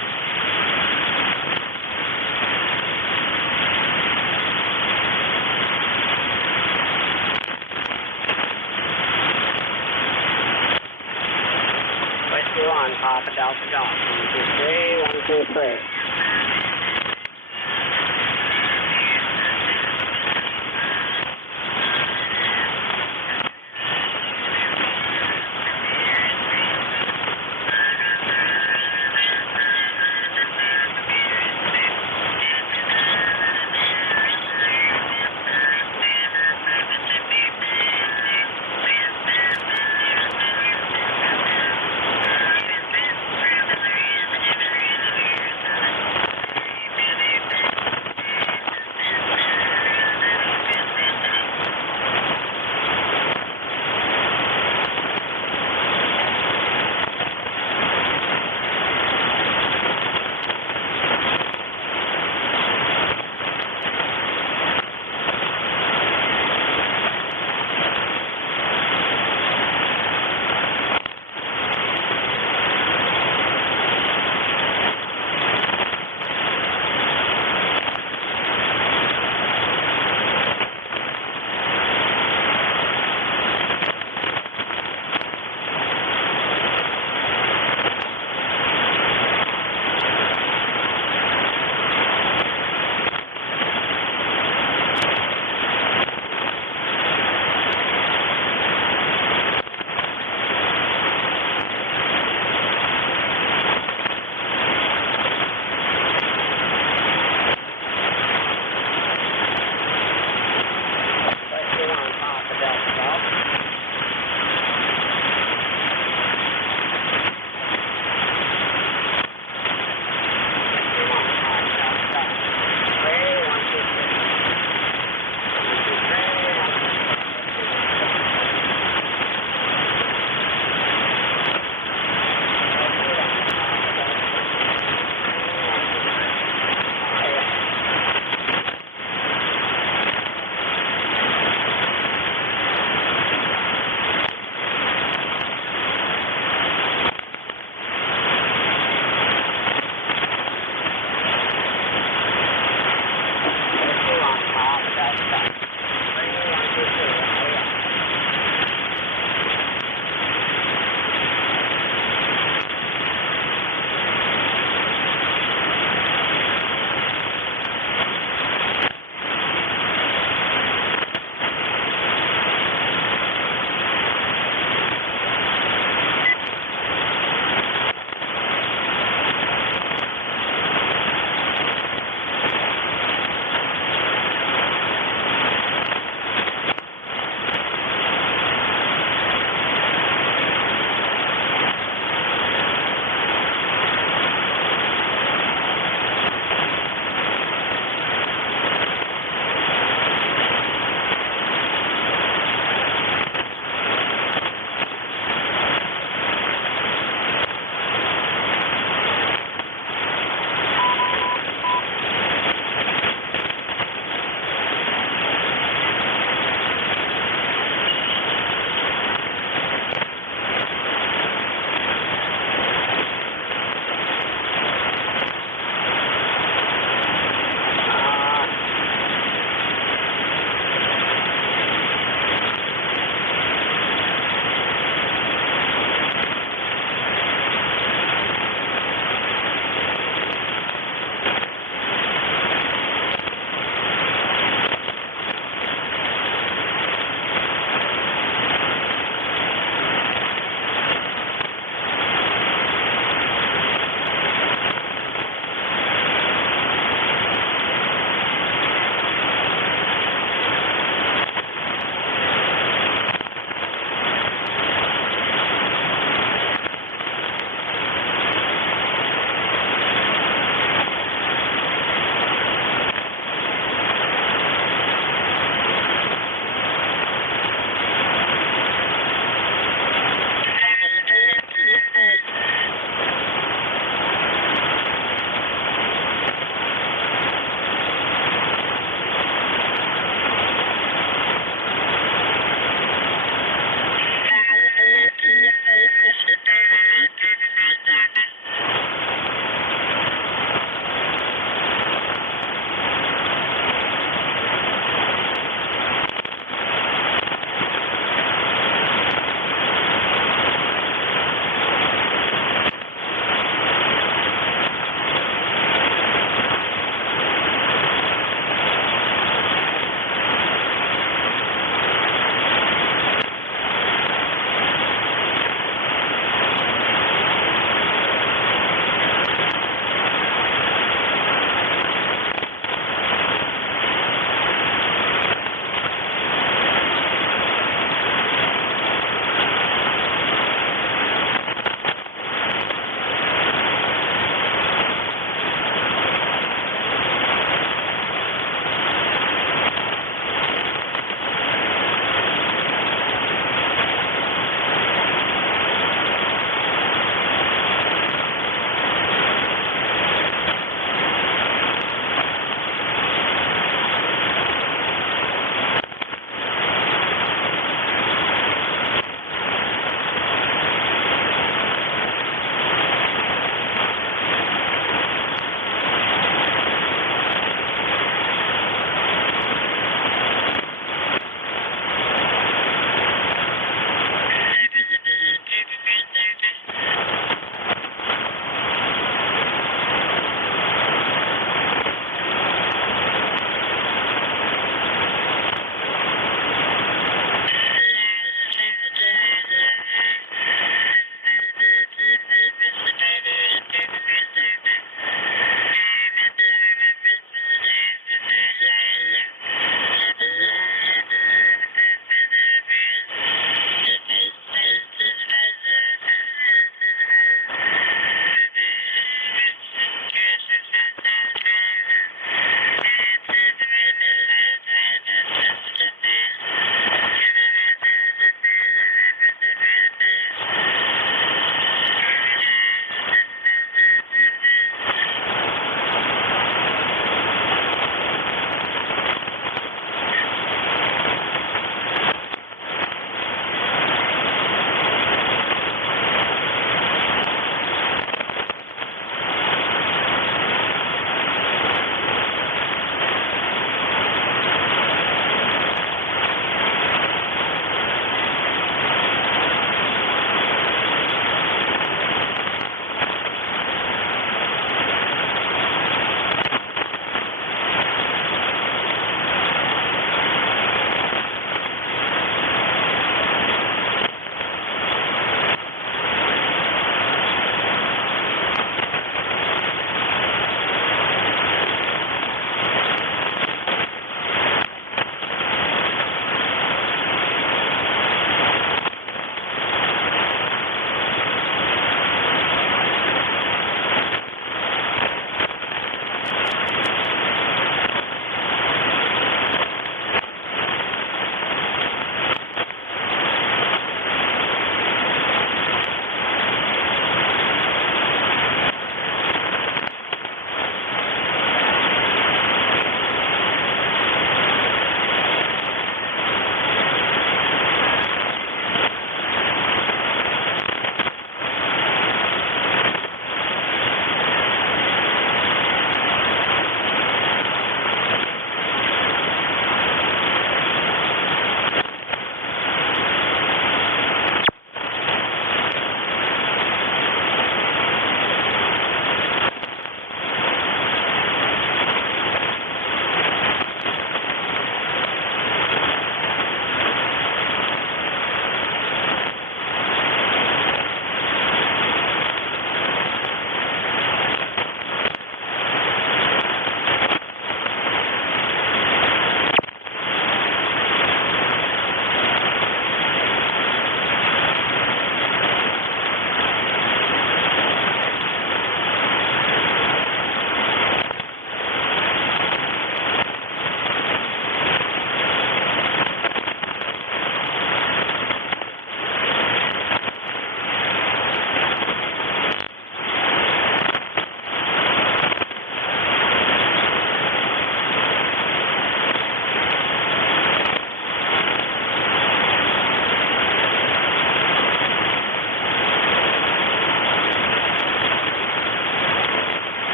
Papa Delta Golf, 123, 123.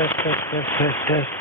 test, test, test, test, test.